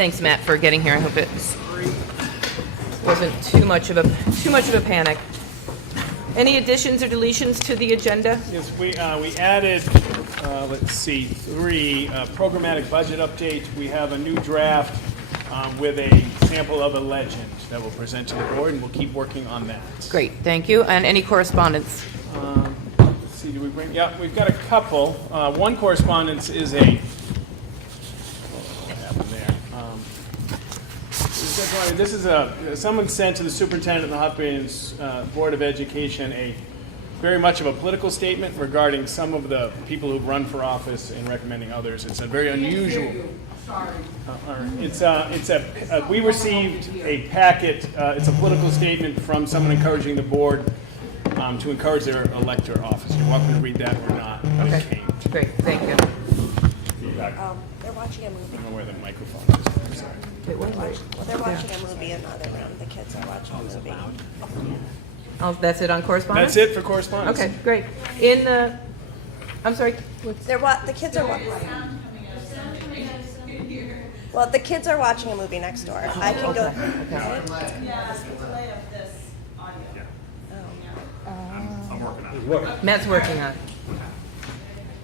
Thanks, Matt, for getting here. I hope it wasn't too much of a panic. Any additions or deletions to the agenda? Yes, we added, let's see, 3 programmatic budget updates. We have a new draft with a sample of a legend that we'll present to the board, and we'll keep working on that. Great, thank you. And any correspondence? Let's see, do we bring? Yeah, we've got a couple. One correspondence is a. What happened there? This is someone sent to the superintendent and the Hopkins Board of Education a very much of a political statement regarding some of the people who've run for office and recommending others. It's a very unusual. We received a packet. It's a political statement from someone encouraging the board to encourage their elector office. You're welcome to read that or not. Okay, great, thank you. Feedback. They're watching a movie. I don't know where the microphone is. I'm sorry. They're watching a movie in the other room. The kids are watching a movie. Oh, that's it on correspondence? That's it for correspondence. Okay, great. I'm sorry, The kids are watching. Well, the kids are watching a movie next door. I can go. okay. Yeah, it's the delay of this audio. I'm working on it. Matt's working on it.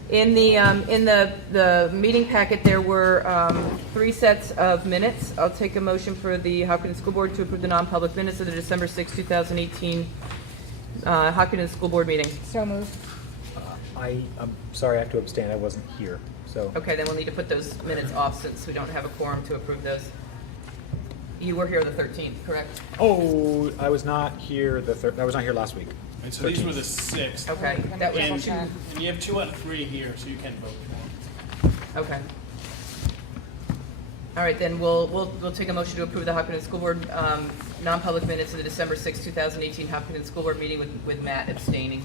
In the meeting packet, there were 3 sets of minutes. I'll take a motion for the Hopkinton School Board to approve the non-public minutes of the December 6, 2018 Hopkinton School Board meeting. So moved. I'm sorry, I have to abstain. I wasn't here, so. Okay, then we'll need to put those minutes off since we don't have a quorum to approve those. You were here the 13th, correct? Oh, I was not here I was not here last week. And so these were the 6. Okay, that was And you have 2 out of 3 here, so you can vote. okay. All right, then we'll take a motion to approve the Hopkinton School Board non-public minutes of the December 6, 2018 Hopkinton School Board meeting with Matt abstaining.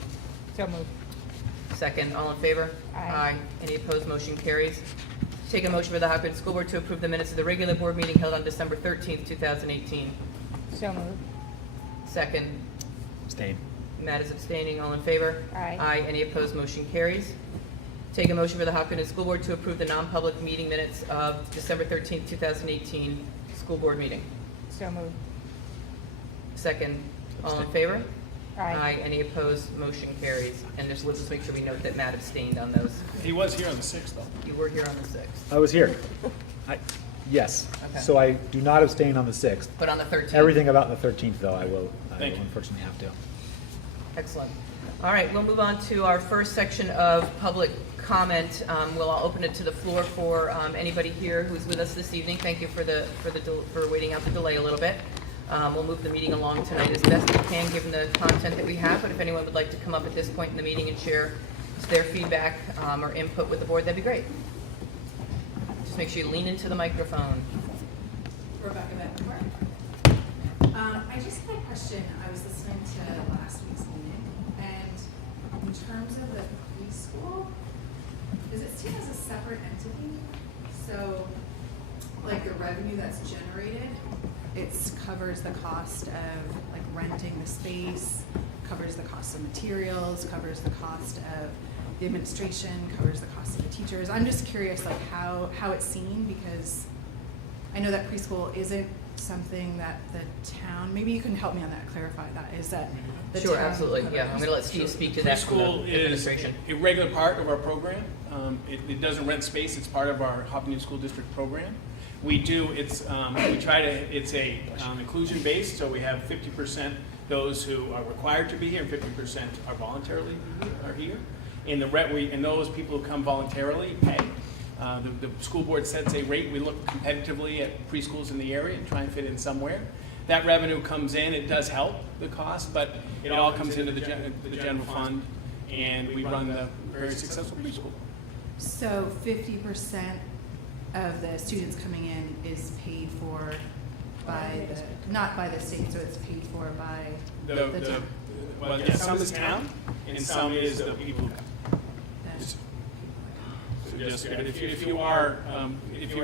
So moved. Second, all in favor? Aye. Any opposed? Motion carries. Take a motion for the Hopkinton School Board to approve the minutes of the regular board meeting held on December 13th, 2018. So moved. Second, Abstain. Matt is abstaining. All in favor? Aye. Any opposed? Motion carries. Take a motion for the Hopkinton School Board to approve the non-public meeting minutes of December 13th, 2018 school board meeting. So moved. Second, all in favor? Aye. Any opposed? Motion carries. And let's just make sure we note that Matt abstained on those. He was here on the 6th, though. You were here on the 6th, I was here. Yes. Okay. So I do not abstain on the 6th. but on the 13th. Everything about the 13th, though, I will Thank you. unfortunately have to. Excellent. All right, we'll move on to our first section of public comment. We'll open it to the floor for anybody here who's with us this evening. Thank you for waiting out the delay a little bit. We'll move the meeting along tonight as best we can, given the content that we have. But if anyone would like to come up at this point in the meeting and share their feedback or input with the board, that'd be great. Just make sure you lean into the microphone. Rebecca Betancourt. I just had a question. I was listening to last week's meeting, and in terms of the preschool, is it seen as a separate entity? So, like the revenue that's generated, it covers the cost of like renting the space, covers the cost of materials, covers the cost of the administration, covers the cost of the teachers. I'm just curious, like how it's seen, because I know that preschool isn't something that the town, maybe you can help me on that, clarify that, is that the Sure, town absolutely. covers? Yeah, I'm going to let Steve speak to that from the Preschool is administration. a regular part of our program. It doesn't rent space. It's part of our Hopkinton School District program. We do, it's a inclusion based, so we have 50% those who are required to be here and 50% are voluntarily here. And those people who come voluntarily pay. The school board sets a rate. We look competitively at preschools in the area and try and fit in somewhere. That revenue comes in. It does help the cost, but it all comes into the general fund, and we run the very successful preschool. So 50% of the students coming in is paid for by not by the state, so it's paid for by the town. Well, yeah, some is town, and some is the people who come. Just, if you are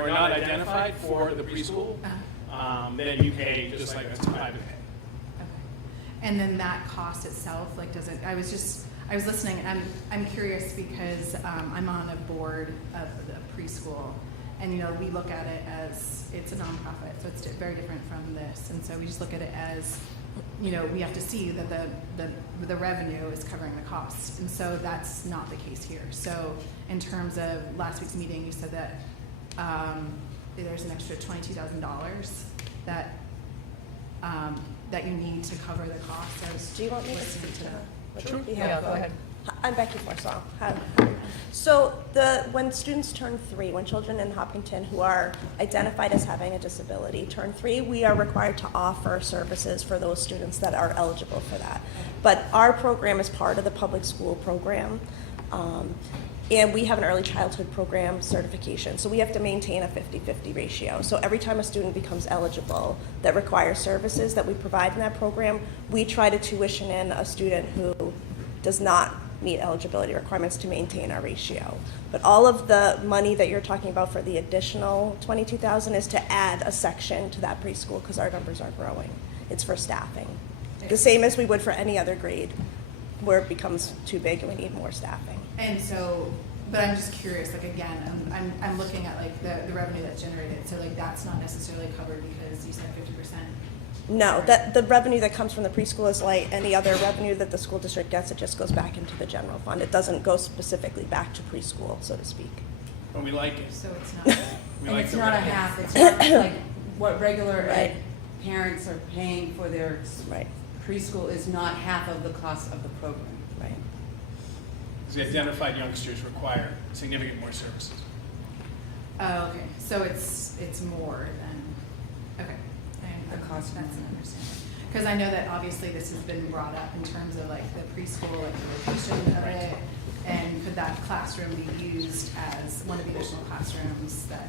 not identified for the preschool, then you pay just like a private pay. Okay. And then that cost itself, like, does it? I was listening, and I'm curious because I'm on a board of the preschool, And, we look at it as, it's a nonprofit, so it's very different from this. And so we just look at it as, we have to see that the revenue is covering the costs. And so that's not the case here. So in terms of last week's meeting, you said that there's an extra $22,000 that you need to cover the costs. Do you want me to speak to that? Sure. Would be Yeah, helpful? go ahead. I'm Becky Forsall. So when students turn 3, when children in Hopkinton who are identified as having a disability turn 3, we are required to offer services for those students that are eligible for that. But our program is part of the public school program. And we have an early childhood program certification. So we have to maintain a 50-50 ratio. So every time a student becomes eligible that requires services that we provide in that program, we try to tuition in a student who does not meet eligibility requirements to maintain our ratio. But all of the money that you're talking about for the additional $22,000 is to add a section to that preschool because our numbers are growing. It's for staffing. The same as we would for any other grade where it becomes too big and we need more staffing. And so, but I'm just curious, like, again, I'm looking at, like, the revenue that's generated. So, like, that's not necessarily covered because you said 50%. No, that the revenue that comes from the preschool is like any other revenue that the school district gets. It just goes back into the general fund. It doesn't go specifically back to preschool, so to speak. But we like it. So it's not. We And like it's the not a revenue. half, it's not like what regular Right. parents are paying for their Right, preschool is not half of the cost of the program. right. The identified youngsters require significant more services. Oh, okay. So it's more than, okay. The cost. That's an understanding. Because I know that obviously this has been brought up in terms of like the preschool, like the location of it, and could that classroom be used as one of the additional classrooms that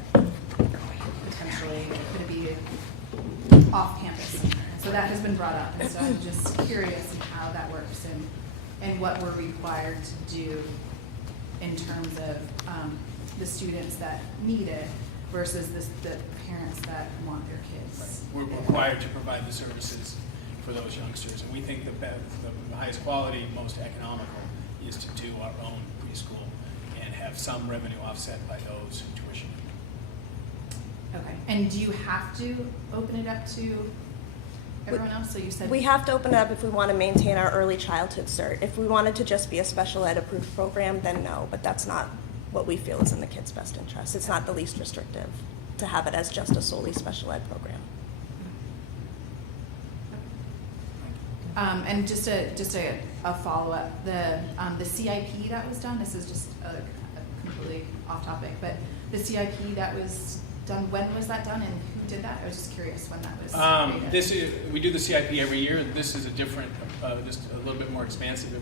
potentially could be off campus somewhere? So that has been brought up, and so I'm just curious in how that works and what we're required to do in terms of the students that need it versus the parents that want their kids. We're required to provide the services for those youngsters, and we think the highest quality, most economical is to do our own preschool and have some revenue offset by those who tuition. Okay, and do you have to open it up to everyone else? So you said. We have to open it up if we want to maintain our early childhood cert. If we wanted to just be a special ed approved program, then no, but that's not what we feel is in the kids' best interest. It's not the least restrictive to have it as just a solely special ed program. And just a follow-up, the CIP that was done, this is just a completely off topic, but the CIP that was done, when was that done and who did that? I was just curious when that was created. We do the CIP every year. This is a different, just a little bit more expansive.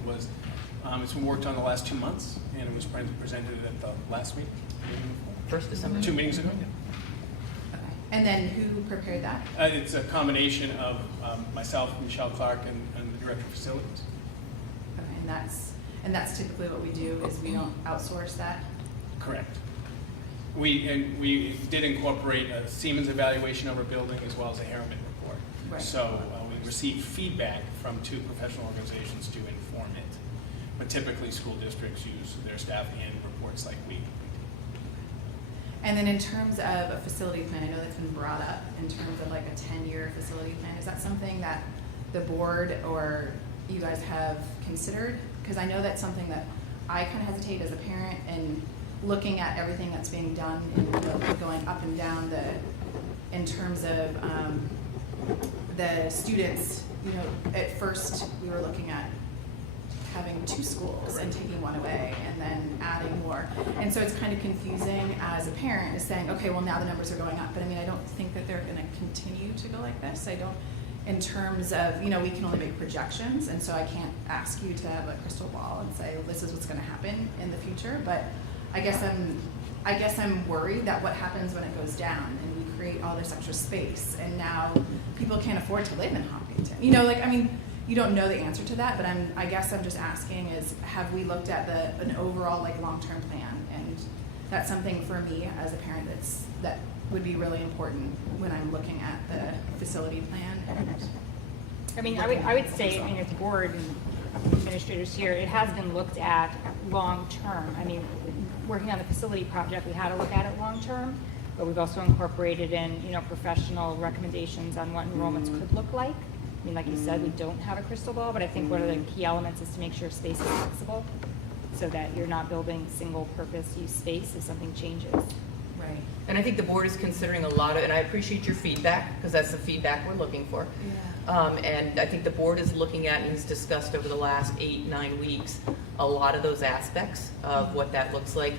It's been worked on the last 2 months, and it was presented at the last week. 1st December. 2 meetings ago. Okay. And then who prepared that? It's a combination of myself, Michelle Clark, and the director of facilities. Okay, and that's typically what we do is we don't outsource that. Correct. We did incorporate a Siemens evaluation of our building as well as a Harriman report. Right. So we received feedback from 2 professional organizations to inform it. But typically school districts use their staff and reports like we do. And then in terms of a facility plan, I know that's been brought up in terms of like a 10-year facility plan. Is that something that the board or you guys have considered? Because I know that's something that I kind of hesitate as a parent and looking at everything that's being done and going up and down in terms of the students. At first we were looking at having 2 schools and taking one away and then adding more. And so it's kind of confusing as a parent is saying, okay, well now the numbers are going up. But I mean, I don't think that they're going to continue to go like this. I don't, in terms of, we can only make projections. And so I can't ask you to have a crystal ball and say, this is what's going to happen in the future. But I guess I'm worried that what happens when it goes down and we create all this extra space and now people can't afford to live in Hopkinton. You don't know the answer to that, but I guess I'm just asking is, have we looked at an overall long-term plan? And that's something for me as a parent that would be really important when I'm looking at the facility plan. And I would say, as board and administrators here, it has been looked at long-term. Working on the facility project, we had to look at it long-term. but we've also incorporated in, professional recommendations on what enrollments could look like. I mean, like you said, we don't have a crystal ball, but I think one of the key elements is to make sure space is flexible so that you're not building single-purpose use space if something changes. Right. And I think the board is considering a lot of, and I appreciate your feedback, because that's the feedback we're looking for. And I think the board is looking at and has discussed over the last 8-9 weeks a lot of those aspects of what that looks like.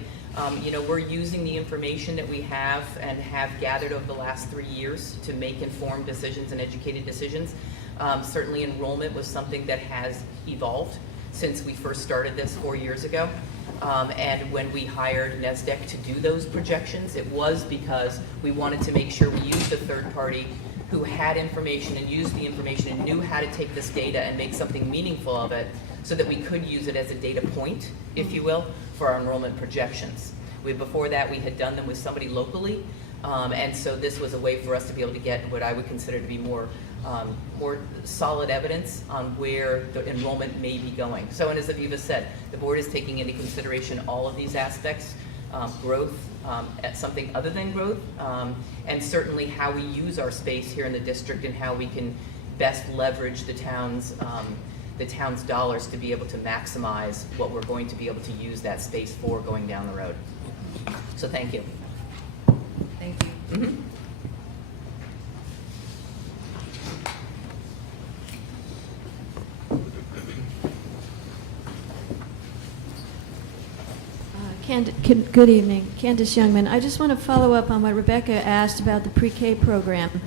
We're using the information that we have and have gathered over the last 3 years to make informed decisions and educated decisions. Certainly enrollment was something that has evolved since we first started this 4 years ago. And when we hired NESDEC to do those projections, it was because we wanted to make sure we used a third party who had information and used the information and knew how to take this data and make something meaningful of it so that we could use it as a data point, if you will, for our enrollment projections. Before that, we had done them with somebody locally, and so this was a way for us to be able to get what I would consider to be more solid evidence on where the enrollment may be going. So, and as Aviva said, the board is taking into consideration all of these aspects, growth, at something other than growth, and certainly how we use our space here in the district and how we can best leverage the town's dollars to be able to maximize what we're going to be able to use that space for going down the road. So thank you. Thank you. Mm-hmm. Good evening. Candace Youngman. I just want to follow up on what Rebecca asked about the pre-K program.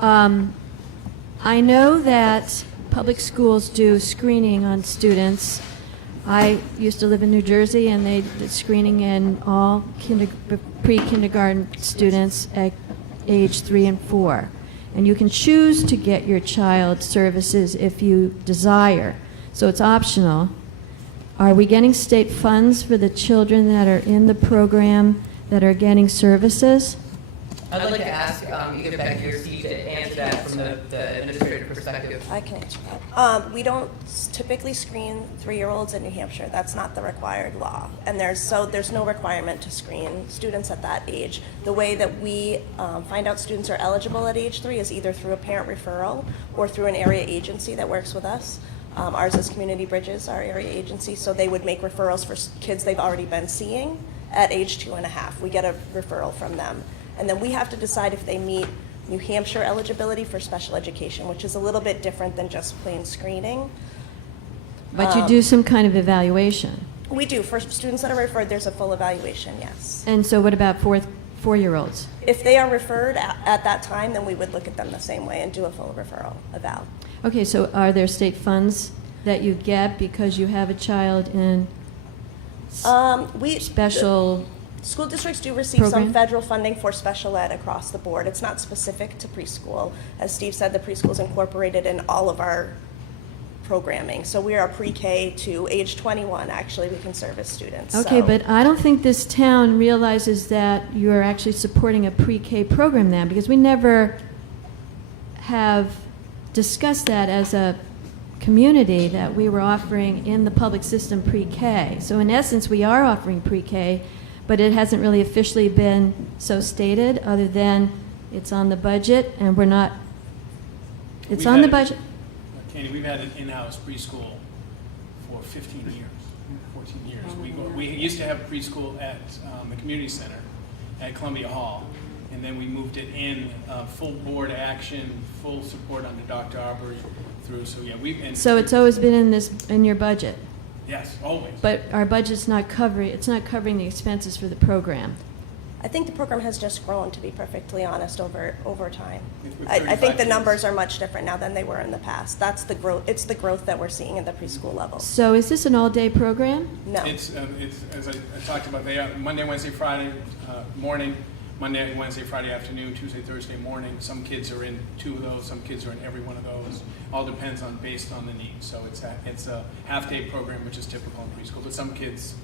I know that public schools do screening on students. I used to live in New Jersey, and they did screening in all pre-kindergarten students at age 3 and 4. And you can choose to get your child services if you desire. So it's optional. Are we getting state funds for the children that are in the program that are getting services? I'd like to ask either Becky or Steve to answer that from the administrative perspective. I can answer that. We don't typically screen 3-year-olds in New Hampshire. That's not the required law. And there's no requirement to screen students at that age. The way that we find out students are eligible at age 3 is either through a parent referral or through an area agency that works with us. Ours is Community Bridges, our area agency, so they would make referrals for kids they've already been seeing at age 2.5. We get a referral from them. And then we have to decide if they meet New Hampshire eligibility for special education, which is a little bit different than just plain screening. But you do some kind of evaluation. We do. For students that are referred, there's a full evaluation, yes. And so what about 4-year-olds? If they are referred at that time, then we would look at them the same way and do a full referral eval. Okay, so are there state funds that you get because you have a child in special School districts do receive program? some federal funding for special ed across the board. It's not specific to preschool. As Steve said, the preschool is incorporated in all of our programming. So we are pre-K to age 21, actually, we can service students. Okay, So- but I don't think this town realizes that you're actually supporting a pre-K program now, because we never have discussed that as a community, that we were offering in the public system pre-K. So in essence, we are offering pre-K, but it hasn't really officially been so stated, other than it's on the budget, and we're not, it's We've on the had- budget. Candy, we've had an in-house preschool for 15 years, 14 years. We used to have a preschool at the community center at Columbia Hall, and then we moved it in, full board action, full support under Dr. Arbery through, so yeah, So it's always been in your budget, Yes, always. but our budget's not covering the expenses for the program. I think the program has just grown, to be perfectly honest, over time. With I think 35 the years. numbers are much different now than they were in the past. That's the growth. It's the growth that we're seeing at the preschool level. So is this an all-day program? No. It's as I talked about, they are Monday, Wednesday, Friday morning, Monday, Wednesday, Friday afternoon, Tuesday, Thursday morning. Some kids are in 2 of those, some kids are in every one of those. All depends on, based on the needs. So it's a half-day program, which is typical in preschool. But some kids,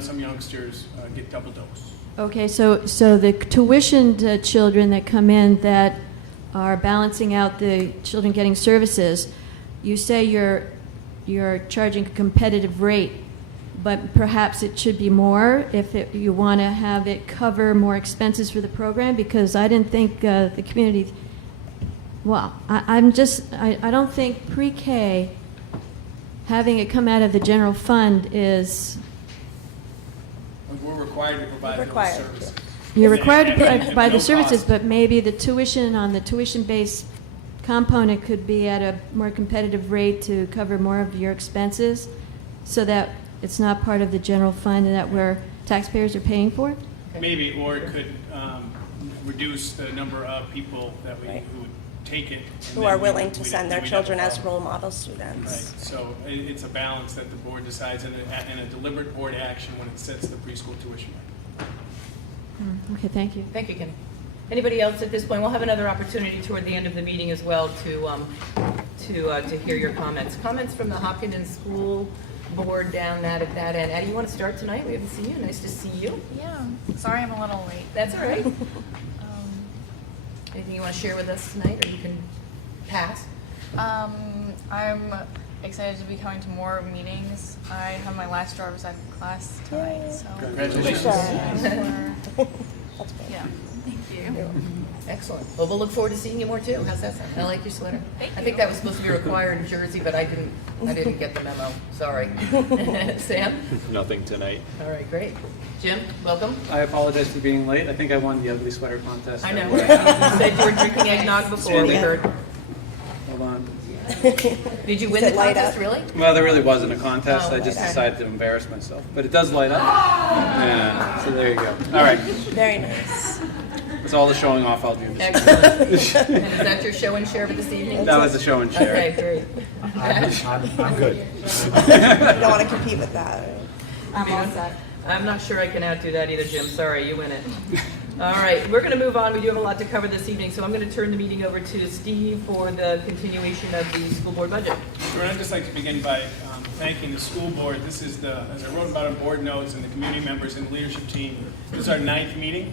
some youngsters get double dose. Okay, so the tuitioned children that come in that are balancing out the children getting services, you say you're charging a competitive rate, but perhaps it should be more if you want to have it cover more expenses for the program, because I didn't think the community, well, I don't think pre-K, having it come out of the general fund is, We're required to provide those Required, services. you're And- required to and- provide no the services, cost. but maybe the tuition on the tuition-based component could be at a more competitive rate to cover more of your expenses, so that it's not part of the general fund and that where taxpayers are paying for it? Maybe, or it could reduce the number of people that Right. who would take it. and Who then are we- willing to we'd- send their then we'd have a children as problem. role model Right, students. so it's a balance that the board decides in a deliberate board action when it sets the preschool tuition rate. Okay, thank you. Thank you, Kim. Anybody else at this point? We'll have another opportunity toward the end of the meeting as well to hear your comments. Comments from the Hopkinton School Board down at that end. Addie, you want to start tonight? We haven't seen you. Nice to see you. Yeah, sorry I'm a little late. That's all right. Um, Anything you want to share with us tonight, or you can pass? I'm excited to be coming to more meetings. I have my last driver's ed class tonight, so. Congratulations. That's great. Yeah, thank you. Excellent. Well, we'll look forward to seeing you more too. How's that sound? I like your sweater. Thank I think you. that was supposed to be required in Jersey, but I didn't get the memo. Sorry. Sam? Nothing tonight. All right, great. Jim, welcome. I apologize for being late. I think I won the ugly sweater contest. I know. You said you were drinking eggnog before, we heard. Hold on. Did you win Does the it light contest, up? really? Well, there really wasn't a contest. Oh, I just okay. decided to embarrass myself. But it does light up. Yeah, so there you go. All right. Very nice. That's all the showing off I'll do this. Excellent. And is that your show and share for this evening? That was a show and share. Okay, great. I'm good. You don't want to compete with that. I'm all set. I'm not sure I can outdo that either, Jim. Sorry, you win it. All right, we're going to move on. We do have a lot to cover this evening, so I'm going to turn the meeting over to Steve for the continuation of the school board budget. Sure, I'd just like to begin by thanking the school board. This is as I wrote about in board notes, and the community members and leadership team, this is our 9th meeting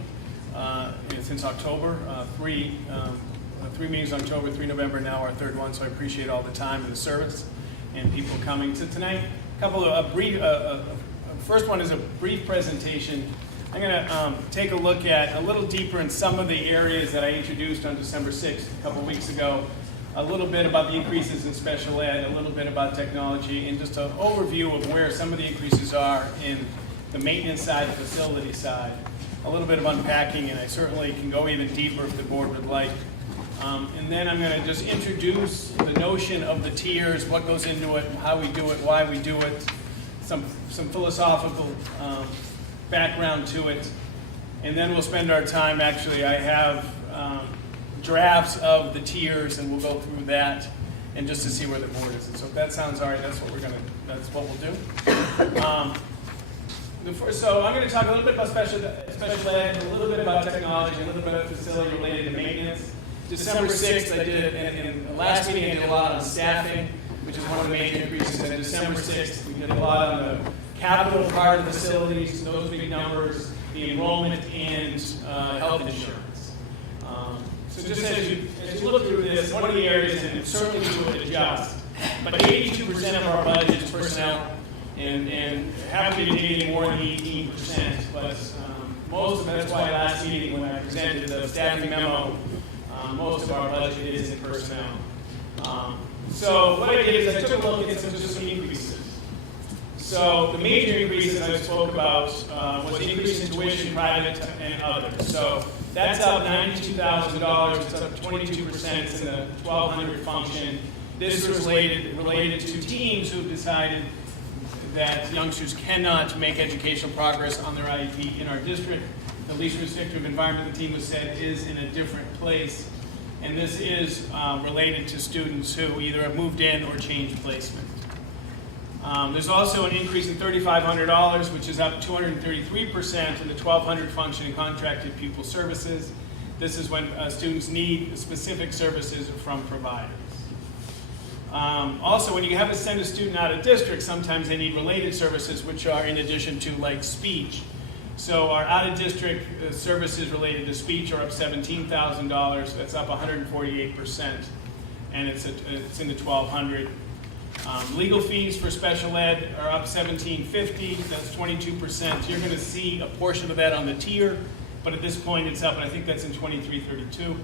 since October. Three meetings in October, 3 November, now our 3rd one, so I appreciate all the time and the service and people coming. So tonight, a couple of brief, first one is a brief presentation. I'm going to take a look at a little deeper in some of the areas that I introduced on December 6th, a couple weeks ago. A little bit about the increases in special ed, a little bit about technology, and just an overview of where some of the increases are in the maintenance side, the facility side. A little bit of unpacking, and I certainly can go even deeper if the board would like. And then I'm going to just introduce the notion of the tiers, what goes into it, how we do it, why we do it, some philosophical background to it. And then we'll spend our time, actually, I have drafts of the tiers, and we'll go through that, and just to see where the board is. And so if that sounds all right, that's what we'll do. So I'm going to talk a little bit about special ed, a little bit about technology, a little bit about facility related to maintenance. December 6th, I did, in the last meeting, I did a lot on staffing, which is one of the major increases. And December 6th, we did a lot on the capital part of the facilities, those big numbers, the enrollment, and health insurance. So just as you look through this, one of the areas, and certainly we would adjust, but 82% of our budget is personnel, and happy to be getting more than 18%, but most of it, that's why last meeting when I presented the staffing memo, most of our budget is in personnel. So what I did is I took a look at some increases. So the major increases I spoke about was the increase in tuition, private, and others. So that's up $92,000. It's up 22%. It's in the 1,200 function. This was related to teams who decided that youngsters cannot make educational progress on their IEP in our district. The least restrictive environment, the team was said, is in a different place. And this is related to students who either have moved in or changed placement. There's also an increase in $3,500, which is up 233% in the 1,200 function in contracted pupil services. This is when students need specific services from providers. Also, when you have to send a student out of district, sometimes they need related services, which are in addition to like speech. So our out-of-district services related to speech are up $17,000. That's up 148%, and it's in the 1,200. Legal fees for special ed are up $17.50, that's 22%. You're going to see a portion of that on the tier, but at this point it's up, and I think that's in 2332.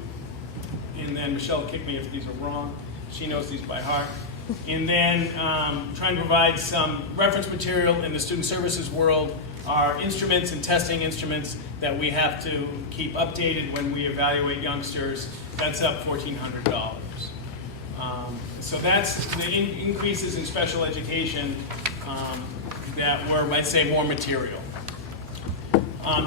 And then Michelle will kick me if these are wrong. She knows these by heart. And then trying to provide some reference material in the student services world are instruments and testing instruments that we have to keep updated when we evaluate youngsters. That's up $1,400. So that's the increases in special education that were, I'd say, more material.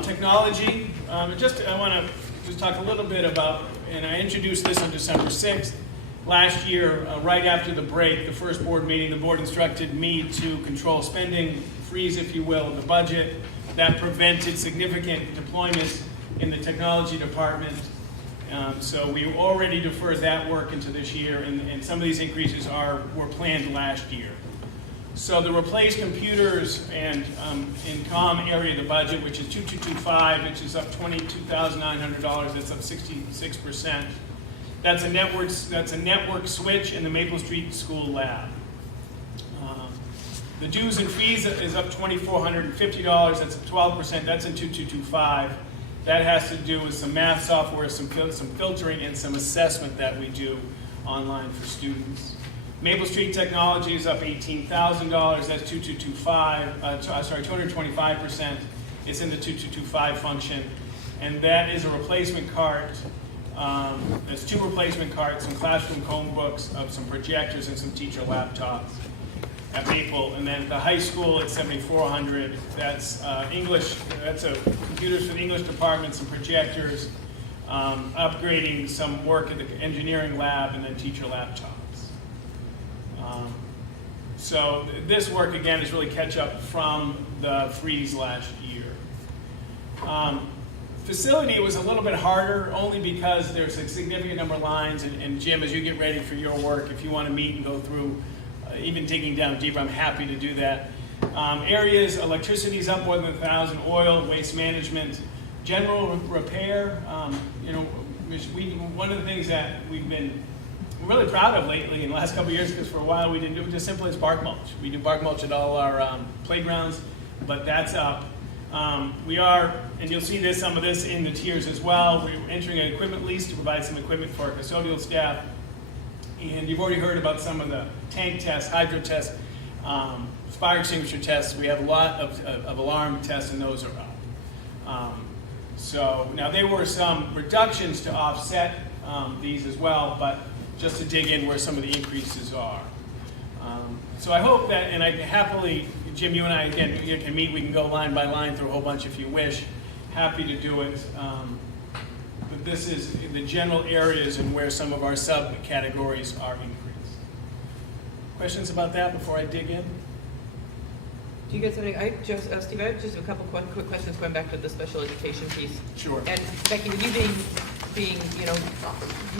Technology, I want to just talk a little bit about, and I introduced this on December 6th. Last year, right after the break, the first board meeting, the board instructed me to control spending, freeze, if you will, of the budget. That prevented significant deployments in the technology department. So we already deferred that work into this year, and some of these increases were planned last year. So the replaced computers and in comm area of the budget, which is 2225, which is up $22,900, that's up 66%. That's a network switch in the Maple Street School lab. The dues and fees is up $2,450, that's up 12%, that's in 2225. That has to do with some math software, some filtering, and some assessment that we do online for students. Maple Street Technology is up $18,000, that's 225%. It's in the 2225 function, and that is a replacement cart. There's 2 replacement carts, some classroom Chromebooks, some projectors, and some teacher laptops at Maple. And then at the high school, it's $7,400. That's English. That's computers for the English department, some projectors, upgrading some work at the engineering lab, and then teacher laptops. So this work again is really catch up from the freeze last year. Facility was a little bit harder only because there's a significant number of lines, and Jim, as you get ready for your work, if you want to meet and go through, even digging down deeper, I'm happy to do that. Areas, electricity is up more than 1,000, oil, waste management, general repair. One of the things that we've been really proud of lately in the last couple of years, because for a while we didn't do it, just simply as bark mulch. We do bark mulch at all our playgrounds, but that's up. We are, and you'll see some of this in the tiers as well, we're entering an equipment lease to provide some equipment for our custodial staff. And you've already heard about some of the tank tests, hydro tests, fire extinguisher tests. We have a lot of alarm tests, and those are up. So now there were some reductions to offset these as well, but just to dig in where some of the increases are. So I hope that, and I happily, Jim, you and I, again, you can meet, we can go line by line through a whole bunch if you wish. Happy to do it. But this is the general areas and where some of our subcategories are increased. Questions about that before I dig in? Do you guys have any, Steve, I have just a couple quick questions going back to the special education piece. Sure. And Becky, with you being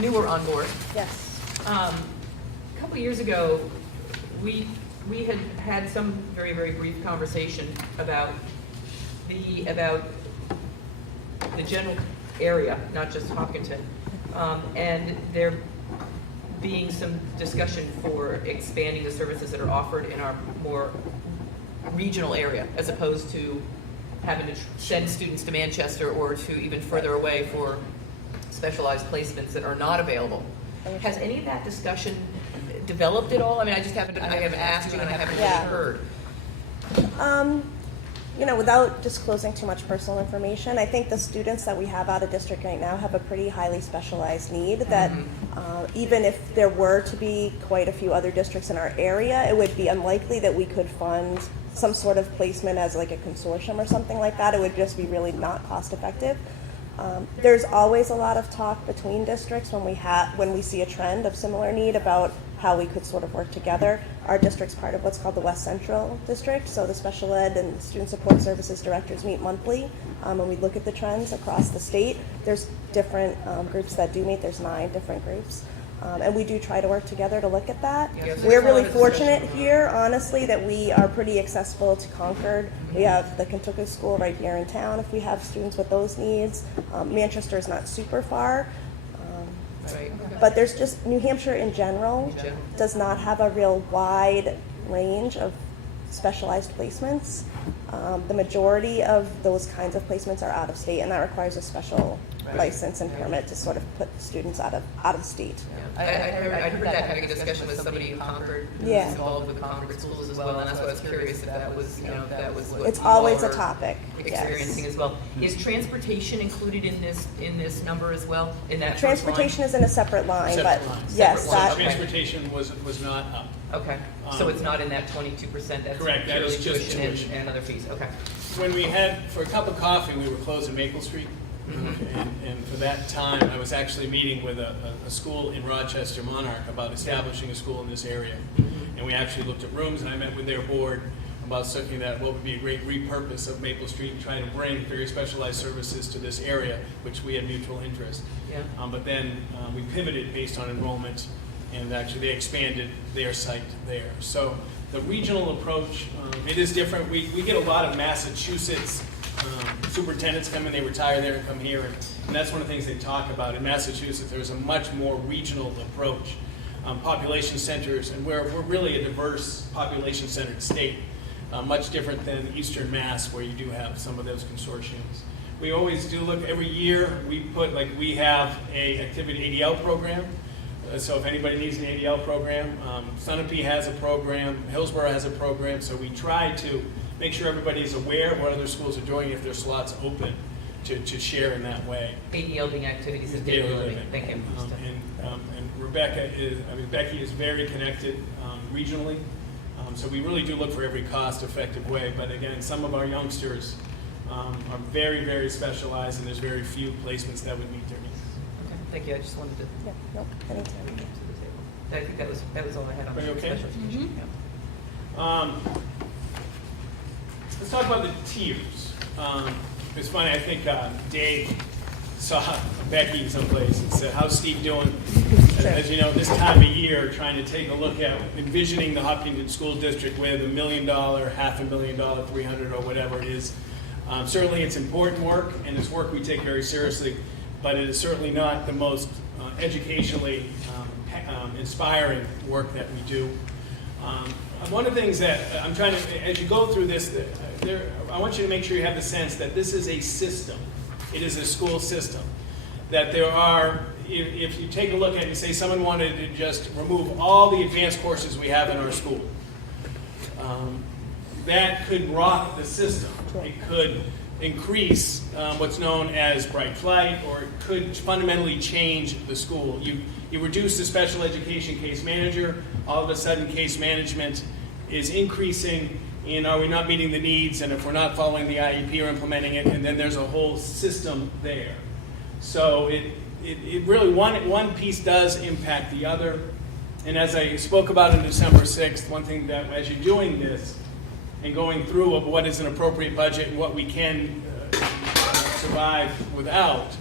newer on board. Yes. A couple years ago, we had some very, very brief conversation about the general area, not just Hopkinton, and there being some discussion for expanding the services that are offered in our more regional area, as opposed to having to send students to Manchester or to even further away for specialized placements that are not available. Has any of that discussion developed at all? I mean, I haven't asked you and I haven't really heard. Without disclosing too much personal information, I think the students that we have out of district right now have a pretty highly specialized need that even if there were to be quite a few other districts in our area, it would be unlikely that we could fund some sort of placement as like a consortium or something like that. It would just be really not cost effective. There's always a lot of talk between districts when we see a trend of similar need about how we could sort of work together. Our district's part of what's called the West Central District, so the special ed and student support services directors meet monthly, and we look at the trends across the state. There's different groups that do meet, there's 9 different groups. And we do try to work together to look at that. Yes. We're really fortunate here, honestly, that we are pretty accessible to Concord. We have the Kentucky School right here in town if we have students with those needs. Manchester is not super far. Right. But there's just, New Hampshire in general does not have a real wide range of specialized placements. The majority of those kinds of placements are out of state, and that requires a special license and permit to sort of put students out of state. I heard that having a discussion with somebody in Concord who's Yeah. involved with Concord schools as well, and that's why I was curious if that was, that was what It's you always all a are topic, yes. experiencing as well. Is transportation included in this number as well, in that first line? Transportation is in a separate line, Separate but line. yes, Separate line. that, Okay. Transportation was not up. Okay, so it's not in that 22%, that's Correct, that purely is just tuition tuition. and other fees, okay. When we had, for a cup of coffee, we were closed in Maple Street. And for that time, I was actually meeting with a school in Rochester, Monarch, about establishing a school in this area. And we actually looked at rooms, and I met with their board about looking at what would be a great repurpose of Maple Street and trying to bring very specialized services to this area, which we had mutual interest. Yeah. But then we pivoted based on enrollment, and actually they expanded their site there. So the regional approach, it is different. We get a lot of Massachusetts superintendents come in, they retire there and come here, and that's one of the things they talk about. In Massachusetts, there's a much more regional approach. Population centers, and we're really a diverse population-centered state, much different than Eastern Mass, where you do have some of those consortiums. We always do look, every year, we have a activity ADL program. So if anybody needs an ADL program, Sunapee has a program, Hillsborough has a program, so we try to make sure everybody's aware of what other schools are doing if there's slots open to share in that way. ADL being activities of daily living, thank you. And Becky is very connected regionally, so we really do look for every cost-effective way, but again, some of our youngsters are very, very specialized, and there's very few placements that would meet their needs. Okay, thank you, I just wanted to yeah, nope, anytime. bring it to the table. I think that was all I had on Everybody okay? special education. Yeah. Let's talk about the tiers. It's funny, I think Dave saw Becky someplace and said, how's Steve doing? As you know, this time of year, trying to take a look at envisioning the Hopkinton School District with $1 million, $500,000, $300,000, or whatever it is. Certainly it's important work, and it's work we take very seriously, but it is certainly not the most educationally inspiring work that we do. One of the things that I'm trying to, as you go through this, I want you to make sure you have the sense that this is a system. It is a school system. That there are, if you take a look at it and say someone wanted to just remove all the advanced courses we have in our school, that could rock the system. It could increase what's known as bright flight, or it could fundamentally change the school. You reduce the special education case manager, all of a sudden case management is increasing, and are we not meeting the needs, and if we're not following the IEP or implementing it, and then there's a whole system there. So it really, one piece does impact the other, and as I spoke about on December 6th, one thing that as you're doing this and going through of what is an appropriate budget and what we can survive without,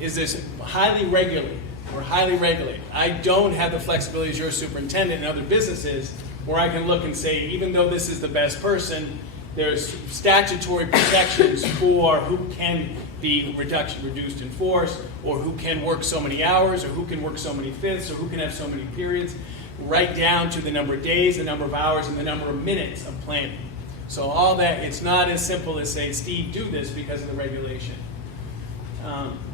is this highly regulated. We're highly regulated. I don't have the flexibility as your superintendent and other businesses where I can look and say, even though this is the best person, there's statutory protections for who can be reduced in force, or who can work so many hours, or who can work so many fifths, or who can have so many periods, right down to the number of days, the number of hours, and the number of minutes of planning. So all that, it's not as simple as saying, Steve, do this because of the regulation.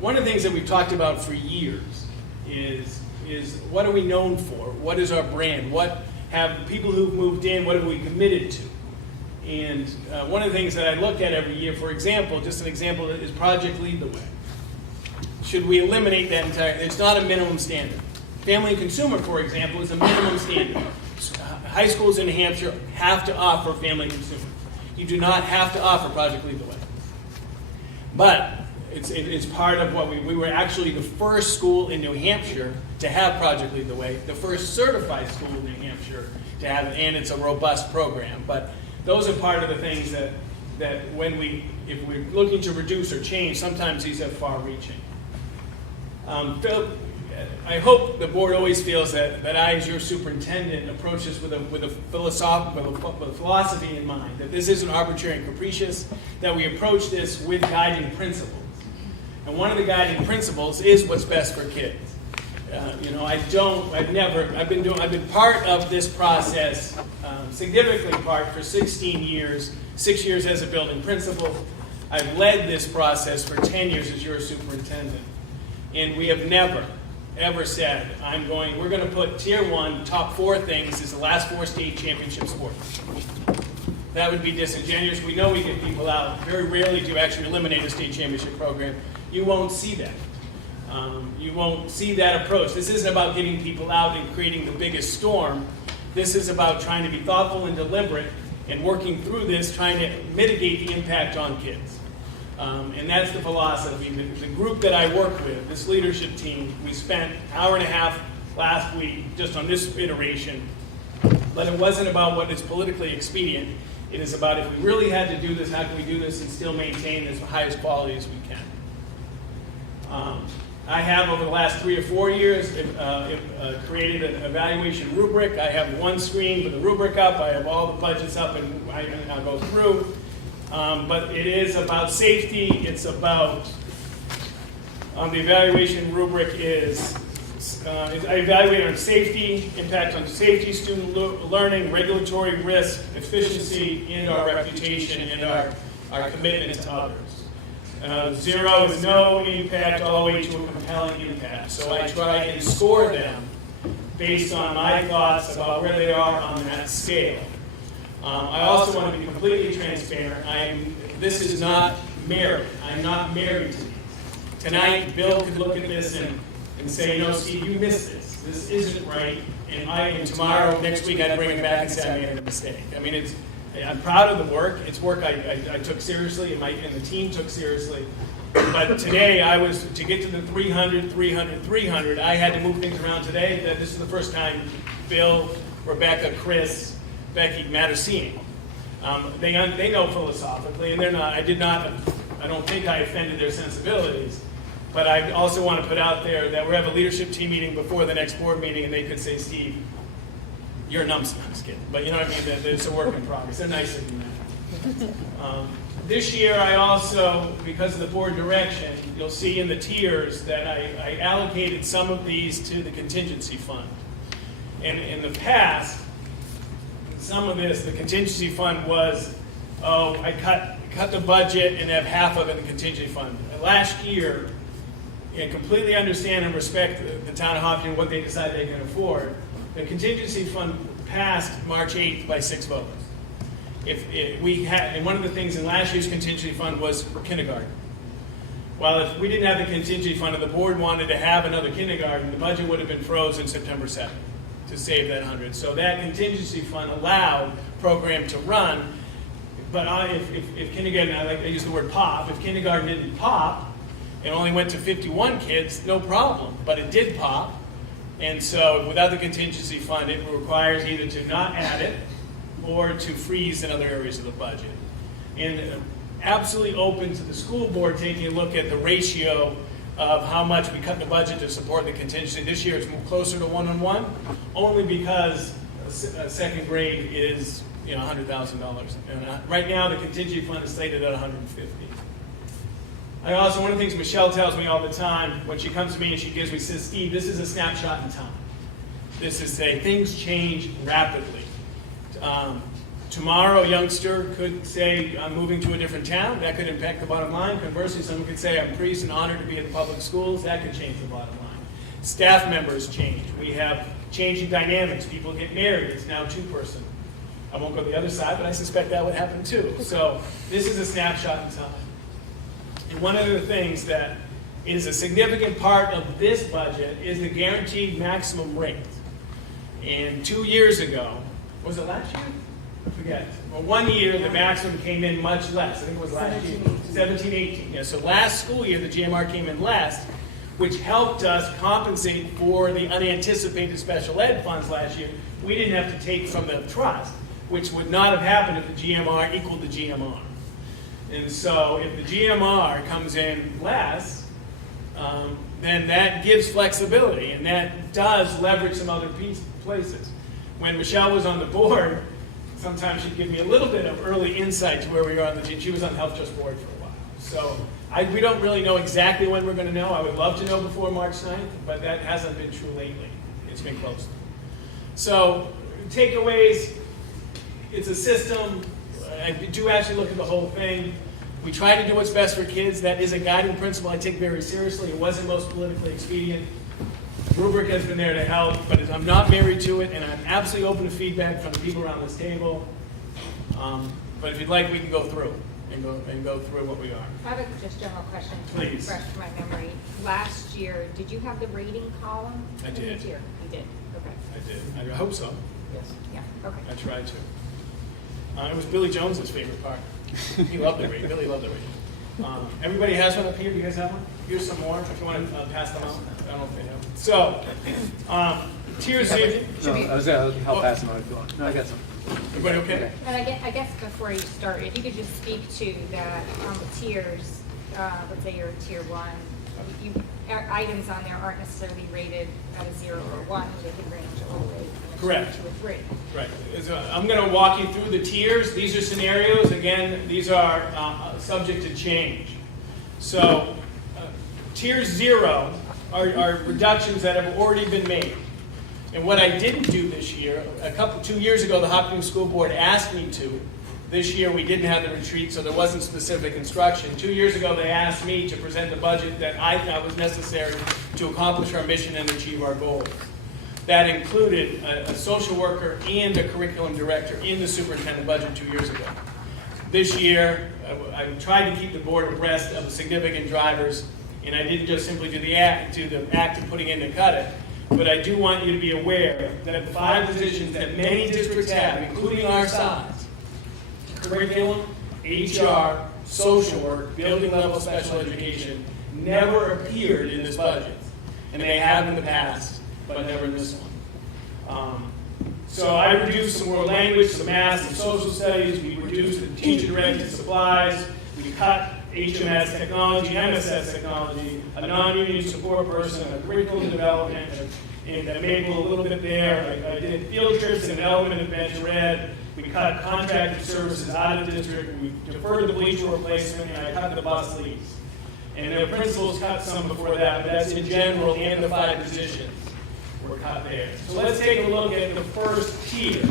One of the things that we've talked about for years is what are we known for? What is our brand? What have people who've moved in, what have we committed to? And one of the things that I look at every year, for example, just an example, is Project Lead the Way. Should we eliminate that entire, it's not a minimum standard. Family and Consumer, for example, is a minimum standard. High schools in New Hampshire have to offer Family and Consumer. You do not have to offer Project Lead the Way. But it's part of what we were actually the first school in New Hampshire to have Project Lead the Way, the first certified school in New Hampshire to have it, and it's a robust program. But those are part of the things that if we're looking to reduce or change, sometimes these are far-reaching. Phil, I hope the board always feels that I, as your superintendent, approach this with a philosophy in mind, that this isn't arbitrary and capricious, that we approach this with guiding principles. And one of the guiding principles is what's best for kids. I've been part of this process, significantly part for 16 years, 6 years as a building principal. I've led this process for 10 years as your superintendent. And we have never, ever said, we're going to put tier 1, top 4 things as the last 4 state championship sports. That would be disingenuous. We know we get people out. Very rarely do you actually eliminate a state championship program. You won't see that. You won't see that approach. This isn't about getting people out and creating the biggest storm. This is about trying to be thoughtful and deliberate and working through this, trying to mitigate the impact on kids. And that's the philosophy. The group that I work with, this leadership team, we spent an hour and a half last week just on this iteration. But it wasn't about what is politically expedient. It is about if we really had to do this, how can we do this and still maintain as highest quality as we can. I have, over the last 3 or 4 years, created an evaluation rubric. I have one screen with the rubric up. I have all the budgets up, and I'll go through. But it is about safety. It's about, the evaluation rubric is, I evaluate on safety, impact on safety, student learning, regulatory risk, efficiency, and our reputation, and our commitment to others. 0 is no impact, all the way to a compelling impact. So I try and score them based on my thoughts about where they are on that scale. I also want to be completely transparent. This is not married. I'm not married to these. Tonight, Bill could look at this and say, no, Steve, you missed this. This isn't right. And tomorrow, next week, I'd bring it back and say I made a mistake. I mean, I'm proud of the work. It's work I took seriously and the team took seriously. But today, to get to the 300, 300, 300, I had to move things around today. This is the first time Bill, Rebecca, Chris, Becky, Matt are seeing. They know philosophically, and they're not. I don't think I offended their sensibilities. But I also want to put out there that we have a leadership team meeting before the next board meeting, and they could say, Steve, you're a numbskull. I'm just kidding. But you know what I mean? It's a work in progress. They're nicer than that. This year, I also, because of the board direction, you'll see in the tiers that I allocated some of these to the contingency fund. And in the past, some of this, the contingency fund was, I cut the budget and have half of it in the contingency fund. Last year, and completely understand and respect the town of Hopkinton, what they decide they can afford, the contingency fund passed March 8th by 6 votes. And one of the things in last year's contingency fund was for kindergarten. Well, if we didn't have the contingency fund and the board wanted to have another kindergarten, the budget would have been frozen September 7th to save that 100. So that contingency fund allowed program to run. But if kindergarten, I use the word pop, if kindergarten didn't pop, it only went to 51 kids, no problem. But it did pop. And so without the contingency fund, it requires either to not add it or to freeze in other areas of the budget. And absolutely open to the school board taking a look at the ratio of how much we cut the budget to support the contingency. This year it's closer to 1-on-1, only because second grade is $100,000. And right now the contingency fund is slated at $150,000. One of the things Michelle tells me all the time when she comes to me and she says, Steve, this is a snapshot in time. This is things change rapidly. Tomorrow a youngster could say, I'm moving to a different town. That could impact the bottom line. Conversely, someone could say, I'm pleased and honored to be at the public schools. That could change the bottom line. Staff members change. We have changing dynamics. People get married. It's now 2-person. I won't go to the other side, but I suspect that would happen too. So this is a snapshot in time. And one of the things that is a significant part of this budget is the guaranteed maximum rate. And 2 years ago, was it last year? I forget. Well, 1 year, the maximum came in much less. I think it was last year. 17-18. Yeah, so last school year, the GMR came in less, which helped us compensate for the unanticipated special ed funds last year. We didn't have to take from the trust, which would not have happened if the GMR equaled the GMR. And so if the GMR comes in less, then that gives flexibility, and that does leverage some other places. When Michelle was on the board, sometimes she'd give me a little bit of early insight to where we are on the team. She was on the Health Trust Board for a while. So We don't really know exactly when we're going to know. I would love to know before March 9th, but that hasn't been true lately. It's been close. So takeaways, it's a system. I do actually look at the whole thing. We try to do what's best for kids. That is a guiding principle I take very seriously. It wasn't most politically expedient. Rubric has been there to help, but I'm not married to it, and I'm absolutely open to feedback from the people around this table. But if you'd like, we can go through and go through what we are. I have a just general question to Please. refresh my memory. Last year, did you have the rating column? I in did. the tier? You did, okay. I did. I hope so. Yes. Yeah, okay. I tried to. It was Billy Jones's favorite part. He loved the rating. Billy loved the rating. Everybody has one up here. Do you guys have one? Here's some more if you want to pass them out. I don't know if they have. So, tier 0. No, I was going to help pass them out if you want. No, I got some. Everybody okay? And I guess before you start, if you could just speak to that on the tiers, let's say you're a tier 1, items on there aren't necessarily rated at a 0 or 1, they could range all the way from a 2 Correct. to a 3. Right. So I'm going to walk you through the tiers. These are scenarios. Again, these are subject to change. So, tier 0 are reductions that have already been made. And what I didn't do this year, 2 years ago, the Hopkinton School Board asked me to. This year, we didn't have the retreat, so there wasn't specific instruction. 2 years ago, they asked me to present the budget that I thought was necessary to accomplish our mission and achieve our goals. That included a social worker and a curriculum director in the superintendent budget 2 years ago. This year, I tried to keep the board abreast of the significant drivers, and I didn't just simply do the act of putting in to cut it. But I do want you to be aware that the 5 positions that many districts have, including our size, curriculum, HR, social work, building level special education, never appeared in this budget. And they have in the past, but never in this one. So I reduced some more language, some math, some social studies. We reduced the teacher-directed supplies. We cut HMS technology, MSS technology, a non-union support person, a curriculum development, and Maple a little bit there. I did field trips and an element of bench red. We cut contracted services out of the district. We deferred the bleacher replacement, and I cut the bus lease. And the principals cut some before that, but that's in general, and the 5 positions were cut there. So let's take a look at the first tier.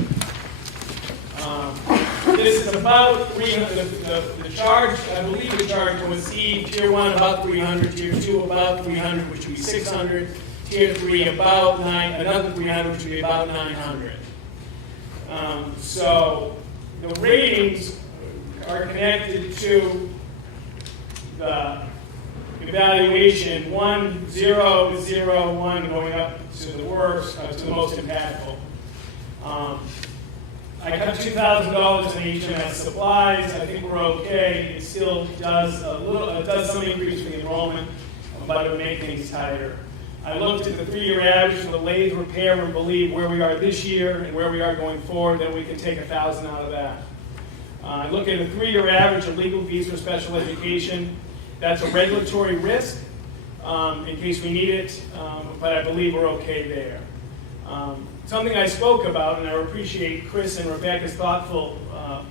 This is about the charge, I believe the charge was tier 1 about 300, tier 2 about 300, which would be 600, tier 3 about another 300, which would be about 900. So the ratings are connected to the evaluation 1, 0, 0, 1, going up to the worst, to the most impactful. I cut $2,000 in HMS supplies. I think we're okay. It still does some increase for the enrollment, but it would make things tighter. I looked at the 3-year average for the lathe repair and believe where we are this year and where we are going forward, then we can take 1,000 out of that. I look at a 3-year average of legal fees for special education. That's a regulatory risk in case we need it, but I believe we're okay there. Something I spoke about, and I appreciate Chris and Rebecca's thoughtful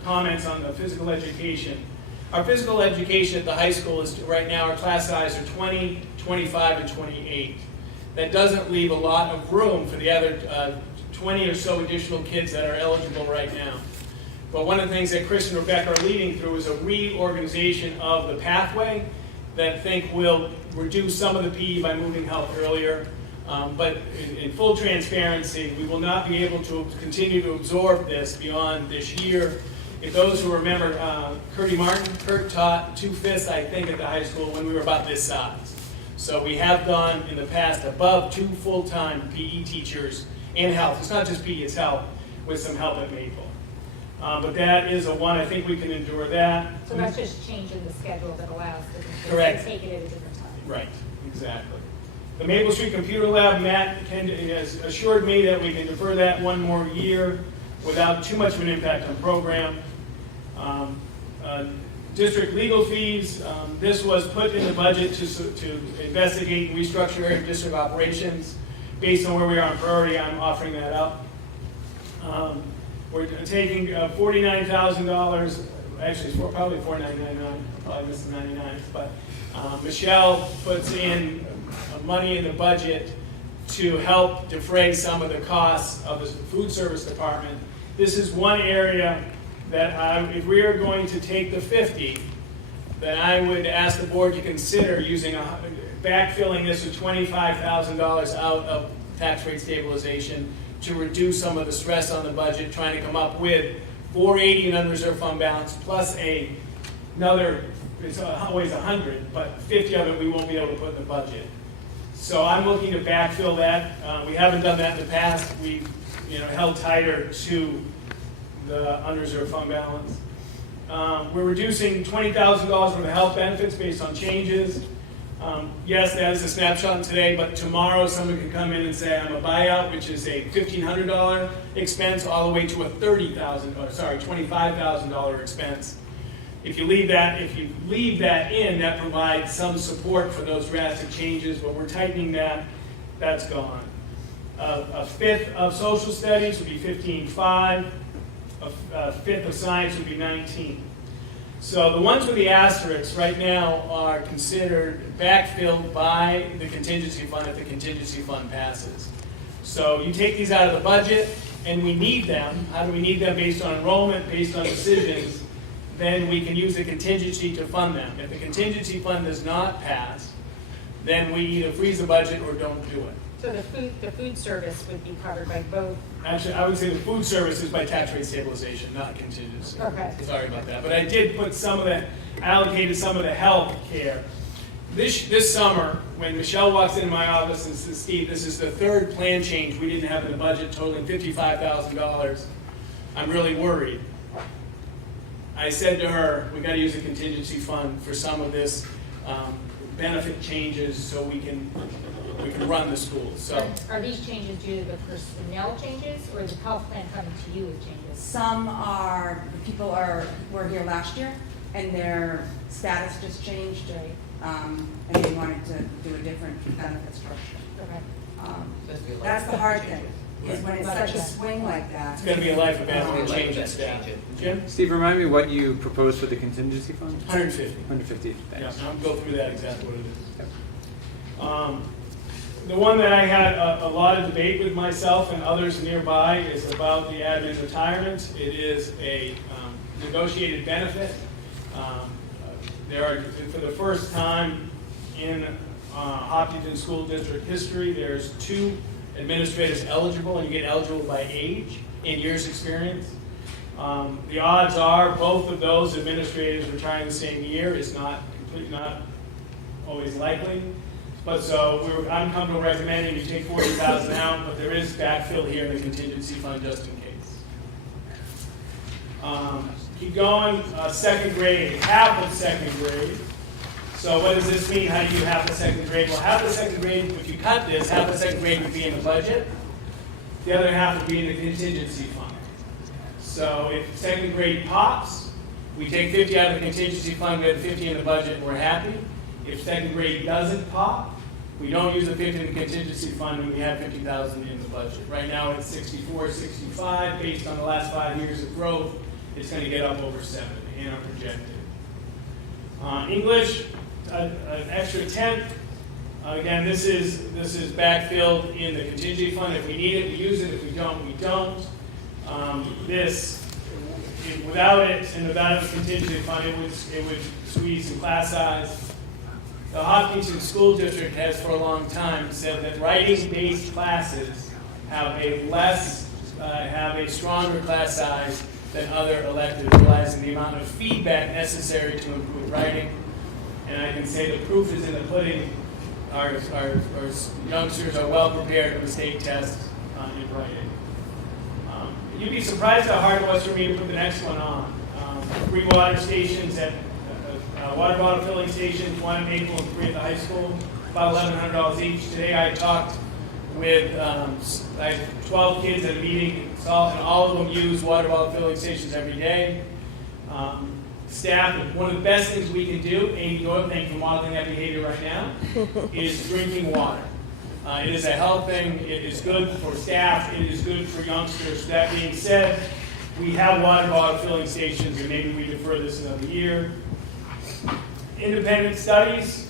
comments on the physical education. Our physical education at the high school is right now, our class size are 20, 25, and 28. That doesn't leave a lot of room for the other 20 or so additional kids that are eligible right now. But one of the things that Chris and Rebecca are leading through is a reorganization of the pathway that I think will reduce some of the PE by moving health earlier. But in full transparency, we will not be able to continue to absorb this beyond this year. If those who remember, Kurt taught 2/5, I think, at the high school when we were about this size. So we have gone in the past above 2 full-time PE teachers and health. It's not just PE, it's health, with some help at Maple. But that is a 1, I think we can endure that. So that's just changing the schedule that allows the Correct. to take it at a different time. Right, exactly. The Maple Street Computer Lab, Matt has assured me that we can defer that 1 more year without too much of an impact on program. District legal fees, this was put in the budget to investigate and restructure area district operations. Based on where we are in priority, I'm offering that up. We're taking $49,000 actually, it's probably $4.99. Probably missed the 99. But Michelle puts in money in the budget to help defray some of the costs of the food service department. This is one area that if we are going to take the 50, then I would ask the board to consider backfilling this with $25,000 out of tax rate stabilization to reduce some of the stress on the budget, trying to come up with $480 in unreserved fund balance plus another, it's always 100, but 50 of it we won't be able to put in the budget. So I'm looking to backfill that. We haven't done that in the past. We've held tighter to the unreserved fund balance. We're reducing $20,000 worth of health benefits based on changes. Yes, that is a snapshot today, but tomorrow someone can come in and say I'm a buyout, which is a $1,500 expense, all the way to a $25,000 expense. If you leave that in, that provides some support for those drastic changes, but we're tightening that. That's gone. A fifth of social studies would be 15.5. A fifth of science would be 19. So the ones with the asterisks right now are considered backfilled by the contingency fund if the contingency fund passes. So you take these out of the budget, and we need them. How do we need them? Based on enrollment, based on decisions. Then we can use the contingency to fund them. If the contingency fund does not pass, then we either freeze the budget or don't do it. So the food service would be covered by both? Actually, I would say the food service is by tax rate stabilization, not contingency. Okay. Sorry about that. But I did put allocated some of the health care. This summer, when Michelle walks into my office and says, Steve, this is the third plan change we didn't have in the budget totaling $55,000, I'm really worried. I said to her, we got to use a contingency fund for some of this benefit changes so we can run the schools. So Are these changes due to the personnel changes, or is the health plan coming to you with changes? Some people were here last year, and their status just changed, and they wanted to do a different benefit structure. Okay. That's the hard thing, is when it's such a swing like that. it's going to be a life event change in staff. Jim? Steve, remind me what you proposed for the contingency fund? 150. 150. Yeah, Thanks. I'll go through that exactly what it is. The one that I had a lot of debate with myself and others nearby is about the admin retirement. It is a negotiated benefit. There are, for the first time in Hopkinton School District history, there's 2 administrators eligible, and you get eligible by age and years experience. The odds are both of those administrators retiring the same year is not always likely. But so I'm comfortable recommending you take $40,000 out, but there is backfill here in the contingency fund just in case. Keep going. Second grade, half of second grade. So what does this mean? How do you do half the second grade? Well, half the second grade, if you cut this, half the second grade would be in the budget. The other half would be in the contingency fund. So if second grade pops, we take 50 out of the contingency fund, we have 50 in the budget, and we're happy. If second grade doesn't pop, we don't use the 50 in the contingency fund, and we have 50,000 in the budget. Right now it's 64, 65. Based on the last 5 years of growth, it's going to get up over 70 in our projected. English, an extra 10th. Again, this is backfilled in the contingency fund. If we need it, we use it. If we don't, we don't. Without it and without the contingency fund, it would squeeze some class size. The Hopkinton School District has for a long time said that writing-based classes have a stronger class size than other electives, realizing the amount of feedback necessary to improve writing. And I can say the proof is in the pudding. Our youngsters are well prepared for the state test in writing. You'd be surprised how hard it was for me to put the next one on. 3 water stations at water bottle filling stations, 1 at Maple and 3 at the high school, about $1,100 each. Today I talked with I have 12 kids at a meeting, and all of them use water bottle filling stations every day. Staff, one of the best things we can do, Amy Doyle, thank you for modeling that behavior right now, is drinking water. It is a health thing. It is good for staff. It is good for youngsters. That being said, We have water bottle filling stations, and maybe we defer this another year. Independent studies,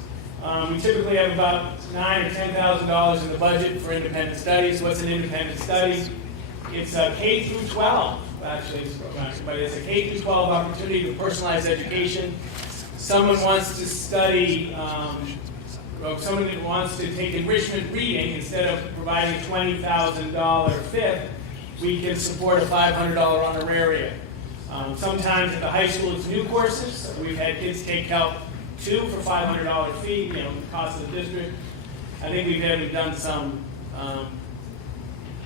we typically have about $9,000 or $10,000 in the budget for independent studies. What's an independent study? It's a K through 12, actually, but it's a K through 12 opportunity to personalize education. Someone wants to study, someone that wants to take enrichment reading, instead of providing a $20,000 fifth, we can support a $500 honorarium. Sometimes at the high school it's new courses. We've had kids take Calc 2 for $500 fee, the cost of the district. I think we've done some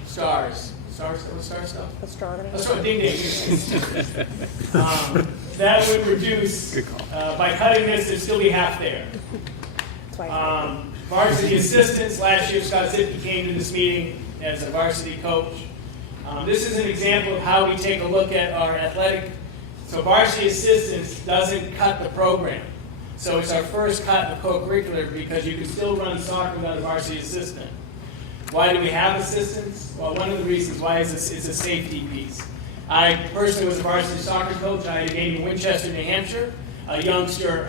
STARS. What's STAR stuff? Astronomy. Ding ding. That would reduce, by cutting this, there'd still be half there. Varsity assistants, last year Scott Zipke came to this meeting as a varsity coach. This is an example of how we take a look at our athletic. So varsity assistants doesn't cut the program. So it's our first cut in the co-curricular, because you can still run soccer without a varsity assistant. Why do we have assistants? Well, one of the reasons why is it's a safety piece. I personally was a varsity soccer coach. I had a game in Winchester, New Hampshire. A youngster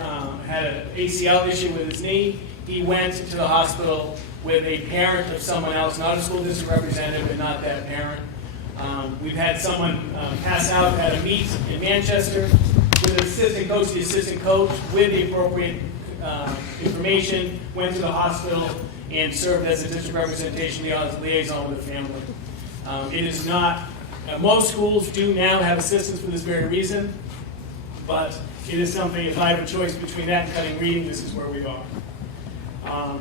had an ACL issue with his knee. He went to the hospital with a parent of someone else, not a school district representative, but not that parent. We've had someone pass out at a meet in Manchester with an assistant coach. The assistant coach, with the appropriate information, went to the hospital and served as a district representation liaison with the family. It is not, most schools do now have assistants for this very reason, but it is something, if I have a choice between that and cutting reading, this is where we are.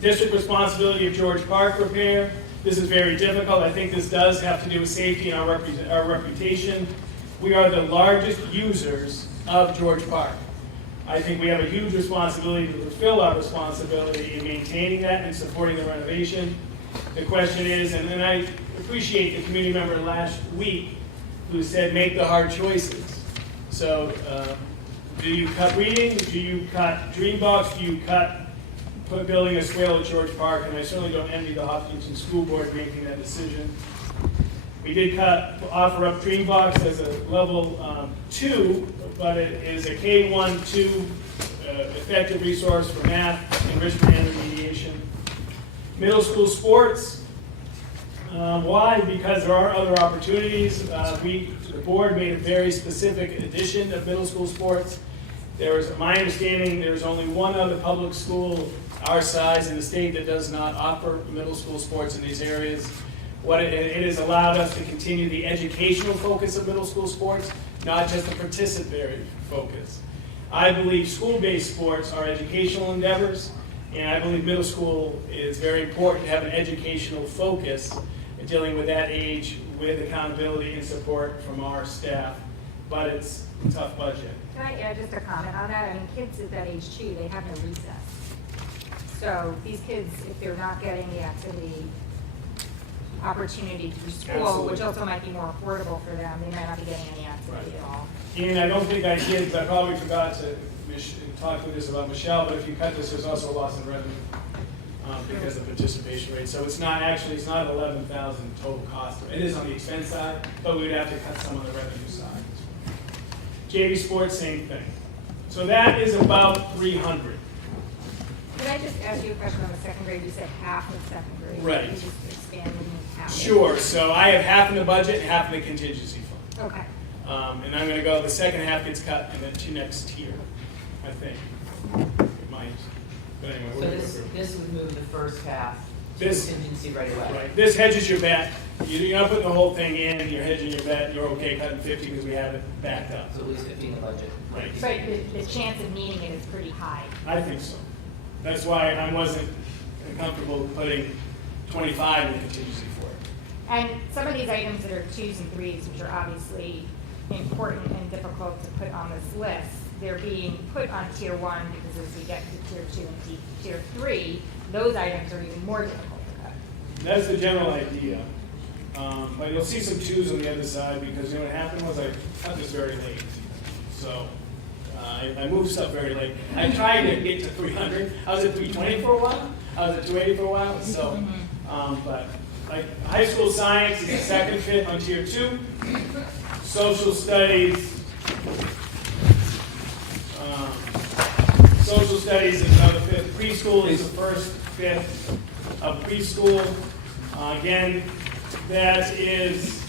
District responsibility of George Park repair. This is very difficult. I think this does have to do with safety and our reputation. We are the largest users of George Park. I think we have a huge responsibility to fulfill our responsibility in maintaining that and supporting the renovation. The question is, and then I appreciate the community member last week who said make the hard choices. So do you cut reading? Do you cut Dreambox? Do you cut building a swale at George Park? And I certainly don't envy the Hopkinton School Board making that decision. We did offer up Dreambox as a level 2, but it is a K-1-2 effective resource for math, enrichment, and remediation. Middle school sports. Why? Because there are other opportunities. The board made a very specific addition of middle school sports. My understanding, there's only one other public school our size in the state that does not offer middle school sports in these areas. It has allowed us to continue the educational focus of middle school sports, not just the participatory focus. I believe school-based sports are educational endeavors, and I believe middle school is very important to have an educational focus in dealing with that age with accountability and support from our staff. But it's a tough budget. Can I add just a comment on that? I mean, kids at that age too, they have no recess. So these kids, if they're not getting the activity opportunity through school, Absolutely. which also might be more affordable for them, they might not be getting any activity at all. And I don't think I did, but I probably forgot to talk with this about Michelle, but if you cut this, there's also a loss in revenue because of participation rate. So it's not 11,000 total cost. It is on the expense side, but we would have to cut some on the revenue side. JV sports, same thing. So that is about 300. Could I just ask you a question on the second grade? You said half of second grade. Right. Can you just expand and half? Sure, so I have half in the budget and half in the contingency fund. Okay. And I'm gonna go, the second half gets cut in the next tier, I think. It might, but anyway. So we're gonna go through. this would move the first half to This- contingency right away. Right, this hedges your bet. You're not putting the whole thing in, you're hedging your bet, you're okay cutting 50 because we have it backed up. So at least 50 in the budget. Right. But the chance of needing it is pretty high. I think so. That's why I wasn't comfortable putting 25 in contingency for it. And some of these items that are 2s and 3s, which are obviously important and difficult to put on this list, they're being put on tier 1 because as we get to tier 2 and tier 3, those items are even more difficult to cut. That's the general idea. But you'll see some 2s on the other side because what happened was I cut this very late. So I moved stuff very late. I tried to get to 300. I was at 320 for a while. I was at 280 for a while. So, but like high school science is the second fifth on tier 2. Social studies. Social studies is another fifth. Preschool is the first fifth of preschool. Again, that is,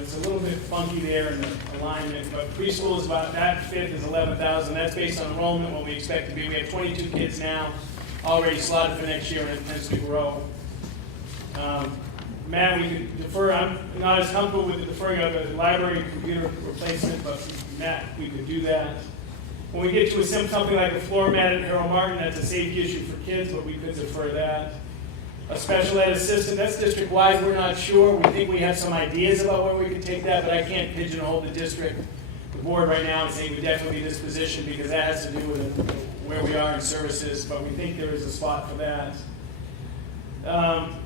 it's a little bit funky there in the alignment, but preschool is about, that fifth is 11,000. That's based on enrollment, what we expect to be. We have 22 kids now, already slotted for next year, and it tends to grow. Matt, we could defer. I'm not as comfortable with the deferring of the library computer replacement, but Matt, we could do that. When we get to something like a floor mat at Harold Martin, that's a safety issue for kids, but we could defer that. A special ed assistant, that's district-wide, we're not sure. We think we have some ideas about where we could take that, but I can't pigeonhole the district, the board right now and say we definitely this position because that has to do with where we are in services, but we think there is a spot for that.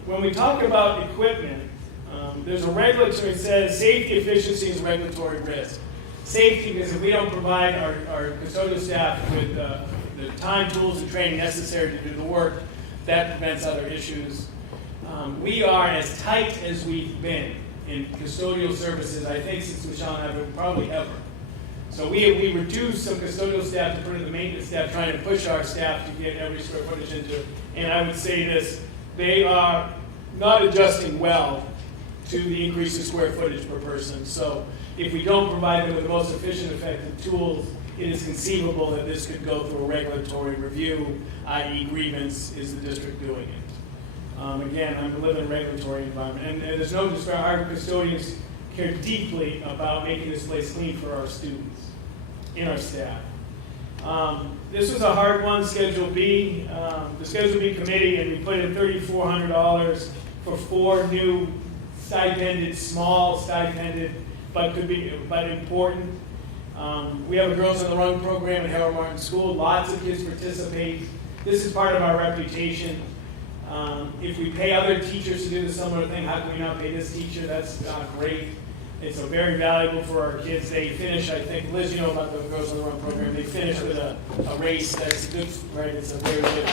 When we talk about equipment, there's a regulatory, it says safety, efficiency, is regulatory risk. Safety, because if we don't provide our custodial staff with the time, tools, and training necessary to do the work, that prevents other issues. We are as tight as we've been in custodial services, I think, since Michelle and I have been probably ever. So we reduced some custodial staff to put in the maintenance staff, trying to push our staff to get every square footage into it. And I would say this, they are not adjusting well to the increase in square footage per person. So if we don't provide them with the most efficient, effective tools, it is conceivable that this could go through a regulatory review, i.e. grievance, is the district doing it? Again, I'm living in a regulatory environment, and there's no disparity. Our custodians care deeply about making this place clean for our students and our staff. This was a hard one, Schedule B. The Schedule B committee, and we put in $3,400 for 4 new stipended, small stipended, but important. We have a Girls on the Run program at Harold Martin School. Lots of kids participate. This is part of our reputation. If we pay other teachers to do the similar thing, how can we not pay this teacher? That's great. It's very valuable for our kids. They finish, I think, Liz, you know about the Girls on the Run program. They finish with a race that's good, right? It's a very good.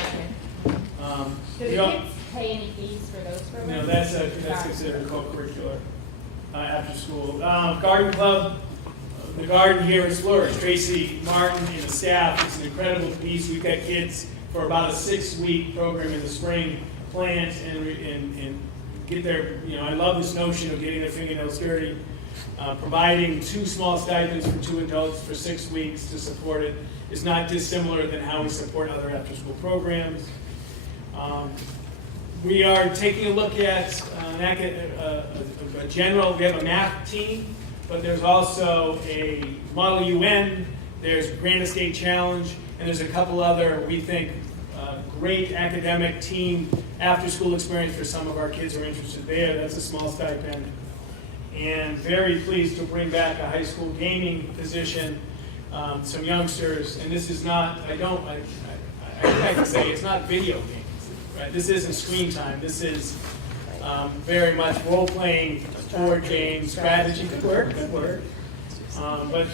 Do the kids pay any fees for those programs? No, that's considered co-curricular after school. Garden Club, the garden here is flourished. Tracy Martin and the staff, it's an incredible piece. We've got kids for about a 6-week program in the spring, plant and get their, I love this notion of getting their fingernails dirty. Providing 2 small stipends for 2 adults for 6 weeks to support it is not dissimilar than how we support other after-school programs. We are taking a look at a general, we have a math team, but there's also a Model UN, there's Grand Estate Challenge, and there's a couple other, we think, great academic team after-school experience for some of our kids who are interested there. That's a small stipend. And very pleased to bring back a high school gaming position, some youngsters, and this is not, I have to say, it's not video games, right? This isn't screen time. This is very much role-playing, board games, strategy. Good work. But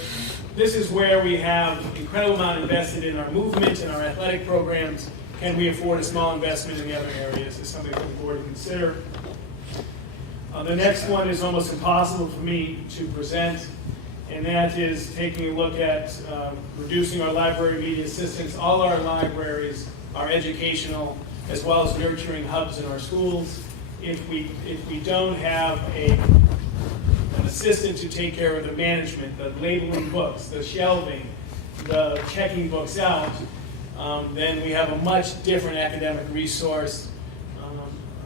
this is where we have incredible amount invested in our movement and our athletic programs. Can we afford a small investment in the other areas? Is something for the board to consider. The next one is almost impossible for me to present, and that is taking a look at reducing our library media assistance. All our libraries are educational as well as nurturing hubs in our schools. If we don't have an assistant to take care of the management, the labeling books, the shelving, the checking books out, then we have a much different academic resource.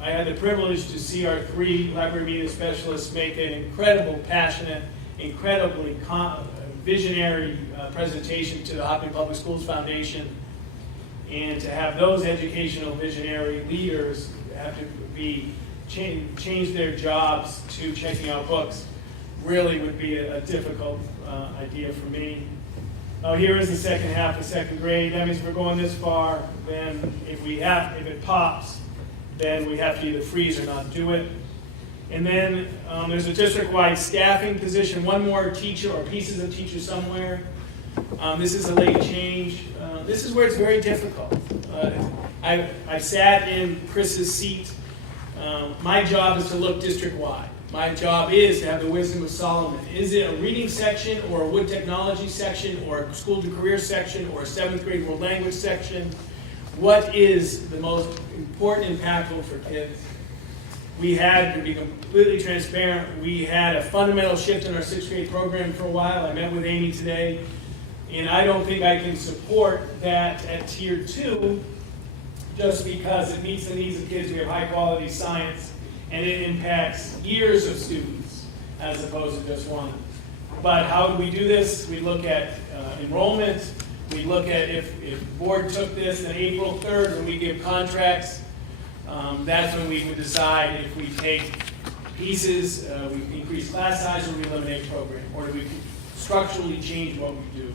I had the privilege to see our 3 library media specialists make an incredible, passionate, incredibly visionary presentation to the Hopkinton Public Schools Foundation, and to have those educational visionary leaders have to change their jobs to checking out books really would be a difficult idea for me. Here is the second half of 2nd grade. That means if we're going this far, then if it pops, then we have to either freeze or not do it. And then there's a district-wide staffing position, 1 more teacher or pieces of teachers somewhere. This is a late change. This is where it's very difficult. I sat in Chris's seat My job is to look district-wide. My job is to have the wisdom of Solomon. Is it a reading section, or a wood technology section, or a school to career section, or a 7th grade world language section? What is the most important, impactful for kids? We had, to be completely transparent, we had a fundamental shift in our 6th grade program for a while. I met with Amy today, and I don't think I can support that at Tier 2 just because it meets the needs of kids. We have high-quality science, and it impacts years of students as opposed to just one. But how do we do this? We look at enrollment. We look at if the board took this on April 3rd when we give contracts, that's when we would decide if we take pieces, we increase class size, or we eliminate program, or do we structurally change what we do.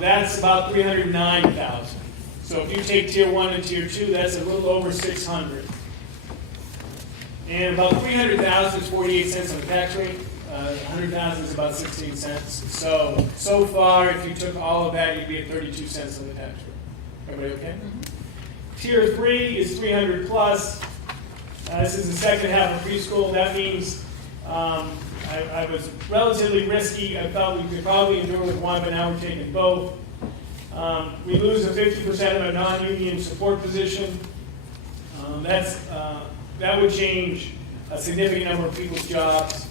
That's about 309,000. So if you take Tier 1 and Tier 2, that's a little over 600. And about 300,000 is 48 cents on the tax rate. 100,000 is about 16 cents. So far, if you took all of that, you'd be at 32 cents on the tax rate. Everybody okay? Mm-hmm. Tier 3 is 300 plus. This is the second half of preschool. That means I was relatively risky. I thought we could probably endure with one, but now we're taking both. We lose a 50% of a non-union support position. That would change a significant number of people's jobs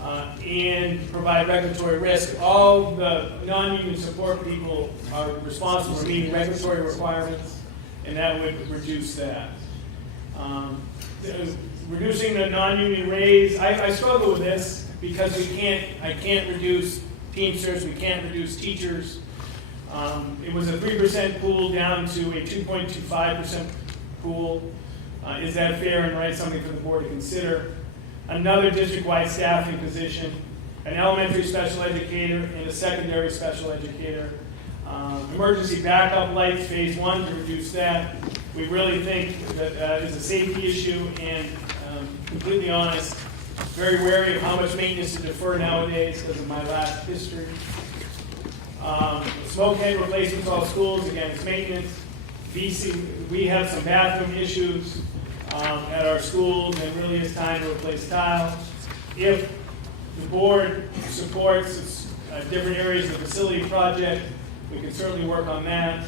and provide regulatory risk. All the non-union support people are responsible for meeting regulatory requirements, and that would reduce that. Reducing the non-union raise, I struggle with this because I can't reduce Teamsters, we can't reduce teachers. It was a 3% pool down to a 2.25% pool. Is that fair and right? Something for the board to consider. Another district-wide staffing position, an elementary special educator and a secondary special educator. Emergency backup lights, phase 1, to reduce that. We really think that is a safety issue, and completely honest, very wary of how much maintenance to defer nowadays because of my last history. Smoke head replacement for all schools, again, it's maintenance. We have some bathroom issues at our schools, and really it's time to replace tile. If the board supports different areas of the facility project, we can certainly work on that.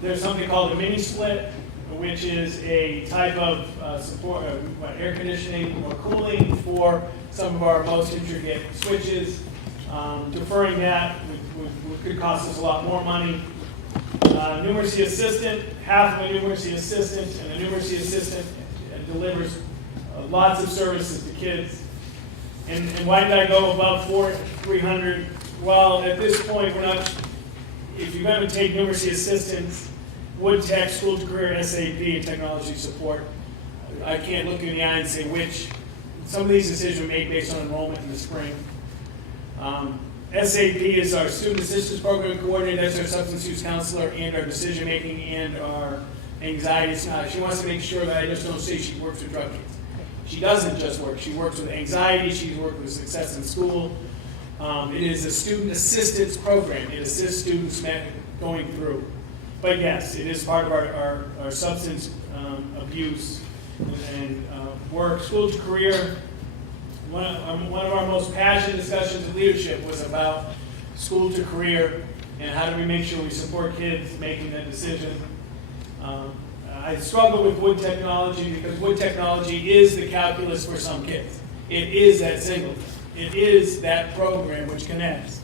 There's something called a mini split, which is a type of support, air conditioning or cooling for some of our most intricate switches. Deferring that could cost us a lot more money. Numeracy assistant, half of a numeracy assistant, and a numeracy assistant delivers lots of services to kids. And why did I go above 300? Well, at this point, we're not. If you're going to take numeracy assistants, wood tech, school to career, SAP, and technology support, I can't look you in the eye and say which. Some of these decisions are made based on enrollment in the spring. SAP is our student assistance program coordinator. That's our substance use counselor and our decision making and our anxiety. She wants to make sure that I just don't say she works with drug kids. She doesn't just work. She works with anxiety. She's worked with success in school. It is a student assistance program. It assists students going through. But yes, it is part of our substance abuse and work. School to career. One of our most passionate discussions of leadership was about school to career and how do we make sure we support kids making that decision. I struggle with wood technology because wood technology is the calculus for some kids. It is that single. It is that program which connects.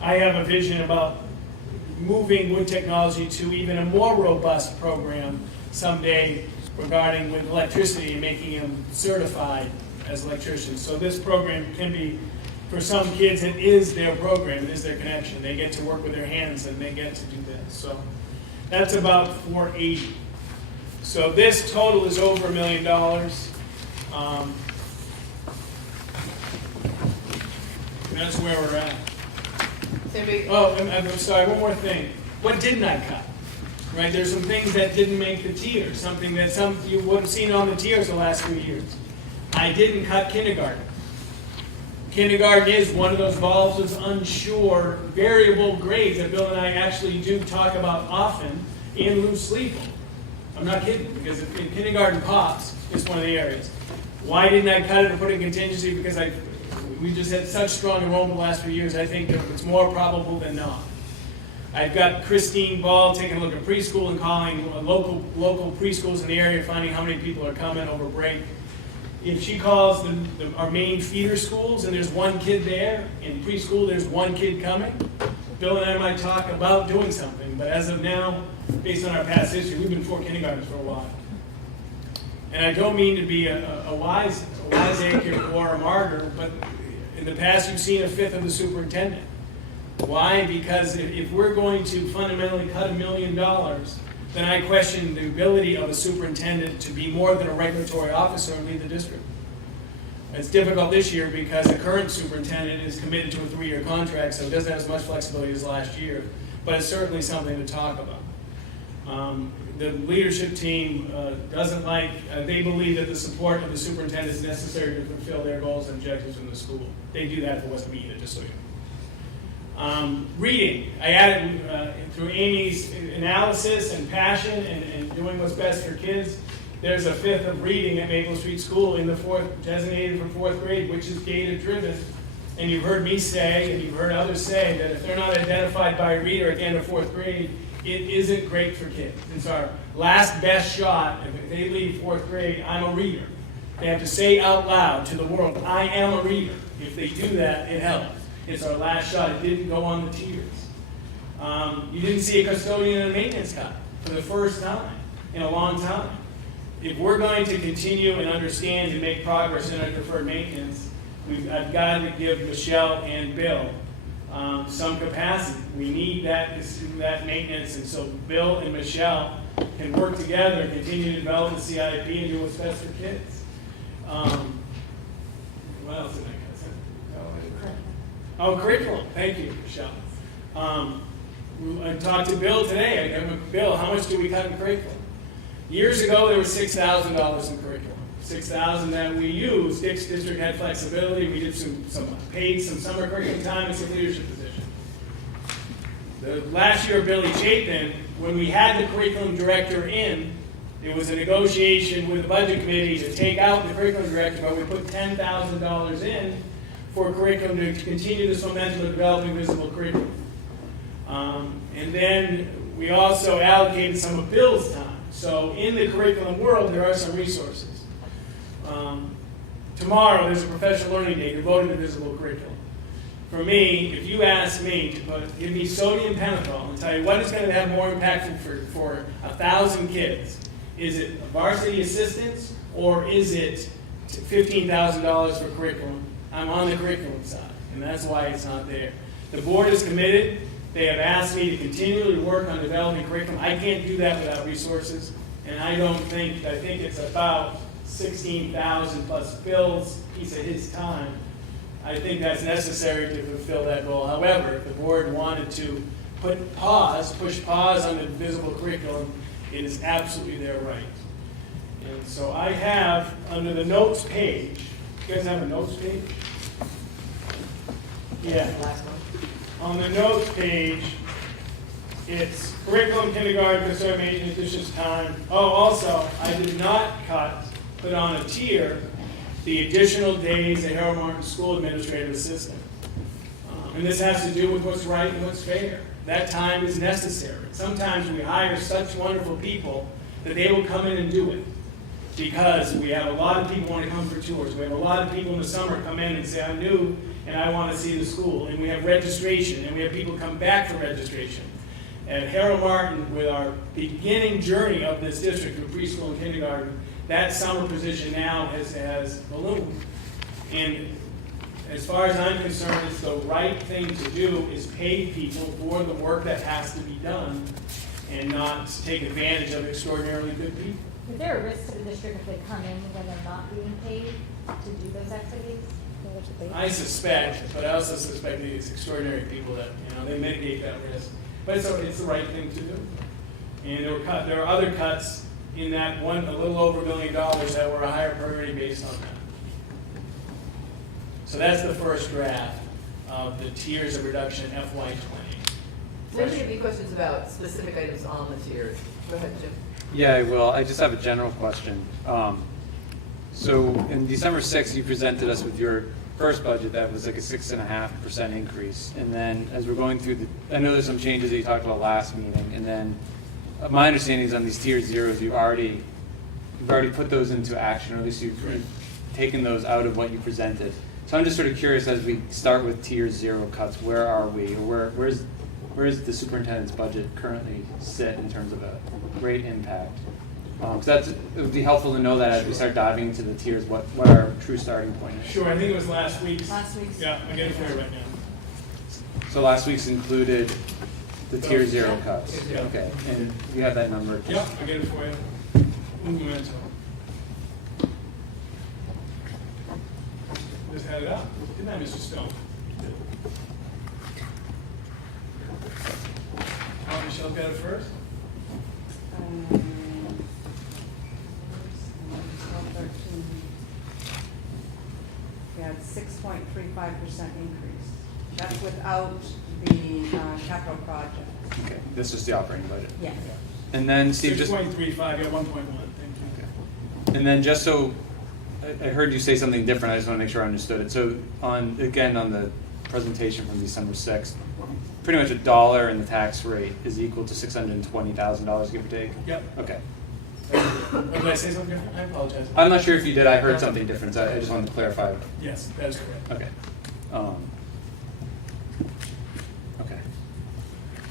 I have a vision about moving wood technology to even a more robust program someday regarding with electricity and making them certified as electricians. So this program can be, for some kids, it is their program, it is their connection. They get to work with their hands and they get to do this. So that's about 480. So this total is over $1 million. That's where we're at. Oh, I'm sorry, one more thing. What didn't I cut? Right, there's some things that didn't make the tiers, something that you wouldn't have seen on the tiers the last few years. I didn't cut kindergarten. Kindergarten is one of those volatile, unsure, variable grades that Bill and I actually do talk about often and lose sleep I'm not kidding, because in kindergarten pops is one of the areas. Why didn't I cut it or put it in contingency? Because we just had such strong enrollment the last few years, I think that it's more probable than not. I've got Christine Ball taking a look at preschool and calling local preschools in the area, finding how many people are coming over break. If she calls our main feeder schools and there's one kid there, in preschool there's one kid coming, Bill and I might talk about doing something, but as of now, based on our past history, we've been 4 kindergartens for a while. And I don't mean to be a wiseacre or a martyr, but in the past you've seen 1/5 of the superintendent. Why? Because if we're going to fundamentally cut $1 million, then I question the ability of a superintendent to be more than a regulatory officer and lead the district. It's difficult this year because the current superintendent is committed to a 3-year contract, so it doesn't have as much flexibility as last year, but it's certainly something to talk about. The leadership team doesn't like, they believe that the support of the superintendent is necessary to fulfill their goals and objectives in the school. They do that if it wasn't me either, just so you know. Reading, I added through Amy's analysis and passion and doing what's best for kids, there's 1/5 of reading at Maple Street School in the designated for 4th grade, which is data driven. And you've heard me say, and you've heard others say, that if they're not identified by a reader at the end of 4th grade, it isn't great for kids. It's our last best shot. If they leave 4th grade, I'm a reader. They have to say out loud to the world, I am a reader. If they do that, it helps. It's our last shot. It didn't go on the tiers. You didn't see a custodian and a maintenance cut for the first time in a long time. If we're going to continue and understand and make progress in our deferred maintenance, I've got to give Michelle and Bill some capacity. We need that maintenance, and so Bill and Michelle can work together and continue to develop the CIP and do what's best for kids. What else did I cut? Oh, curriculum. Thank you, Michelle. I talked to Bill today. I go, Bill, how much do we cut in curriculum? Years ago, there was $6,000 in curriculum. $6,000 that we used. Dick's district had flexibility. We did some summer curriculum time and some leadership position. The last year of Billy Chapin, when we had the curriculum director in, it was a negotiation with the budget committee to take out the curriculum director, but we put $10,000 in for curriculum to continue this momentum of developing visible curriculum. And then we also allocated some of Bill's time. So in the curriculum world, there are some resources. Tomorrow, there's a professional learning day devoted to visible curriculum. For me, if you ask me to give me sodium pentothal and tell you what is going to have more impact for 1,000 kids, is it varsity assistants or is it $15,000 for curriculum? I'm on the curriculum side, and that's why it's not there. The board is committed. They have asked me to continually work on developing curriculum. I can't do that without resources, and I think it's about $16,000 plus Bill's piece of his time. I think that's necessary to fulfill that goal. However, if the board wanted to push pause on the visible curriculum, it is absolutely their right. And so I have, under the notes page, you guys have a notes page? Yeah. On the notes page, it's curriculum, kindergarten, concern, maintenance, additions, time. Oh, also, I did not put on a tier the additional days at Harold Martin School Administrative Assistant. And this has to do with what's right and what's fair. That time is necessary. Sometimes we hire such wonderful people that they will come in and do it. Because we have a lot of people want to come for tours. We have a lot of people in the summer come in and say, I'm new and I want to see the school. And we have registration, and we have people come back for registration. At Harold Martin, with our beginning journey of this district of preschool and kindergarten, that summer position now has ballooned. And as far as I'm concerned, it's the right thing to do is pay people for the work that has to be done and not take advantage of extraordinarily good people. Is there a risk to the district if they come in when they're not being paid to do those activities? I suspect, but I also suspect these extraordinary people that, they mitigate that risk. But it's the right thing to do. And there are other cuts in that one, a little over $1 million that were a higher priority based on that. So that's the first draft of the tiers of reduction in FY20. Does anybody have any questions about specific items on the tiers? Go ahead, Jim. Yeah, well, I just have a general question. So in December 6th, you presented us with your first budget that was like a 6.5% increase. And then as we're going through I know there's some changes that you talked about last meeting. And then my understanding is on these tier zeros, you've already put those into action, or at least you've taken those out of what you presented. So I'm just sort of curious, as we start with tier zero cuts, where are we? Or where's the superintendent's budget currently sit in terms of a rate impact? Because it would be helpful to know that as we start diving into the tiers, what our true starting point is. Sure, I think it was last week's. Last week's. Yeah, I'll get it for you right now. So last week's included the tier zero cuts. Yeah. Okay, and you have that number? Yep, I'll get it for you. Un momento. Just had it up, didn't I, Mr. Stone? Oh, Michelle got it first? Yeah, it's 6.35% increase. That's without the capital project. Okay, this is the operating budget. Yes. And then Steve, just 6.35, yeah, 1.1, thank you. and then just so I heard you say something different, I just want to make sure I understood it. So on the presentation from December 6th, pretty much $1 in the tax rate is equal to $620,000, give or take? Yep. Okay. Oh, did I say something different? I apologize. I'm not sure if you did. I heard something different. So I just wanted to clarify. Yes, that is correct. Okay. Okay.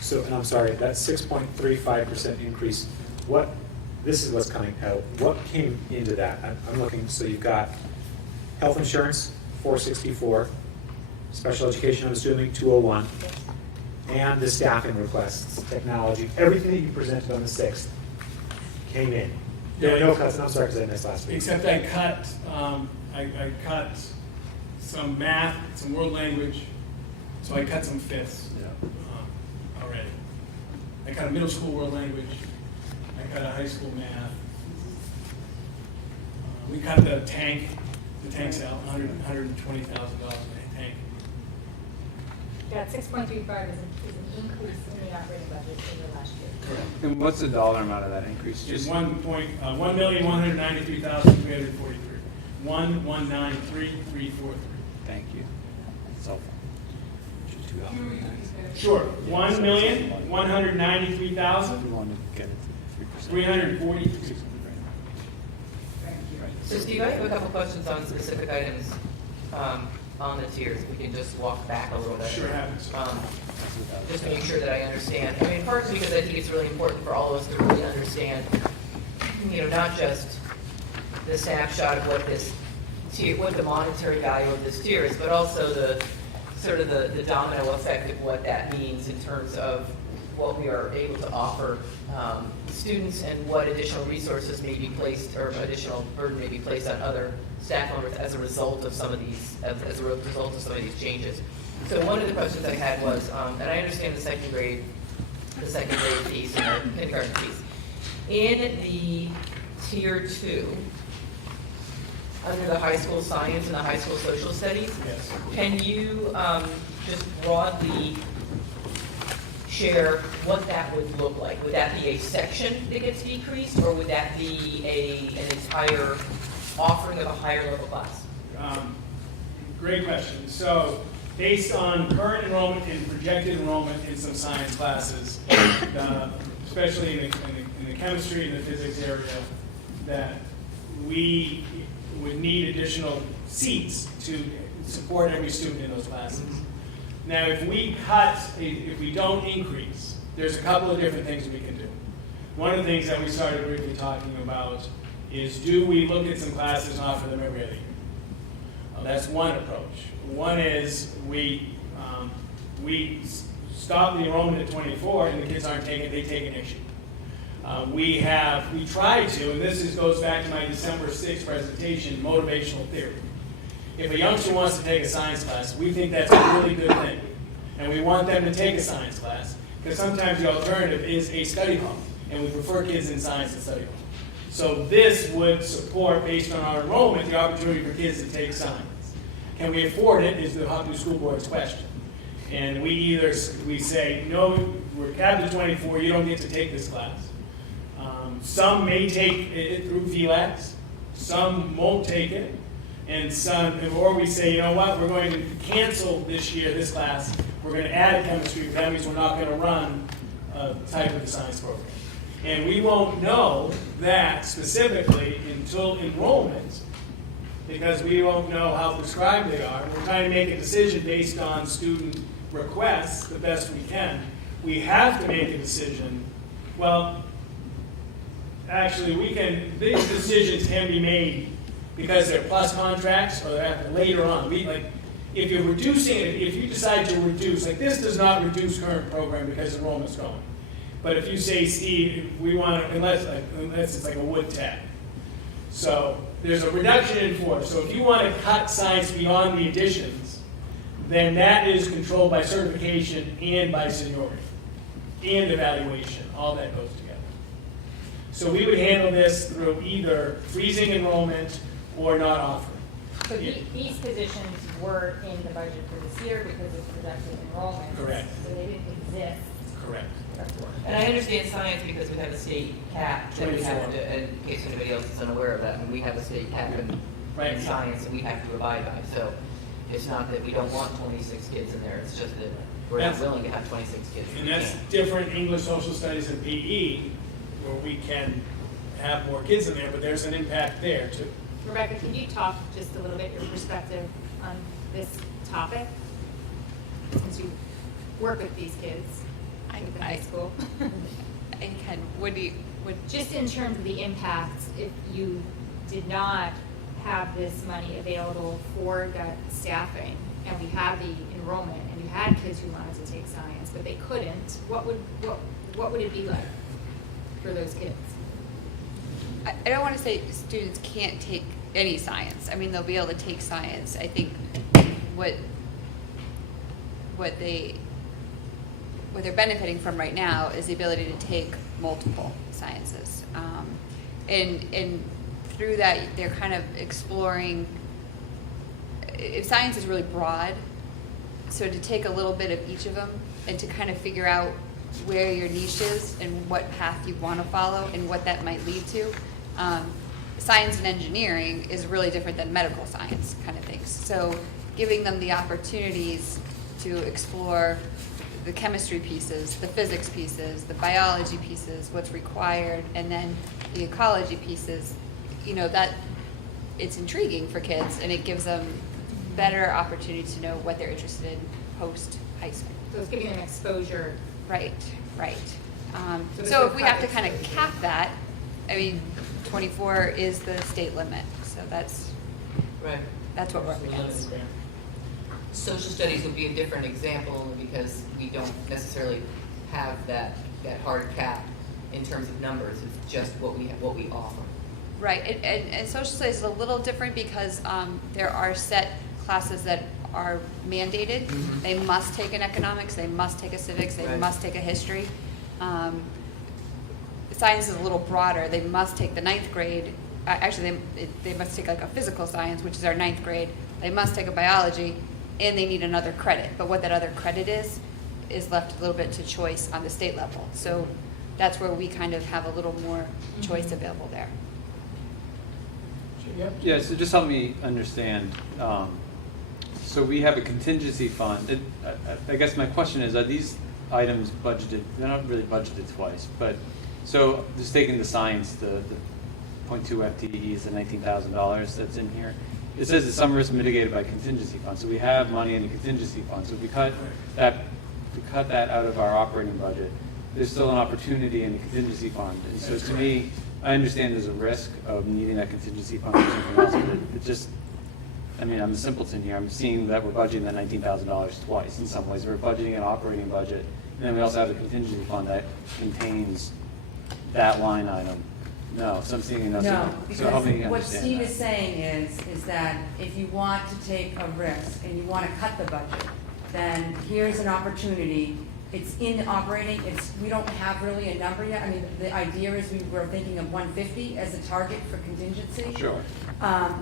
So, and I'm sorry, that 6.35% increase, this is what's coming out. What came into that? I'm looking, so you've got health insurance, 464, special education, I'm assuming, 201, and the staffing requests, technology, everything that you presented on the 6th came in. There were no cuts, and I'm sorry because I missed last week. Except I cut some math, some world language, so I cut some fifths already. I cut a middle school world language, I cut a high school math. We cut the tank's out, $120,000 a tank. Yeah, 6.35 is an increase in the operating budget over last year. Correct. And what's the dollar amount of that increase? It's Just 1,193,343. 1,193,343. thank you. That's helpful. Sure. 1,193,343. We want to get it to 3%. So Steve, I have a couple questions on specific items on the tiers. We can just walk back a little bit. Sure happens. Just to make sure that I understand. I mean, partly because I think it's really important for all of us to really understand, not just the snapshot of what this tier, what the monetary value of this tier is, but also the sort of the domino effect of what that means in terms of what we are able to offer students and what additional resources may be placed, or additional burden may be placed on other staff members as a result of some of these, as a result of some of these changes. So one of the questions I had was, and I understand the second grade piece and the kindergarten piece. In the tier 2, under the high school science and the high school social studies, Yes. can you just broadly share what that would look like? Would that be a section that gets decreased, or would that be an entire offering of a higher level class? Great question. So, based on current enrollment and projected enrollment in some science classes, especially in the chemistry and the physics area, that we would need additional seats to support every student in those classes. Now, if we don't increase, there's a couple of different things we can do. One of the things that we started briefly talking about is, do we look at some classes and offer them every other year? That's one approach. One is we stop the enrollment at 24 and the kids aren't taking it, they take an issue. We try to, and this goes back to my December 6th presentation, motivational theory. If a youngster wants to take a science class, we think that's a really good thing. And we want them to take a science class, because sometimes the alternative is a study hall, and we prefer kids in science to study hall. So this would support, based on our enrollment, the opportunity for kids to take science. Can we afford it, is the Hopkinton School Board's question. And we say, no, we're capped at 24, you don't get to take this class. Some may take it through VLATs, some won't take it, and some, or we say, you know what, we're going to cancel this year, this class, we're going to add chemistry, that means we're not going to run a type of the science program. And we won't know that specifically until enrollment, because we won't know how prescribed they are. We're trying to make a decision based on student requests the best we can. We have to make a decision. Well, actually, these decisions can be made because they're plus contracts or they're later on. If you're reducing it, if you decide to reduce, like this does not reduce current program because enrollment's going. But if you say, Steve, we want to, unless it's like a wood tag. So there's a reduction in force. So if you want to cut science beyond the additions, then that is controlled by certification and by seniority and evaluation. All that goes together. So we would handle this through either freezing enrollment or not offering. So these positions were in the budget for this year because of projected enrollment. Correct. So they didn't exist. Correct. And I understand science because we have a state cap that we have to, in case anybody else is unaware of that, and we have a state cap in science that we have to abide by. So it's not that we don't want 26 kids in there, it's just that we're not willing to have 26 kids. And that's different English, social studies, and PE, where we can have more kids in there, but there's an impact there too. Rebecca, can you talk just a little bit your perspective on this topic? Since you work with these kids in high school. And Ken, Just in terms of the impact, if you did not have this money available for that staffing, and we had the enrollment, and you had kids who wanted to take science, but they couldn't, what would it be like for those kids? I don't want to say students can't take any science. I mean, they'll be able to take science. I think what they're benefiting from right now is the ability to take multiple sciences. And through that, they're kind of exploring, if science is really broad, so to take a little bit of each of them and to kind of figure out where your niche is and what path you want to follow and what that might lead to. Science and engineering is really different than medical science kind of things. So giving them the opportunities to explore the chemistry pieces, the physics pieces, the biology pieces, what's required, and then the ecology pieces, that it's intriguing for kids and it gives them better opportunity to know what they're interested in post high school. So it's giving them exposure. Right. So if we have to kind of cap that, 24 is the state limit, so that's what we're up against. Social studies would be a different example because we don't necessarily have that hard cap in terms of numbers. It's just what we offer. Right, and social studies is a little different because there are set classes that are mandated. Mm-hmm. They must take an economics, they must take a civics, they must take a history. Science is a little broader. They must take the 9th grade. Actually, they must take like a physical science, which is our 9th grade. They must take a biology, and they need another credit. But what that other credit is left a little bit to choice on the state level. So that's where we kind of have a little more choice available there. Yeah, so just help me understand. So we have a contingency fund. I guess my question is, are these items budgeted? They're not really budgeted twice, but so just taking the science, the 0.2 FTEs, the $19,000 that's in here. It says that some risk mitigated by contingency fund. So we have money in the contingency fund. So if we cut that out of our operating budget, there's still an opportunity in the contingency fund. And so to me, I understand there's a risk of needing that contingency fund for something else, but it just, I'm a simpleton here. I'm seeing that we're budgeting that $19,000 twice in some ways. We're budgeting an operating budget, and then we also have a contingency fund that contains that line item. No, so I'm seeing another. No, So help me because what understand Steve that. is saying is that if you want to take a risk and you want to cut the budget, then here's an opportunity. It's in operating, we don't have really a number yet. The idea is we were thinking of 150 as a target for contingency. Sure.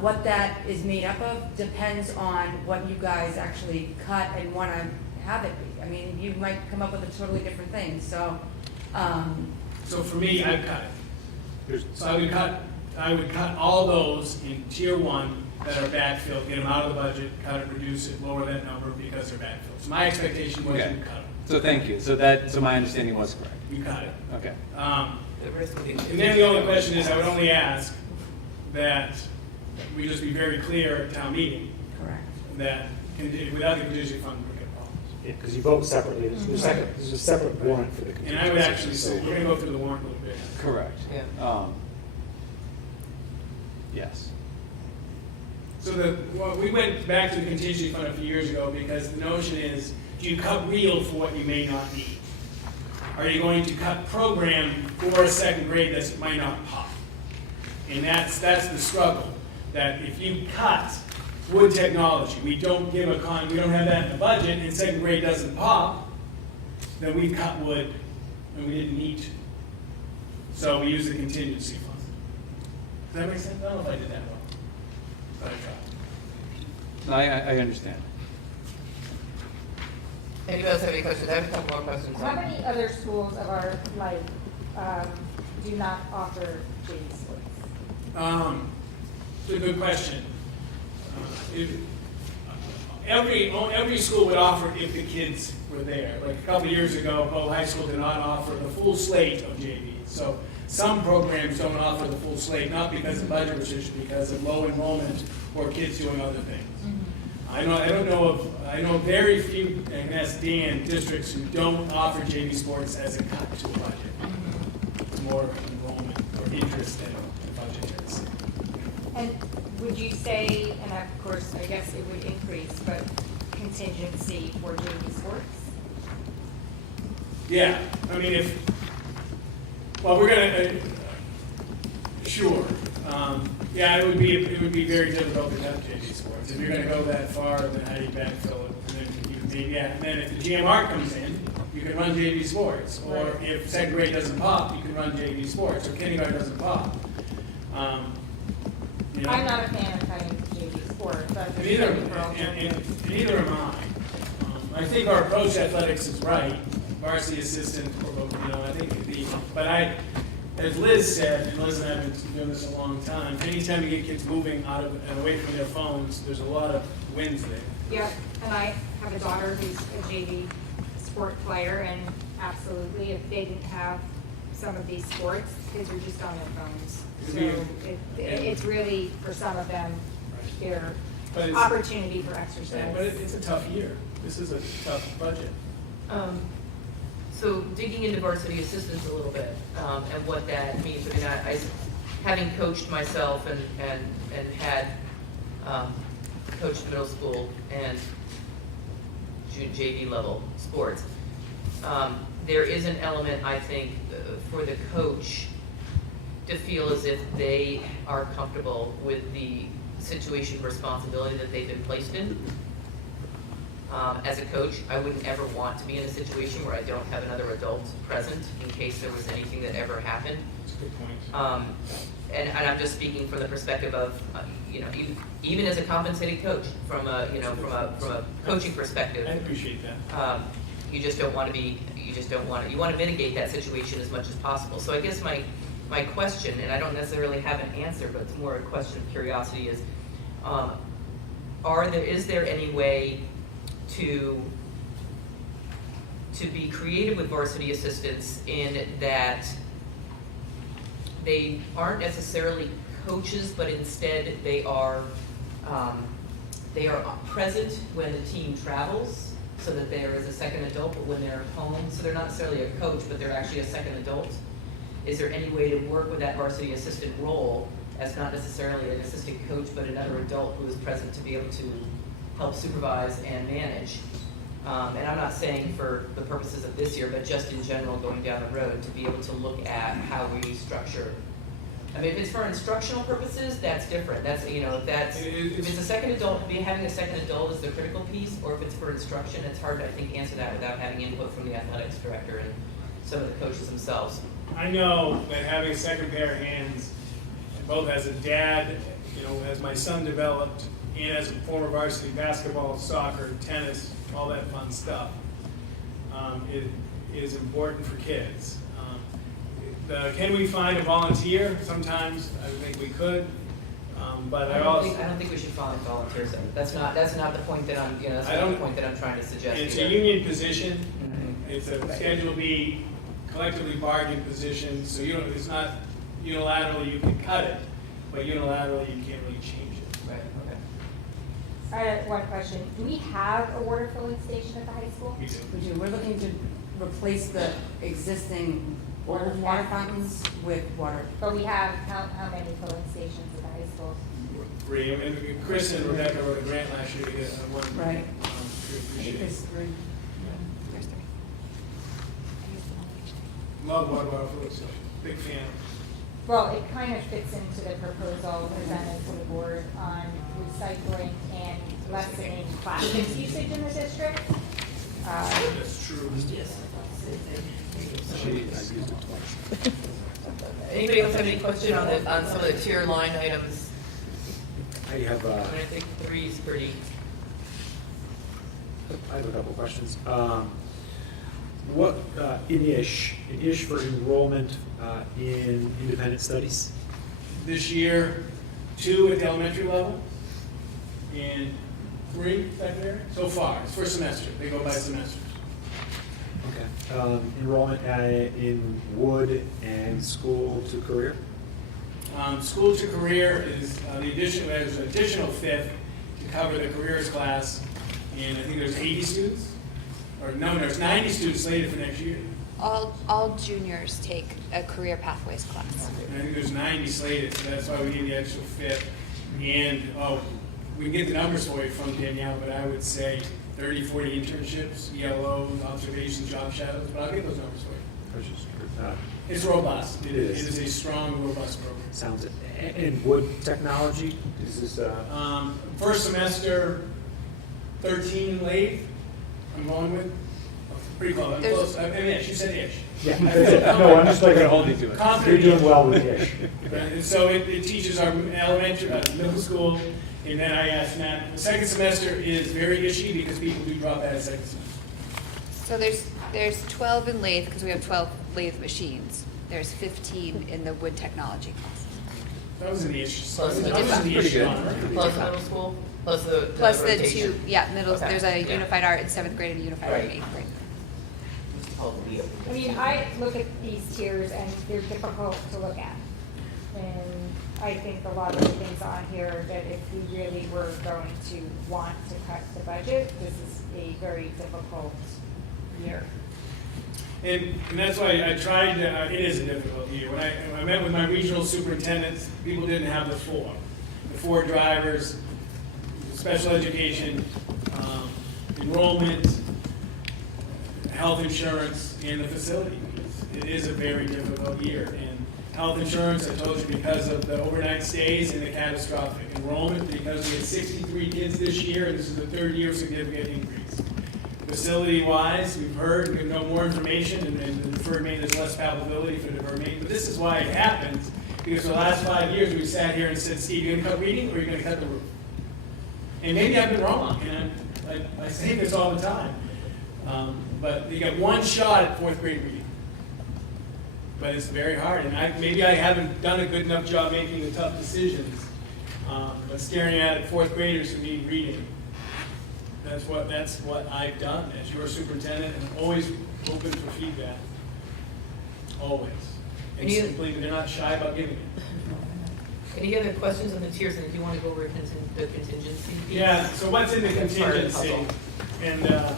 What that is made up of depends on what you guys actually cut and want to have it be. You might come up with a totally different thing, so. So for me, I've got it. So I would cut all those in tier 1 that are backfilled, get them out of the budget, cut it, reduce it, lower that number because they're backfilled. So my expectation was Okay. you cut them. So thank you. So my understanding was correct. You cut it. Okay. The risk would be- And then the only question is, I would only ask that we just be very clear at town meeting Correct. that without the contingency fund, we're going to problems. Yeah, because you vote separately, there's a separate warrant for the contingency. And I would actually say, we're going to go through the warrant a little bit. Correct. Yeah. Yes. So we went back to the contingency fund a few years ago because the notion is, do you cut real for what you may not need? Are you going to cut program for a second grade that might not pop? And that's the struggle, that if you cut wood technology, we don't have that in the budget, and second grade doesn't pop, then we cut wood and we didn't need to. So we use the contingency fund. Does that make sense? I don't know if I did that well, but I tried. No, I understand. Anybody else have any questions? I have a couple more questions. How many other schools of our life do not offer JV sports? It's a good question. Every school would offer if the kids were there. Like a couple of years ago, Bow High School did not offer the full slate of JV. So some programs don't offer the full slate, not because of budget restriction, because of low enrollment or kids doing other things. I know very few, and that's Dan, districts who don't offer JV sports as a cut to a budget. It's more enrollment or interest than the budget is. And would you say, and of course, I guess it would increase, but contingency for JV sports? Yeah, I mean, we're gonna, sure. Yeah, it would be very difficult to cut JV sports. If you're gonna go that far, then how do you backfill it? And then if the GMR comes in, you can run JV sports. Or Right. if second grade doesn't pop, you can run JV sports, or kindergarten doesn't pop. You know. I'm not a fan of cutting JV sports. And neither am I. I think our approach to athletics is right. Varsity assistant, I think as Liz said, and Liz and I have been doing this a long time, anytime you get kids moving out of and away from their phones, there's a lot of wins there. Yeah, and I have a daughter who's a JV sport player, and absolutely, if they didn't have some of these sports, kids are just on their phones. So it's really, for some of them, their But it's- opportunity for But exercise. it's a tough year. This is a tough budget. So digging into varsity assistance a little bit, and what that means. I mean, I having coached myself and had coached middle school and JV level sports, there is an element, I think, for the coach to feel as if they are comfortable with the situation of responsibility that they've been placed in. As a coach, I wouldn't ever want to be in a situation where I don't have another adult present in case there was anything that ever happened. That's a good point. And I'm just speaking from the perspective of, even as a compensated coach, from a coaching perspective. I appreciate that. You just don't want to you want to mitigate that situation as much as possible. So I guess my question, and I don't necessarily have an answer, but it's more a question of curiosity, is is there any way to be creative with varsity assistants in that they aren't necessarily coaches, but instead they are present when the team travels, so that there is a second adult, but when they're home, so they're not necessarily a coach, but they're actually a second adult. Is there any way to work with that varsity assistant role as not necessarily an assistant coach, but another adult who is present to be able to help supervise and manage? And I'm not saying for the purposes of this year, but just in general going down the road, to be able to look at how we structure. I mean, if it's for instructional purposes, that's different. That's, if it's a second adult, having a second adult is the critical piece, or if it's for instruction, it's hard to, I think, answer that without having input from the athletics director and some of the coaches themselves. I know that having a second pair of hands, both as a dad, as my son developed, and as a former varsity basketball, soccer, tennis, all that fun stuff, it is important for kids. Can we find a volunteer? Sometimes I think we could, but I also. I don't think we should find volunteers. That's not the point that I'm, that's I not the don't- point that I'm trying to suggest. It's either. a union position. Mhm. It's a Schedule B collectively bargained position, so it's not unilaterally you can cut it, but unilaterally you can't really change it. Right, okay. I have one question. Do we have a water filling station at the high school? We do. We do, we're looking to replace the existing old water fountains with water. But we have, how many filling stations at the high school? Three, and Chris and Rebecca wrote a grant last year to get one. Right. We appreciate There's it. three. There's three. Love water filling station, big fan. Well, it kind of fits into the proposal presented to the board on recycling and lessening plastics usage in the district. That's true. Anybody else have any question on some of the tier line items? I have, I mean, I think 3 is pretty. I have a couple questions. What, in ish for enrollment in independent studies? This year, 2 at the elementary level, and 3 secondary, so far, it's first semester, they go by semesters. Okay. Enrollment in Wood and School to Career? School to career is there's an additional 5th to cover the careers class, and I think there's 80 students, or no, there's 90 students slated for next year. All juniors take a career pathways class. And I think there's 90 slated, so that's why we need the extra 5th. And, we can get the numbers for you from Danielle, but I would say 30, 40 internships, ELOs, observations, job shadows, but I'll get those numbers for you. It's robust. It is a strong, robust program. Sounds it. And Wood Technology, is this, First semester, 13 lathe, I'm going with. Pretty close. I'm There's- close. I mean, ish. You said ish. yeah, no, I'm just like, Hold you to it. you're doing well with ish. And so it teaches our elementary, middle school, and then I asked Matt, the second semester is very ishy because people do drop out of second semester. So there's 12 in lathe, because we have 12 lathe machines. There's 15 in the wood technology class. That was in the ish. Plus That the- was in the Pretty ish good. one, right? Plus middle school, plus the Plus the rotation. 2, middle, Okay, there's a yeah. unified art in 7th grade and a unified art in Right. 8th grade. Oh, yeah. I mean, I look at these tiers and they're difficult to look at. And I think a lot of the things on here that if we really were going to want to cut the budget, this is a very difficult year. And that's why I tried to, it is a difficult year. When I met with my regional superintendents, people didn't have the 4. The 4 drivers, special education, enrollment, health insurance, and the facility. It is a very difficult year. And health insurance, I told you, because of the overnight stays and the catastrophic enrollment, because we had 63 kids this year, and this is the 3rd year of significant increase. Facility-wise, we've heard, we know more information, and the deferred maintenance, less palpability for deferred maintenance. But this is why it happens, because for the last 5 years, we sat here and said, Steve, you gonna cut reading, or are you gonna cut the roof? And maybe I've been wrong, and I say this all the time. But you got one shot at 4th grade reading. But it's very hard, and maybe I haven't done a good enough job making the tough decisions. But staring at 4th graders who need reading, that's what I've done as your superintendent, and I'm always open for feedback. Always. And simply, they're not shy about giving it. Any other questions on the tiers, and if you want to go over the contingency? piece? Yeah, so what's in the That's part of the contingency? puzzle. And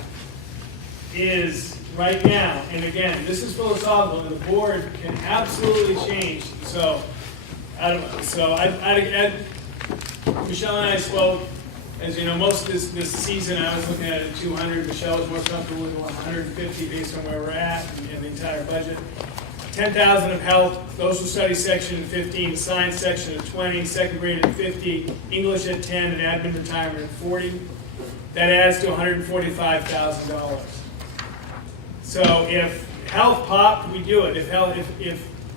is right now, and again, this is philosophical, and the board can absolutely change. So, I don't know. So Michelle and I spoke. As you know, most of this season, I was looking at it 200. Michelle was more comfortable with 150 based on where we're at and the entire budget. 10,000 of health, social studies section at 15, science section at 20, second grade at 50, English at 10, and admin retirement at 40. That adds to $145,000. So if health popped, we do it. If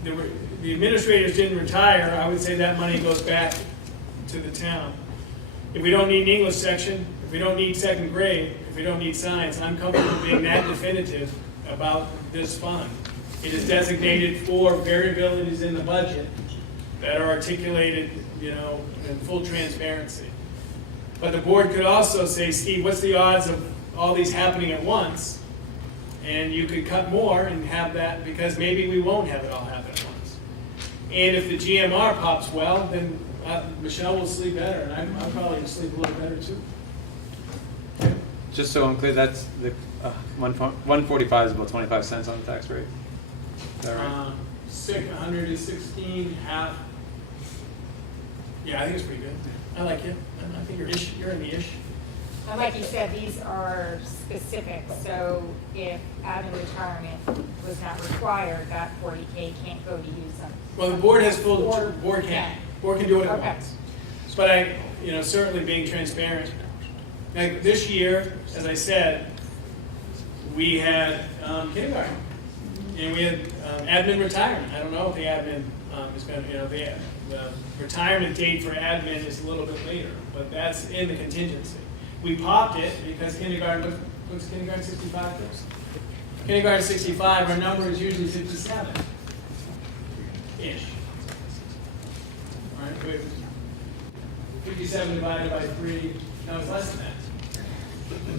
the administrators didn't retire, I would say that money goes back to the town. If we don't need an English section, if we don't need second grade, if we don't need science, I'm comfortable being that definitive about this fund. It is designated for variabilities in the budget that are articulated, in full transparency. But the board could also say, Steve, what's the odds of all these happening at once? And you could cut more and have that, because maybe we won't have it all happen at once. And if the GMR pops well, then Michelle will sleep better, and I'll probably sleep a little better too. Just so I'm clear, that's the 145 is about 25 cents on the tax rate. Is that right? 116, half. Yeah, I think it's pretty good. I like it. I think you're in the ish. And like you said, these are specific, so if admin retirement was not required, that 40K can't go to use them. Well, the board has full, board can do it at Okay. once. But certainly being transparent. Like this year, as I said, we had kindergarten, and we had admin retirement. I don't know if the admin is going to, the retirement date for admin is a little bit later, but that's in the contingency. We popped it because kindergarten, what's kindergarten 65 first? Kindergarten 65, our number is usually 57-ish. All right, 57 divided by 3, no, it's less than that.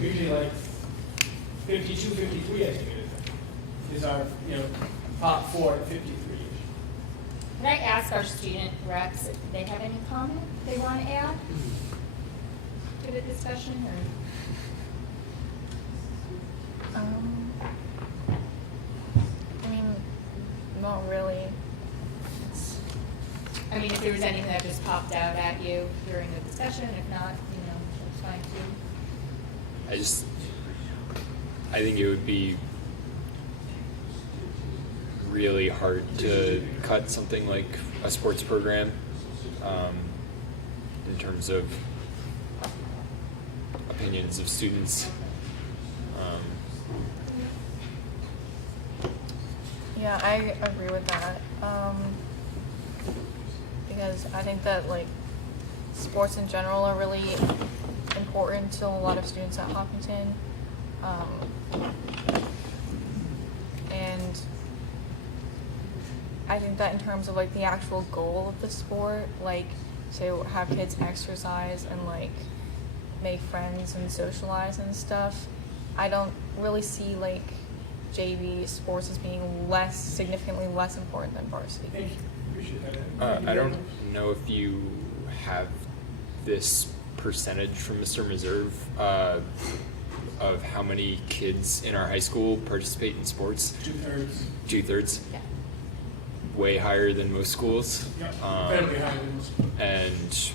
Usually like 52, 53, I think it is our, top 4 at 53. Can I ask our student reps if they have any comment they want to add to the discussion, or? I mean, not really. I mean, if there was anything that just popped out at you during the discussion, if not, that's fine too. I think it would be really hard to cut something like a sports program in terms of opinions of students. Yeah, I agree with that. Because I think that sports in general are really important to a lot of students at Hopkinton. And I think that in terms of the actual goal of the sport, to have kids exercise and make friends and socialize and stuff, I don't really see JV sports as being significantly less important than varsity. Thank you. Appreciate that. I don't know if you have this percentage from Mr. Meserve of how many kids in our high school participate in sports. 2/3. 2/3. Yeah. Way higher than most schools. Yep, incredibly high than most. And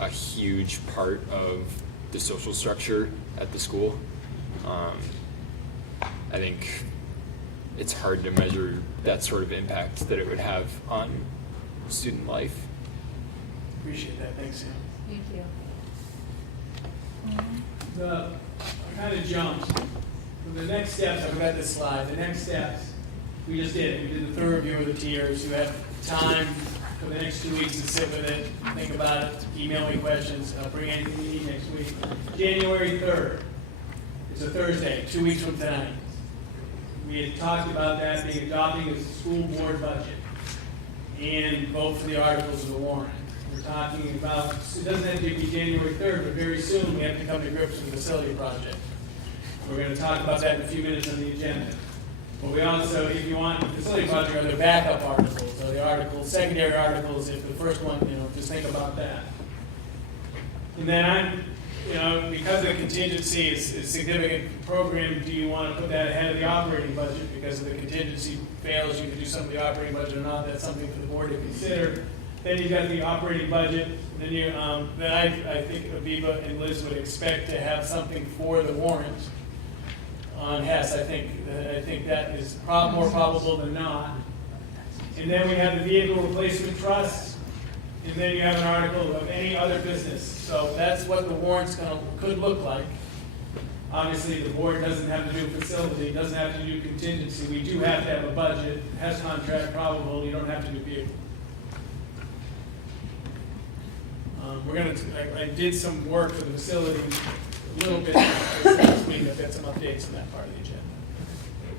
a huge part of the social structure at the school. I think it's hard to measure that sort of impact that it would have on student life. Appreciate that. Thanks, Sam. Thank you. I kind of jumped. The next steps, I forgot this slide. The next steps, we just did it. We did the third review of the tiers. You have time for the next 2 weeks to sit with it, think about it, email me questions, bring anything you need next week. January 3rd. It's a Thursday, 2 weeks from tonight. We had talked about that being adopting a school board budget and vote for the articles of the warrant. We're talking about, it doesn't have to be January 3rd, but very soon we have to come to grips with the facility project. We're going to talk about that in a few minutes on the agenda. But we also, if you want, the facility project are the backup articles, or the articles, secondary articles, if the first one, just think about that. And then because the contingency is a significant program, do you want to put that ahead of the operating budget? Because if the contingency fails, you can do some of the operating budget or not. That's something for the board to consider. Then you've got the operating budget. Then I think Aviva and Liz would expect to have something for the warrant on Hess. I think that is more probable than not. And then we have the vehicle replacement trust. And then you have an article of any other business. So that's what the warrant's could look like. Obviously, the board doesn't have to do facility, doesn't have to do contingency. We do have to have a budget. Has contract probable. You don't have to do vehicle. I did some work for the facility a little bit this week. I've got some updates on that part of the agenda.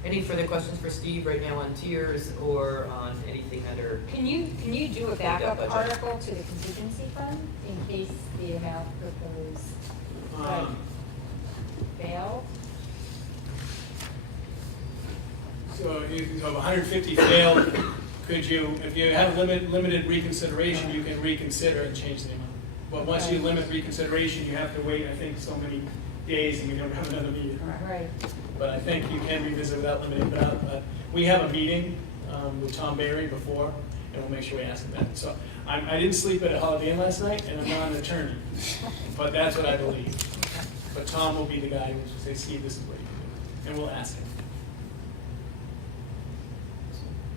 Any further questions for Steve right now on tiers or on anything that are? Can you do a backup budget. article to the contingency fund in case the amount proposed failed? So if 150 failed, could you, if you have limited reconsideration, you can reconsider and change the amount. But once you limit reconsideration, you have to wait, I think, so many days and we don't have another meeting. Right. But I think you can revisit without limiting, but we have a meeting with Tom Barry before, and we'll make sure we ask him that. So I didn't sleep at a Holiday Inn last night, and I'm not an attorney, but that's what I believe. But Tom will be the guy who will say, Steve, this is what you do, and we'll ask him.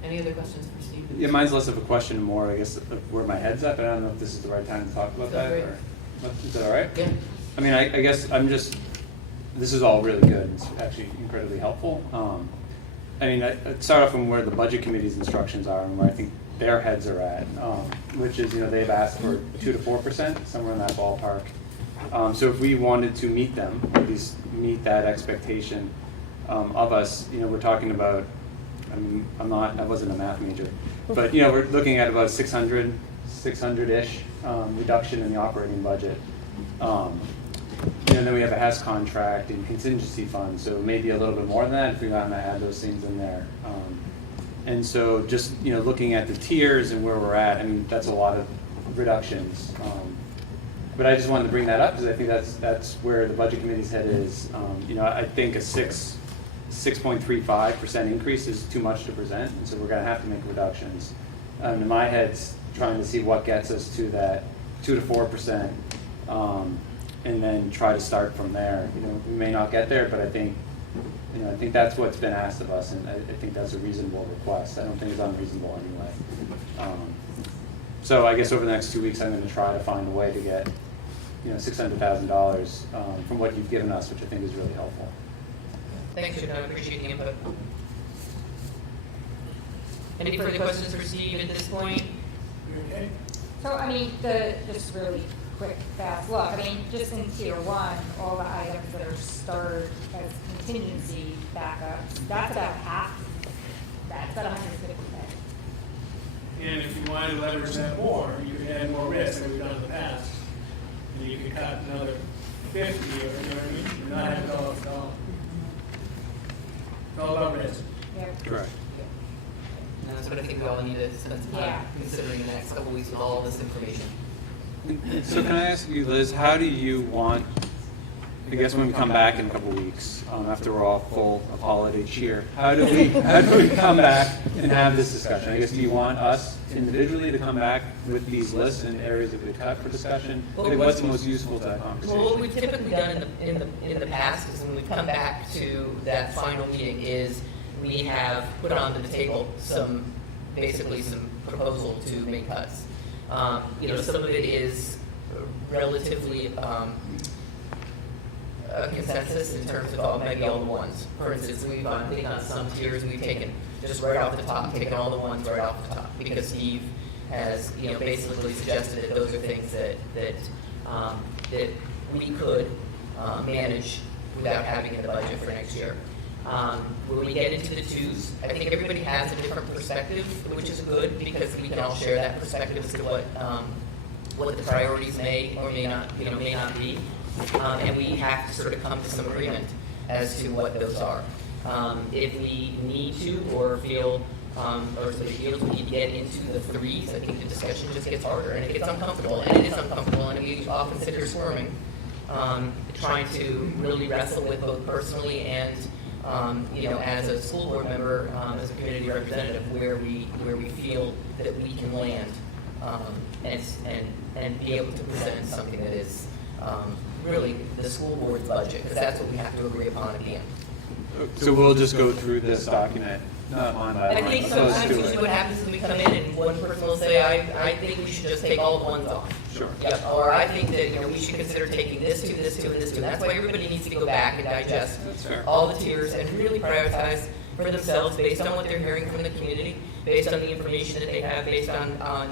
Any other questions for Steve? Yeah, mine's less of a question, more, I guess, of where my head's at, but I don't know if this is the right time to talk about that, Great. or, is that all right? Yeah. I mean, I guess I'm just, this is all really good, it's actually incredibly helpful. I mean, I'd start off from where the budget committee's instructions are and where I think their heads are at, which is, they've asked for 2 to 4%, somewhere in that ballpark. So if we wanted to meet them, or at least meet that expectation of us, we're talking about, I mean, I wasn't a math major, but we're looking at about 600-ish reduction in the operating budget. And then we have a HES contract and contingency fund, so maybe a little bit more than that if we want to add those things in there. And so just, looking at the tiers and where we're at, I mean, that's a lot of reductions. But I just wanted to bring that up because I think that's where the budget committee's head is. I think a 6.35% increase is too much to present, and so we're going to have to make reductions. In my head's trying to see what gets us to that 2 to 4%. And then try to start from there. We may not get there, but I think that's what's been asked of us, and I think that's a reasonable request. I don't think it's unreasonable anyway. So I guess over the next 2 weeks, I'm going to try to find a way to get, $600,000 from what you've given us, which I think is really helpful. Thanks, Jim. I appreciate the input. Any further questions for Steve at this point? You okay? So, I mean, just really quick, fast look, I mean, just in tier 1, all the items that are starred as contingency backups, that's about half. That's about 150K. And if you wanted to leverage that more, you could add more risk than we've done in the past. And you could cut another 50, or you know what I mean? You're not having all. It's all about risk. Yep. Correct. And that's what I think we all need to spend some time considering in the next couple of weeks with all of this information. So can I ask you, Liz, how do you want, I guess when we come back in a couple of weeks, after we're all full of holiday cheer, how do we come back and have this discussion? I guess, do you want us individually to come back with these lists and areas that we cut for discussion? Like, what's most useful to that conversation? Well, what we've typically done in the past is when we come back to that final meeting is we have put onto the table basically some proposal to make cuts. Some of it is relatively a consensus in terms of maybe all the ones. For instance, we've I think on some tiers we've taken just right off the top, taken all the ones right off the top because Steve has basically suggested that those are things that we could manage without having in the budget for next year. When we get into the twos, I think everybody has a different perspective, which is good because we can all share that perspective as to what the priorities may or may not be, and we have to sort of come to some agreement as to what those are. If we need to or feel or so we need to get into the threes, I think the discussion just gets harder and it gets uncomfortable, and it is uncomfortable, and we often consider squirming, trying to really wrestle with both personally and as a school board member, as a community representative, where we feel that we can land and be able to present something that is really the school board's budget, because that's what we have to agree upon at the end. So we'll just go through this document, not line by line. I think sometimes usually what happens is we come in and one person will say, I think we should just take all the ones off. Sure. Yep. Or I think that we should consider taking this two, this two, and this two. And that's why everybody needs to go back and digest all the tiers and really prioritize for themselves based on what they're hearing from the community, based on the information that they have, based on I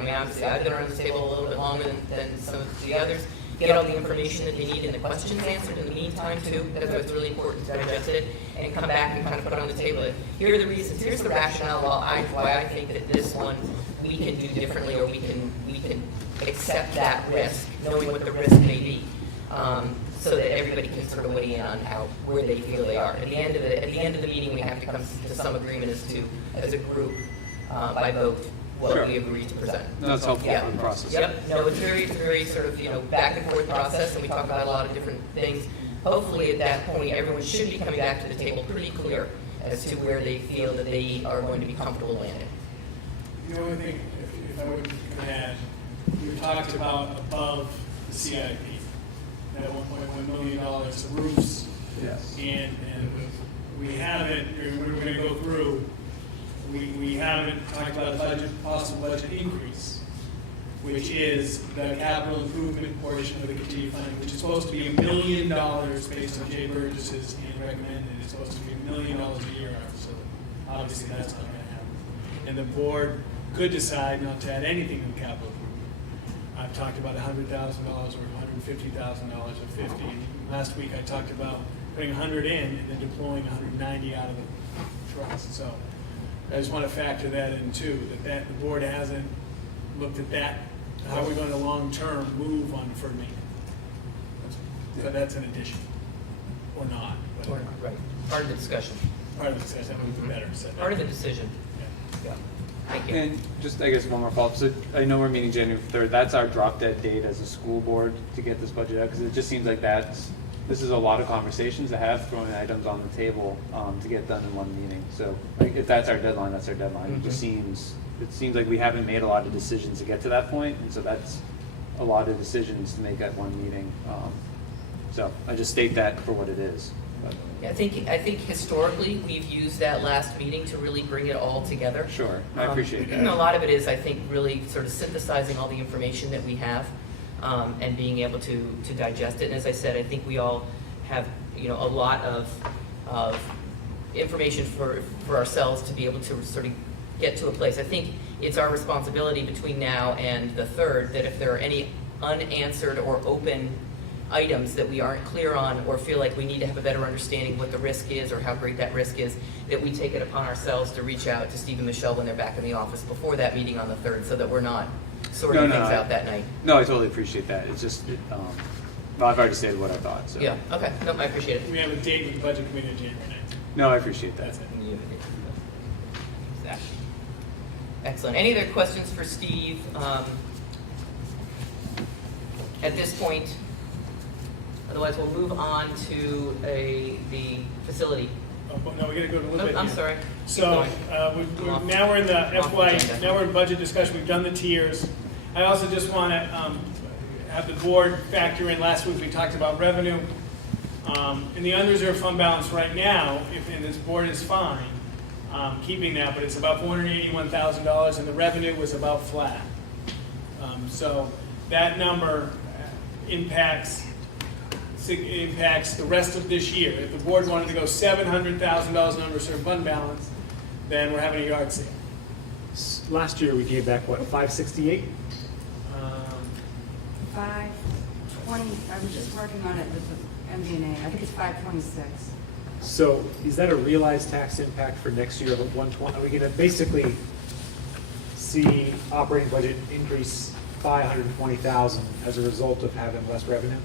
mean, obviously I've been around this table a little bit longer than some of the others, get all the information that they need and the questions answered in the meantime too. That's why it's really important to digest it and come back and kind of put on the table. Here are the reasons, here's the rationale why I think that this one we can do differently, or we can accept that risk, knowing what the risk may be. So that everybody can sort of weigh in on where they feel they are. At the end of the meeting, we have to come to some agreement as a group, by vote, what we agree to present. That's helpful Yeah. for the process. Yep, no, it's very sort of, back and forth process, and we talk about a lot of different things. Hopefully, at that point, everyone should be coming back to the table pretty clear as to where they feel that they are going to be comfortable landing. The only thing, if I would add, we talked about above the CIP, that $1.1 million of roofs. Yes. And we haven't, we're going to go through, we haven't talked about a possible budget increase, which is the capital improvement portion of the continued funding, which is supposed to be $1 million based on Jay Burgess's and recommended. It's supposed to be $1 million a year. So obviously that's not going to happen. And the board could decide not to add anything to the capital improvement. I've talked about $100,000 or $150,000 or $50,000. Last week I talked about putting 100 in and then deploying 190 out of the trust. So I just want to factor that in too, that the board hasn't looked at that. How are we going to long-term move on deferred maintenance? So that's an addition, or not. But Right, part of the discussion, part of the discussion, that would be better said. part of the decision. Yeah. Yeah, thank you. And just, I guess, one more follow-up. So I know we're meeting January 3rd. That's our drop-dead date as a school board to get this budget out, because it just seems like this is a lot of conversations to have, throwing items on the table to get done in one meeting. So like, if that's our deadline, that's our deadline. It just seems like we haven't made a lot of decisions to get to that point, and so that's a lot of decisions to make at one meeting. So I just state that for what it is. But Yeah, I think historically, we've used that last meeting to really bring it all together. sure, I appreciate that. A lot of it is, I think, really sort of synthesizing all the information that we have, and being able to digest it. And as I said, I think we all have, a lot of information for ourselves to be able to sort of get to a place. I think it's our responsibility between now and the 3rd that if there are any unanswered or open items that we aren't clear on or feel like we need to have a better understanding of what the risk is or how great that risk is, that we take it upon ourselves to reach out to Steve and Michelle when they're back in the office before that meeting on the 3rd, so that we're not sorting things out that night. No, I totally appreciate that. It's just, well, I've already stated what I thought, so. Yeah, okay, no, I appreciate it. We have a date with the budget committee on January 9th. No, I appreciate that. That's it. Exactly. Excellent. Any other questions for Steve? At this point, otherwise we'll move on to the facility. Oh, no, we got to go to a little bit. I'm here. sorry. So now we're in the FY, now we're in budget discussion. We've done the tiers. I also just want to have the board factor in. Last week we talked about revenue. In the unreserved fund balance right now, and this board is fine keeping that, but it's about $481,000, and the revenue was about flat. So that number impacts the rest of this year. If the board wanted to go $700,000 in unreserved fund balance, then we're having a yard sale. Last year, we gave back, what, 568? 520, I was just working on it with the MD&A. I think it's 526. So is that a realized tax impact for next year of 120? Are we going to basically see operating budget increase $520,000 as a result of having less revenue?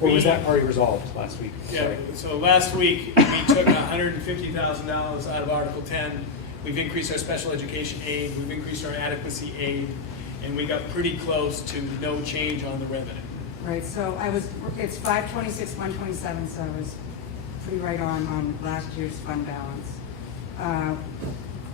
Or was that already resolved last week? Yeah, Sorry. so last week, we took $150,000 out of Article 10. We've increased our special education aid, we've increased our adequacy aid, and we got pretty close to no change on the revenue. Right, so it's 526, 127, so I was pretty right on last year's fund balance.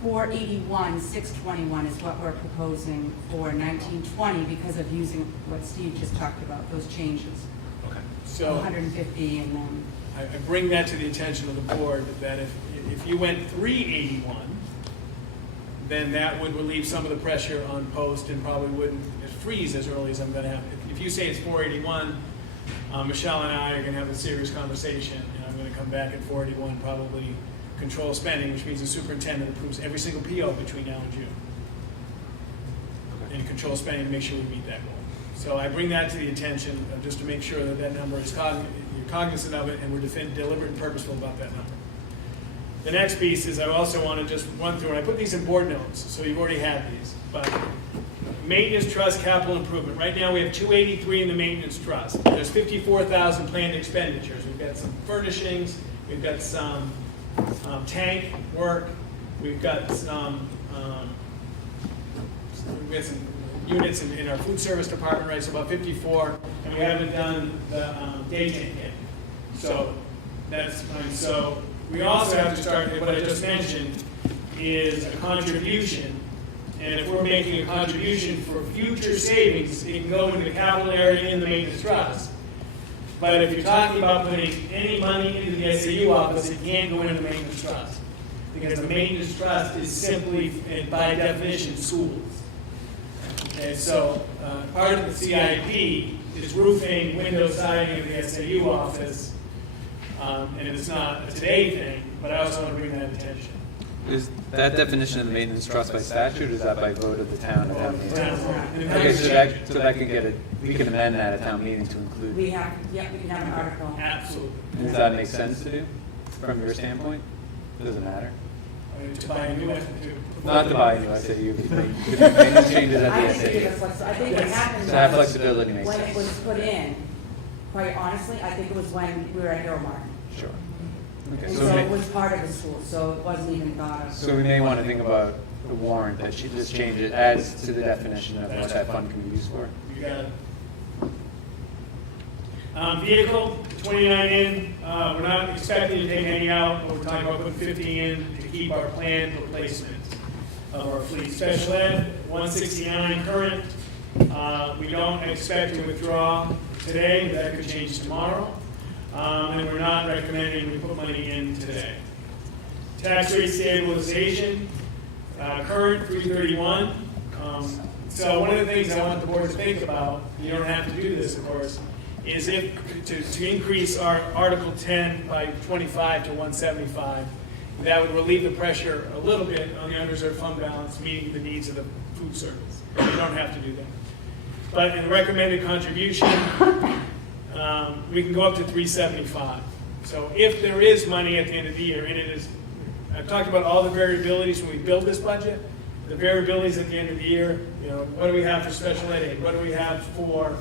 481, 621 is what we're proposing for 1920 because of using what Steve just talked about, those changes. Okay. So 150 and then. I bring that to the attention of the board, that if you went 381, then that would relieve some of the pressure on post and probably wouldn't freeze as early as I'm going to have. If you say it's 481, Michelle and I are going to have a serious conversation, and I'm going to come back at 481, probably control spending, which means the superintendent approves every single PO between now and June. And control spending to make sure we meet that goal. So I bring that to the attention, just to make sure that that number is you're cognizant of it, and we're deliberate and purposeful about that number. The next piece is I also want to just run through, and I put these in board notes, so you've already had these, but maintenance trust capital improvement. Right now we have 283 in the maintenance trust. There's 54,000 planned expenditures. We've got some furnishings, we've got some tank work, we've got some units in our food service department, right? So about 54, and we haven't done the day tank yet. So that's fine. So we also have to start, what I just mentioned, is a contribution. And if we're making a contribution for future savings, it can go into the capital area in the maintenance trust. But if you're talking about putting any money into the SAU office, it can't go into the maintenance trust. Because the maintenance trust is simply, and by definition, schools. Okay, so part of the CIP is roofing, window siding of the SAU office. And it's not a today thing, but I also want to bring that attention. Is that definition of the maintenance trust by statute, or is that by vote of the town at town meeting? Okay, so that can get it, we can amend that at town meeting to include. We can have an article. Absolutely. Does that make sense to do, from your standpoint? Does it matter? To buy a new Not to buy a new SAU, but make changes at I the think SAU. I think what happened To have flexibility makes when it sense. was put in, quite honestly, I think it was when we were at Hero Mark. Sure. Okay, And so so we it may- was part of the school, so it wasn't even thought of. So we may want to think about the warrant, that she just change it, adds to the definition of what that fund can be used for. You got it. Vehicle, 29 in. We're not expecting to take any out, but we're talking about putting 50 in to keep our planned replacement of our fleet. Special ed, 169 current. We don't expect to withdraw today. That could change tomorrow. And we're not recommending we put money in today. Tax rate stabilization, current 331. So one of the things I want the board to think about, you don't have to do this, of course, is if to increase our Article 10 by 25 to 175, that would relieve the pressure a little bit on the unreserved fund balance, meeting the needs of the food service. You don't have to do that. But in the recommended contribution, we can go up to 375. So if there is money at the end of the year, and it is, I've talked about all the variabilities when we build this budget, the variabilities at the end of the year, you know, what do we have for special ed aid? What do we have for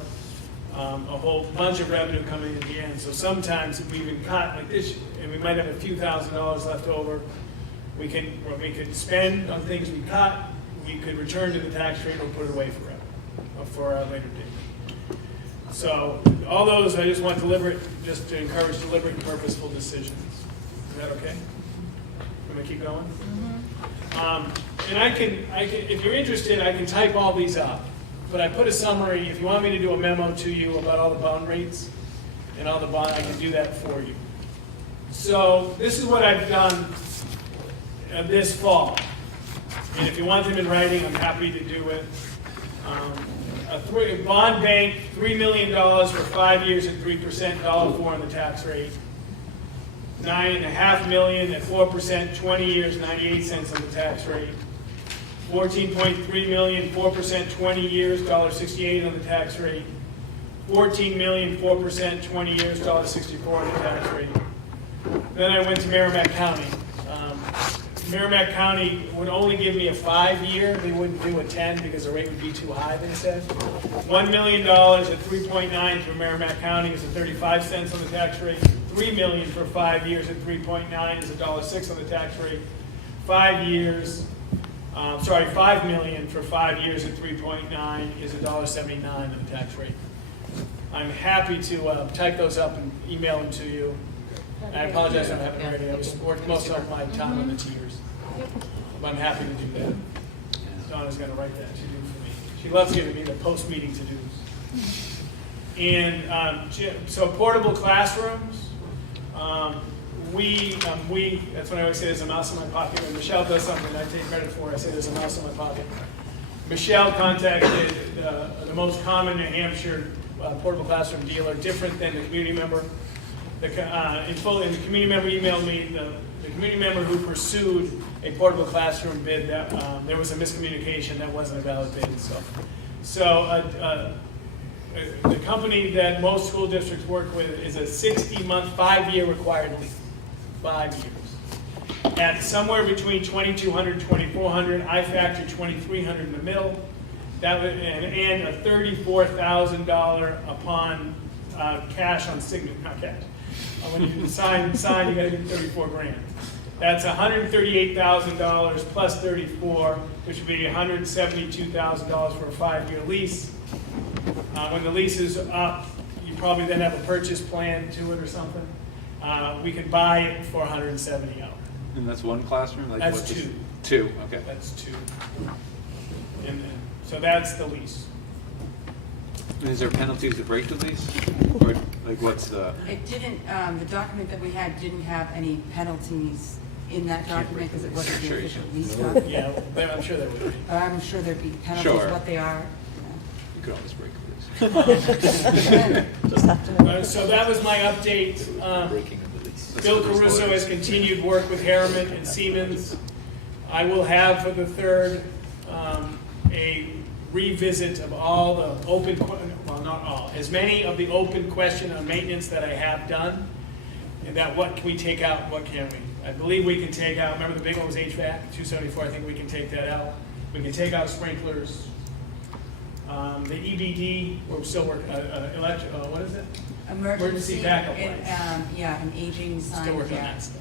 a whole bunch of revenue coming in the end? So sometimes if we even cut like this, and we might have a few $1,000s left over, we could spend on things we cut, we could return to the tax rate or put it away for a later date. So all those, I just want just to encourage deliberate and purposeful decisions. Is that okay? I'm gonna keep going. And I can, if you're interested, I can type all these up. But I put a summary. If you want me to do a memo to you about all the bond rates and all the bond, I can do that for you. So this is what I've done this fall. And if you want them in writing, I'm happy to do it. A bond bank, $3 million for 5 years at 3%, $1.04 on the tax rate. $9.5 million at 4%, 20 years, 98 cents on the tax rate. $14.3 million, 4%, 20 years, $1.68 on the tax rate. $14 million, 4%, 20 years, $1.64 on the tax rate. Then I went to Merrimack County. Merrimack County would only give me a 5-year. They wouldn't do a 10 because the rate would be too high, they said. $1 million at 3.9 for Merrimack County is at 35 cents on the tax rate. $3 million for 5 years at 3.9 is $1.06 on the tax rate. 5 million for 5 years at 3.9 is $1.79 on the tax rate. I'm happy to type those up and email them to you. I apologize I don't have it ready. I was working most of my time on the tiers. But I'm happy to do that. Donna's going to write that to do for me. She loves giving me the post-meeting to-dos. And so portable classrooms. That's what I always say, there's a mouse in my pocket. When Michelle does something I take credit for, I say there's a mouse in my pocket. Michelle contacted the most common New Hampshire portable classroom dealer, different than the community member. The community member emailed me, the community member who pursued a portable classroom bid, that there was a miscommunication, that wasn't a valid bid. So the company that most school districts work with is a 60-month, 5-year required lease. 5 years. At somewhere between $2,200 and $2,400, I factor $2,300 in the middle. That would, and a $34,000 upon cash on signature, not cash. When you sign, you gotta do 34 grand. That's $138,000 plus 34, which would be $172,000 for a 5-year lease. When the lease is up, you probably then have a purchase plan to it or something. We could buy it for $170. And that's one classroom? Like That's what's this- 2. 2, okay. That's 2. And then, so that's the lease. And is there penalties to break the lease? Or like what's the? It didn't, the document that we had didn't have any penalties in that document because it wasn't the Sure you official can. lease document. Yeah, I'm sure there would be. I'm sure there'd be penalties, Sure. what they are. You could always break the lease. Just have to know. So that was my update. Breaking of the lease. Bill Caruso has continued work with Harriman and Siemens. I will have for the 3rd a revisit of all the open, well, not all, as many of the open question on maintenance that I have done. And that what can we take out, what can we? I believe we can take out, remember the big one was HVAC, 274, I think we can take that out. We can take out sprinklers. The EBD, we're still working, what is it? Emergency backup and, lights. yeah, an aging sign. Still working on yeah. that stuff.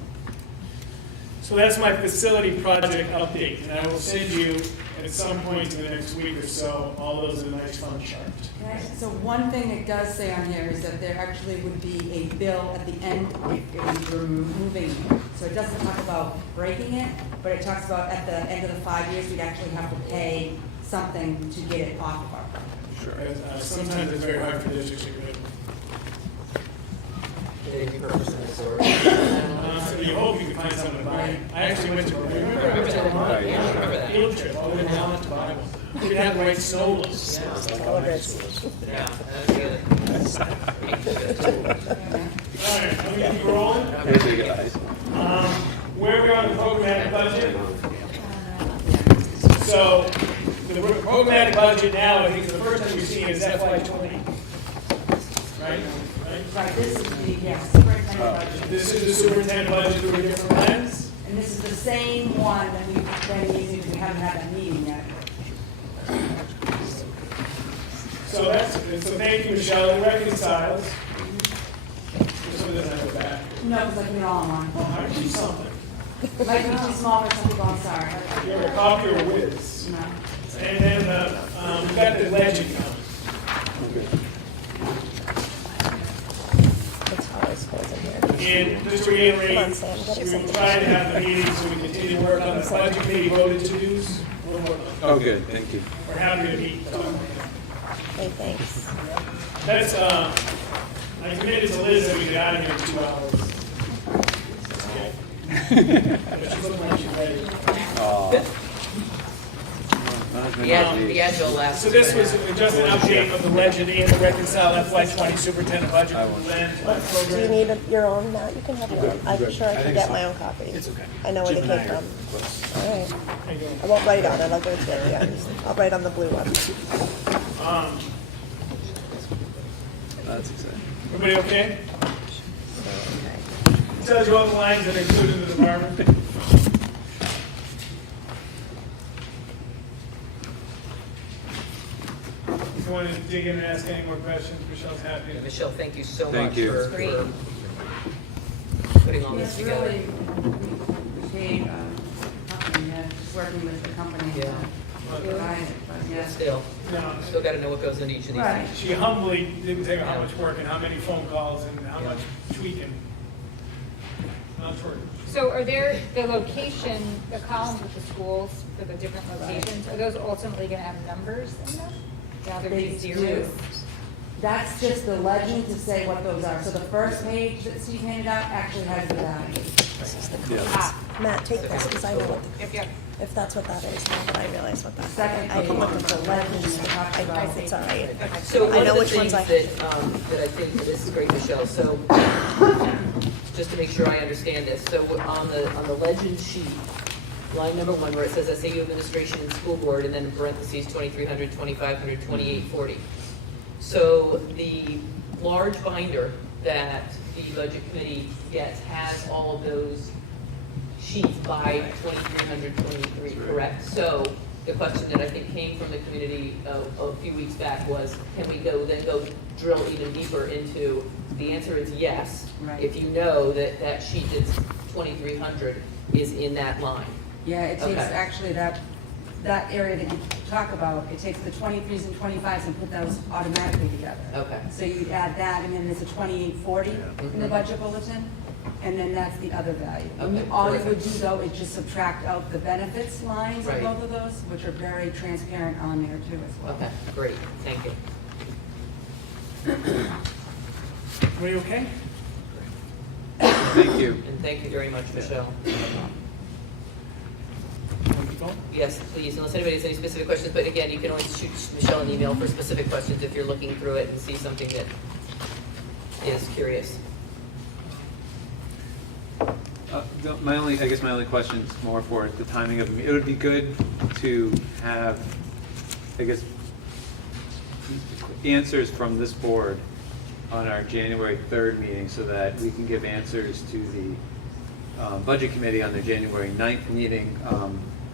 So that's my facility project update, and I will send you at some point in the next week or so, all those in a nice fun chart. Okay, so one thing it does say on here is that there actually would be a bill at the end if we were moving it. So it doesn't talk about breaking it, but it talks about at the end of the 5 years, we'd actually have to pay something to get it off of our property. Sure. Sometimes it's very hard for districts to get rid of. So you hope you can find something to buy. I actually went to, remember that field trip, all the way down to buy one. We didn't have the right snow loads. Yeah, that's good. All right, let me keep rolling. Where we are on the programmatic budget. So, the programmatic budget now, I think the first thing you're seeing is FY20. Right? Right, this is the, superintendent budget. This is the superintendent budget through a different lens. And this is the same one that we've been using, because we haven't had that meeting yet. So thank you, Michelle, it reconciles. This one doesn't have a back. No, because I put it all in one. Oh, I do something. It might be too small for some people, I'm sorry. You're a copy or a whiz. No. And then, we've got the legend coming. It's always holds in here. And just to reiterate, Come on, Sam, get we us will something. try to have the meeting so we continue to work on the budget committee voted to-dos. Oh, good, thank you. We're happy to meet. Hey, thanks. That's, I committed to Liz that we get out of here in 2 hours. But she's looking like she's ready. The agile last. So this was just an update of the legend and the reconcile FY20 superintendent budget plan Do you program. need your own, Matt? You can have your own. I'm sure I can get my own copy. It's okay. I know where they came from. All right. I won't write on it. I'll give it to you at the end. I'll write on the blue one. That's exciting. Everybody okay? Tells you all the lines that are included in the department. If you want to dig in and ask any more questions, Michelle's happy. Michelle, thank you so Thank much you. for putting all this It's together. really, we paid, company, just working with the company. Yeah. Provide it, but yeah. Still No, got to know what goes into each of these Right. things. she humbly didn't tell you how much work and how many phone calls and how much tweaking. Not for, So are there, the location, the columns with the schools for the different locations, are those ultimately gonna have numbers in them? Rather They than do. zeros? That's just the legend to say what those are. So the first page that Steve handed out actually has the values. Ah, Matt, take this because I know what, yep. if that's what that is. Now that I realize what that is. Second I can look page, them the up. legend that talks I about. know, it's all right. So I one know of the which things ones that, that I think, this is great, Michelle, so, just to make sure I understand this, so on the legend sheet, line number 1 where it says SAU administration and school board, and then in parentheses, 2,300, 2,500, 2,840. So the large binder that the budget committee gets has all of those sheets by 2323, correct? So the question that I think came from the community a few weeks back was, can we go drill even deeper into, the answer is yes. Right. If you know that that sheet that's 2300 is in that line. Yeah, it takes Okay. actually that area that you talk about, it takes the 23s and 25s and put those automatically together. Okay. So you add that, and then there's a 2840 in the budget bulletin, and then that's the other value. And Okay, all you would perfect. do though is just subtract out the benefits lines of Right. both of those, which are very transparent on there too as well. Okay, great, thank you. Are you okay? Thank you. And thank you very much, Michelle. Yes, please, unless anybody has any specific questions, but again, you can always shoot Michelle an email for specific questions if you're looking through it and see something that is curious. My only question is more for the timing of it. It would be good to have, I guess, answers from this board on our January 3rd meeting so that we can give answers to the Budget Committee on their January 9th meeting,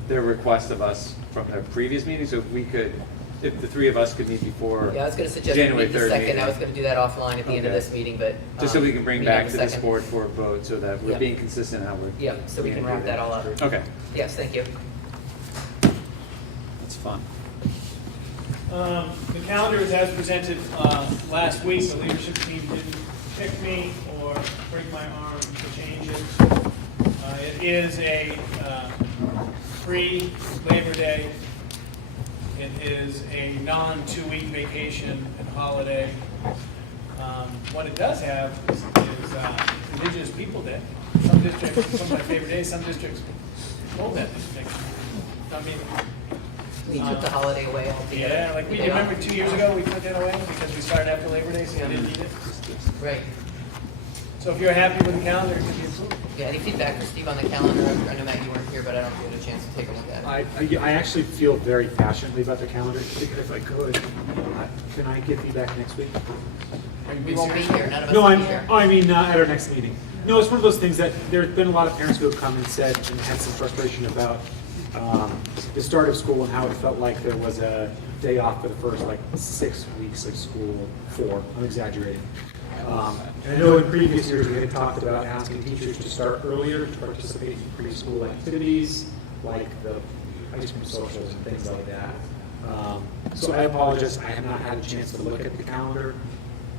their request of us from their previous meeting. So if we could, if the three of us could meet before Yeah, I was gonna suggest we January meet the 3rd second, meeting. I was gonna do that offline at the end of Okay. this meeting, but. Just so we can bring meet on back the to this second. board for a vote so that we're Yep. being consistent how we're. Yep, so we can gonna do wrap that all up. Okay, Yes, thank you. that's fun. The calendar is as presented last week. The leadership team didn't pick me or break my arm to change it. It is a pre-Labor Day. It is a non-2-week vacation and holiday. What it does have is Indigenous People Day. Some districts, some of my favorite days, some districts hold that distinction. I mean, We took the holiday away altogether. yeah, like we Yeah. remember 2 years ago, we took that away because we started after Labor Day, so we didn't need it. Right. So if you're happy with the calendar, it can be approved. Yeah, any feedback for Steve on the calendar? I know, Matt, you weren't here, but I don't know if you had a chance to take a look at it. I actually feel very passionately about the calendar. If I could, can I get feedback next week? We won't be here, none of us No, will be here. I mean, at our next meeting. No, it's one of those things that there's been a lot of parents who have come and said and had some frustration about the start of school and how it felt like there was a day off for the first 6 weeks of school. 4, I'm exaggerating. And I know in previous years we had talked about asking teachers to start earlier to participate in preschool activities like the ice cream socials and things like that. So I apologize, I have not had a chance to look at the calendar,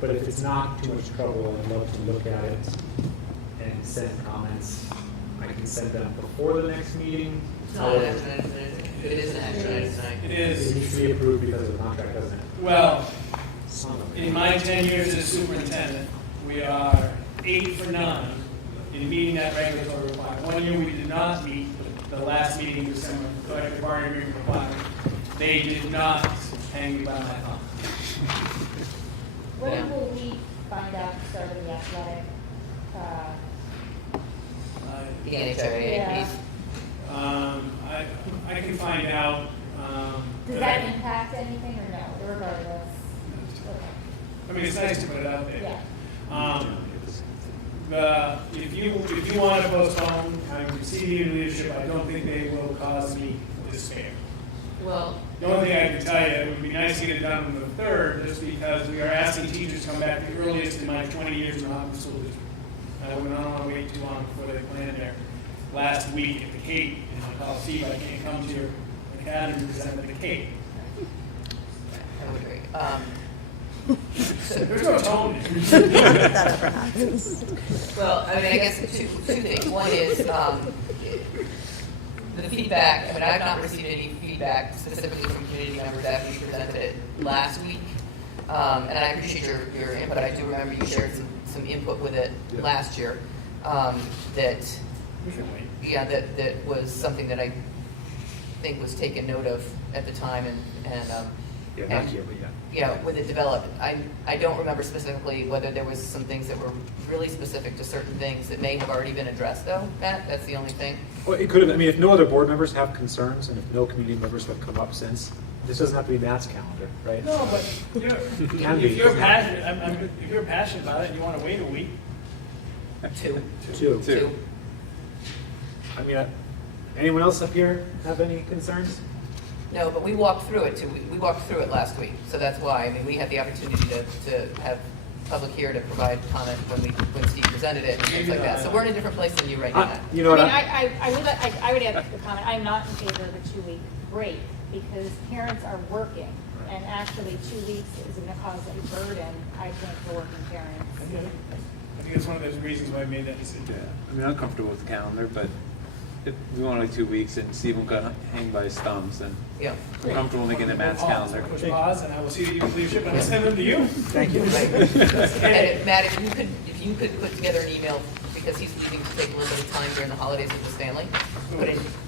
but if it's not too much trouble, I'd love to look at it and send comments. I can send them before the next meeting. No, it is an action item tonight. It It is, needs to be approved because of the contract, doesn't it? well, Son of a- in my 10 years as superintendent, we are 8 for 9 in meeting that regulatory requirement. 1 year we did not meet the last meeting in December, collective bargaining agreement requirement. They did not hang me by my thumb. When will we find out sort of the athletic, The NHRA Yeah. piece. I can find out. does that impact anything or no, regardless? I mean, it's nice to put it out there. Yeah. If you want to postpone, I can see the leadership, I don't think they will cause me despair. Well, The only thing I can tell you, it would be nice to get it done on the 3rd, just because we are asking teachers to come back the earliest in my 20 years in the Hopkinton School District. I don't want to wait too long before they plan their last week at the Cape, and I call Steve, I can't come to your academy to present at the Cape. I would agree. There's no tone. That ever happens. Well, I mean, I guess two things. One is, the feedback, I mean, I've not received any feedback specifically from community members after you presented it last week. And I appreciate your input. I do remember you shared some input with it last year. That, We can wait. yeah, that was something that I think was taken note of at the time and Yeah, not here, but yeah. you know, with it developed. I don't remember specifically whether there was some things that were really specific to certain things that may have already been addressed though, Matt, that's the only thing. Well, it could have, I mean, if no other board members have concerns and if no community members have come up since, This doesn't have to be Matt's calendar, right? No, but Can be. if you're passionate, if you're passionate about it and you want to wait a week, Two. Two. I mean, anyone else up here have any concerns? No, but we walked through it too. We walked through it last week, so that's why. I mean, we had the opportunity to have public here to provide comment when Steve presented it and things like that. So we're in a different place than you right now. You know what? I would add the comment, I'm not in favor of a 2-week break because parents are working and actually 2 weeks is going to cause a burden, I think, for working parents. I think it's one of those reasons why I made that decision. Yeah, I mean, I'm comfortable with the calendar, but if we want like 2 weeks and Steve won't get hang by his thumbs, then Yeah. I'm comfortable making it Matt's calendar. Push pause, and I will see that you have leadership, and I'll send them to you. Thank you. And Matt, if you could put together an email, because he's leaving to take a little bit of time during the holidays with his family,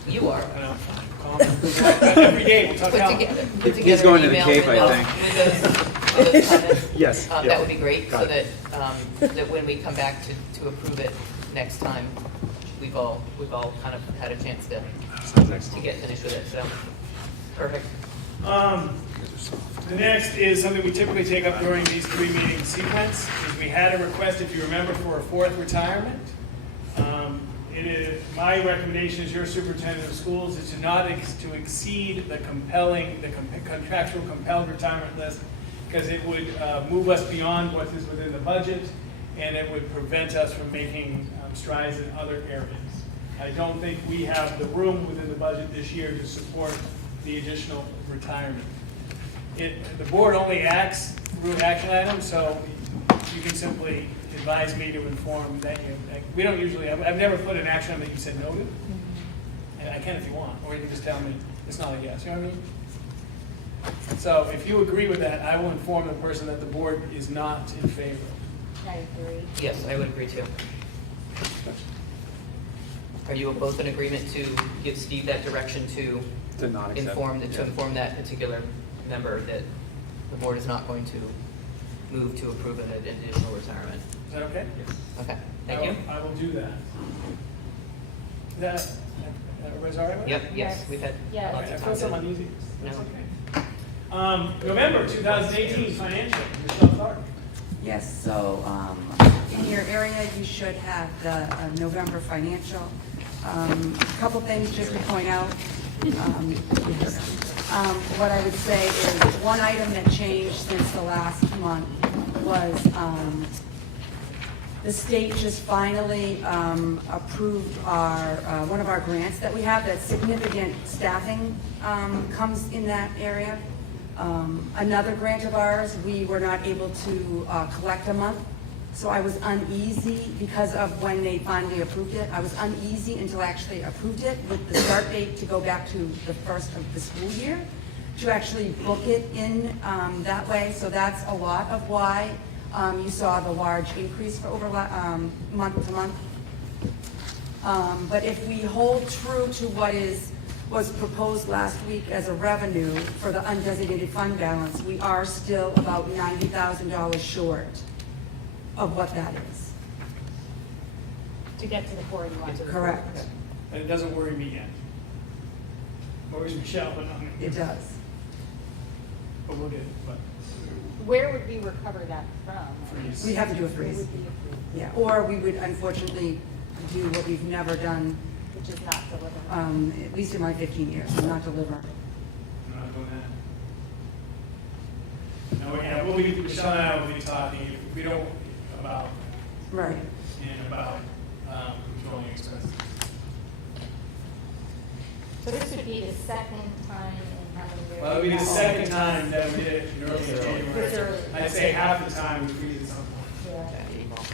you are. I know. Every day, we'll talk about it. Put together He's going an to the email Cape, with I those- with those comments. Yes. That would be great, Got so it. that when we come back to approve it next time, we've all kind of had a chance to get finished with it, so, perfect. The next is something we typically take up during these 3 meeting sequence, is we had a request, if you remember, for a 4th retirement. It is, my recommendation as your superintendent of schools is to not to exceed the contractual compelled retirement list, because it would move us beyond what is within the budget, and it would prevent us from making strides in other areas. I don't think we have the room within the budget this year to support the additional retirement. The board only acts through action items, so you can simply advise me to inform that we don't usually, I've never put an action item that you said no to. And I can if you want, or you can just tell me it's not a yes, you know what I mean? So if you agree with that, I will inform the person that the board is not in favor. I agree. Yes, I would agree too. Are you both in agreement to give Steve that direction to not accept. inform that particular member that the board is not going to move to approve an additional retirement? Is that okay? Okay, thank you. I will do that. Everybody's all right with it? Yep, yes, we've had Yeah. lots I of feel some contact. uneasy. That's No. okay. November 2018 financial, Michelle Clark. Yes, so in your area, you should have the November financial. A couple things just to point out. What I would say is one item that changed since the last month was the state just finally approved our one of our grants that we have. That significant staffing comes in that area. Another grant of ours, we were not able to collect a month, so I was uneasy because of when they finally approved it. I was uneasy until I actually approved it with the start date to go back to the first of the school year, to actually book it in that way. So that's a lot of why you saw the large increase for over month to month. But if we hold true to what was proposed last week as a revenue for the undesignated fund balance, we are still about $90,000 short of what that is. To get to the 41. Correct. And it doesn't worry me yet. Worries Michelle, but not me. It does. But we'll get it, but. Where would we recover that from? We'd have to do a It freeze. would be a freeze, Yeah, or we would unfortunately do what we've never done, which is not delivered. at least in my 15 years, not deliver. I'm not doing that. No, yeah, we'll be, Michelle and I will be talking, if we don't, about, Right. and about, controlling expenses. So this would be the second time in how many years? Well, it'll be the second time that we did it in early This January. early. I'd say half the time we freeze at some point. Yeah.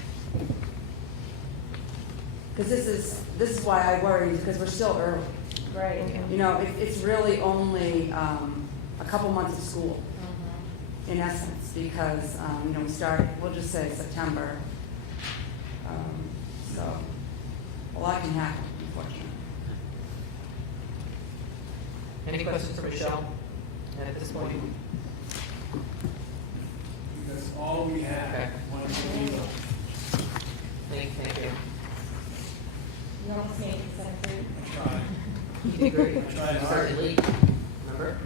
Because this is why I worry, because we're still early. Right. You know, it's really only a couple months of school, in essence, because, you know, we start, we'll just say September. So, a lot can happen, unfortunately. Any questions for Michelle at this point? That's all we have. Okay. One, two, Thank you. You almost made consent decree. try. You did great. I tried You hard. started late, remember?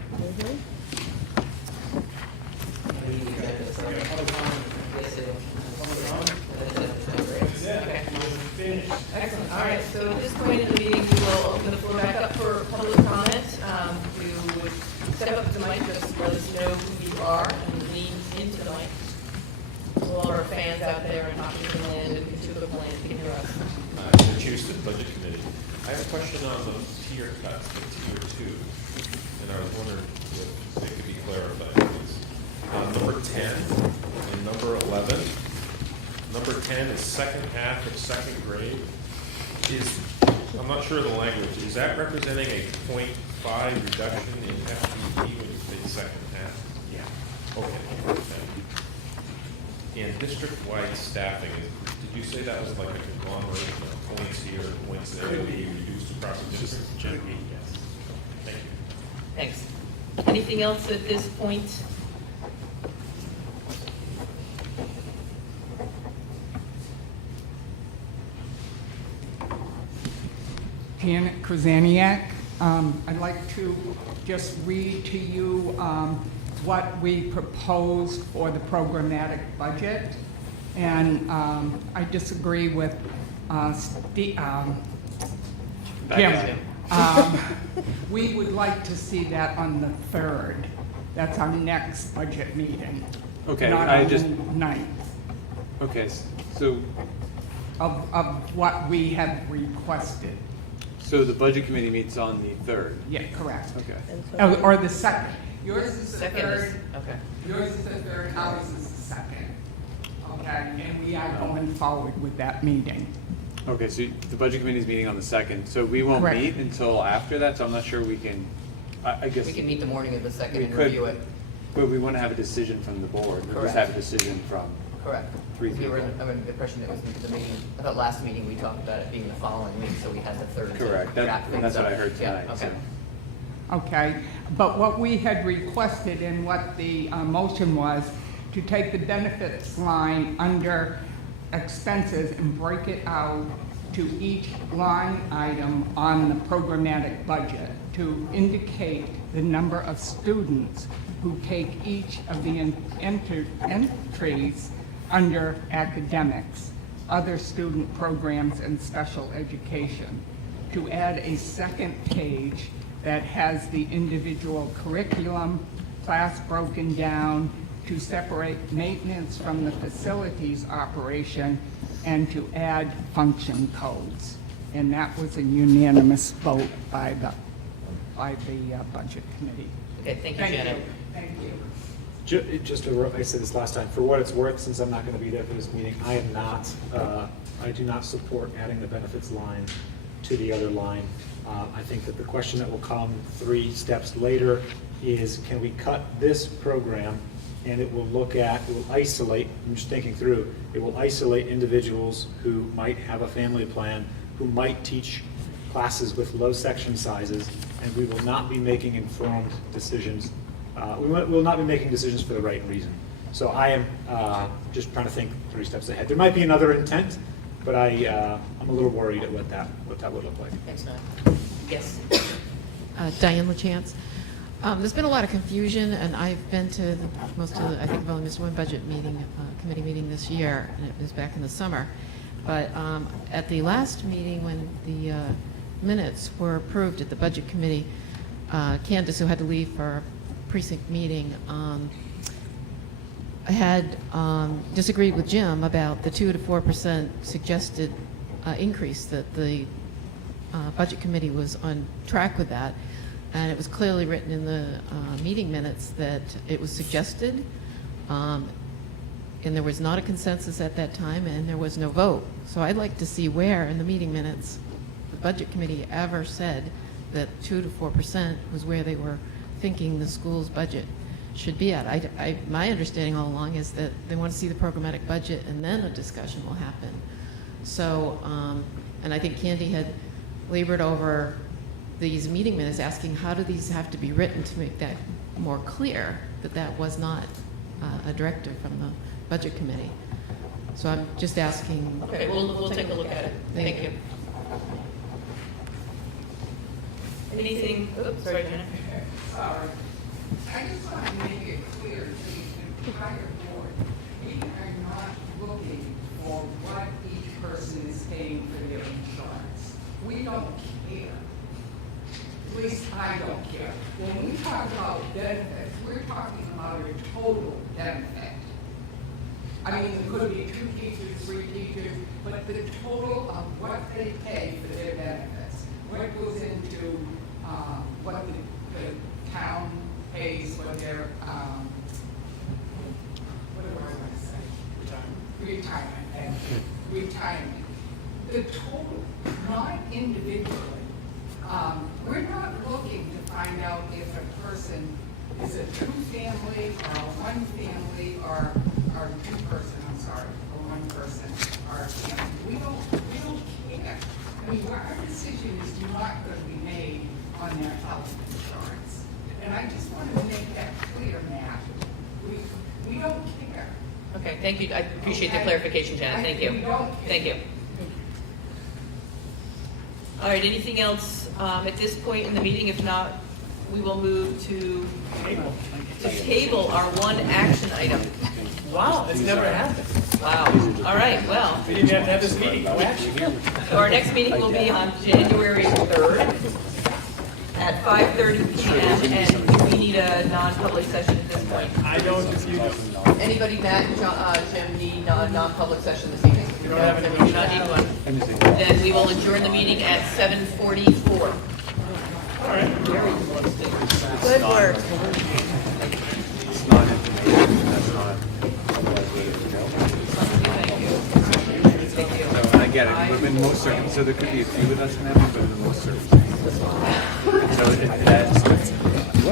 So at this point in the meeting, we will open the floor back up for public comment. You would step up to the mic, just let us know who you are and lean into the mic. So all our fans out there in Hopkinton land and Katuba land can hear us. The Chair of the Budget Committee. I have a question on the tier cuts, the tier 2, and I was wondering if they could be clarified, please. Number 10 and number 11. Number 10 is second half of second grade. I'm not sure of the language. Is that representing a 0.5 reduction in FTE when you say second half? Yeah. Okay. And district-wide staffing, did you say that was like a conglomerate of points here, points there, that be reduced across the district? Yes. Thank you. Thanks. Anything else at this point? Janet Krasaniak. I'd like to just read to you what we proposed for the programmatic budget. And I disagree with Jim. We would like to see that on the 3rd. That's our next budget meeting. Okay, not I on just- the 9th. Okay, so, Of what we have requested. so the budget committee meets on the 3rd? Yeah, correct. Okay. Or the 2nd. Yours is the Second is, 3rd. okay. Yours is the 3rd, ours is the 2nd. Okay, and we are going forward with that meeting. Okay, so the budget committee is meeting on the 2nd, so we won't Correct. meet until after that, so I'm not sure we can, I guess. We can meet the morning of the 2nd we and could, review it. But we want to have a decision from the board, we Correct. just have a decision from Correct. 3 We people. were under the impression that it was the meeting, I thought last meeting we talked about it being the following week, so we had the 3rd. to Correct, wrap and things that's what up. I heard Yeah, tonight, okay. so. Okay, but what we had requested and what the motion was to take the benefits line under expenses and break it out to each line item on the programmatic budget to indicate the number of students who take each of the entries under academics, other student programs, and special education. To add a second page that has the individual curriculum, class broken down, to separate maintenance from the facilities operation, and to add function codes. And that was a unanimous vote by the budget committee. Okay, thank you, Janet. Thank you. Just to, I said this last time, for what it's worth, since I'm not going to be there for this meeting, I am not, I do not support adding the benefits line to the other line. I think that the question that will come 3 steps later is, can we cut this program, and it will look at, it will isolate, I'm just thinking through, it will isolate individuals who might have a family plan, who might teach classes with low section sizes, and we will not be making informed decisions. We will not be making decisions for the right reason. So I am just trying to think 3 steps ahead. There might be another intent, but I'm a little worried at what that would look like. Thanks, Matt. Yes. Diane LaChance. There's been a lot of confusion, and I've been to most of the, I think I've only missed one budget meeting, committee meeting this year, and it was back in the summer. But at the last meeting, when the minutes were approved at the budget committee, Candace, who had to leave for a precinct meeting, had disagreed with Jim about the 2 to 4% suggested increase, that the budget committee was on track with that. And it was clearly written in the meeting minutes that it was suggested, and there was not a consensus at that time, and there was no vote. So I'd like to see where in the meeting minutes the budget committee ever said that 2 to 4% was where they were thinking the school's budget should be at. My understanding all along is that they want to see the programmatic budget, and then a discussion will happen. So, and I think Candy had labored over these meeting minutes asking how do these have to be written to make that more clear that that was not a directive from the budget committee. So I'm just asking. Okay, we'll take a look at it. Thank you. Anything, oops, sorry, Janet. Sorry. I just want to make it clear to the entire board, we are not looking for what each person is paying for their insurance. I mean, it could be 2 teachers, 3 teachers, but the total of what they pay for their benefits, what goes into, what the town pays for their, what do I want to say? Retirement. The total, not individually. We're not looking to find out if a person is a 2-family or a 1-family or 2-person, I'm sorry, or 1 person or a family. We don't care. I mean, our decision is not going to be made on their health insurance. And I just wanted to make that clear, Matt. We don't care. Okay, thank you. I appreciate the clarification, Janet. Thank you. Thank you. All right, anything else at this point in the meeting? If not, we will move to table our one action item. Wow, that's never happened. Wow. All right, well. We didn't have to have this meeting, no action. So our next meeting will be on January 3rd at 5:30 p.m. and we need a non-public session at this point. I don't, if you do. Anybody, Matt and Jim, need a non-public session this evening? We don't have Then any. we do not need one. Then we will adjourn the meeting at 7:44. All right. Good work. It's not information, that's not otherwise way to go. Thank you. No, and I get it, but in most circumstances, so there could be a few of us in that, but in most circumstances.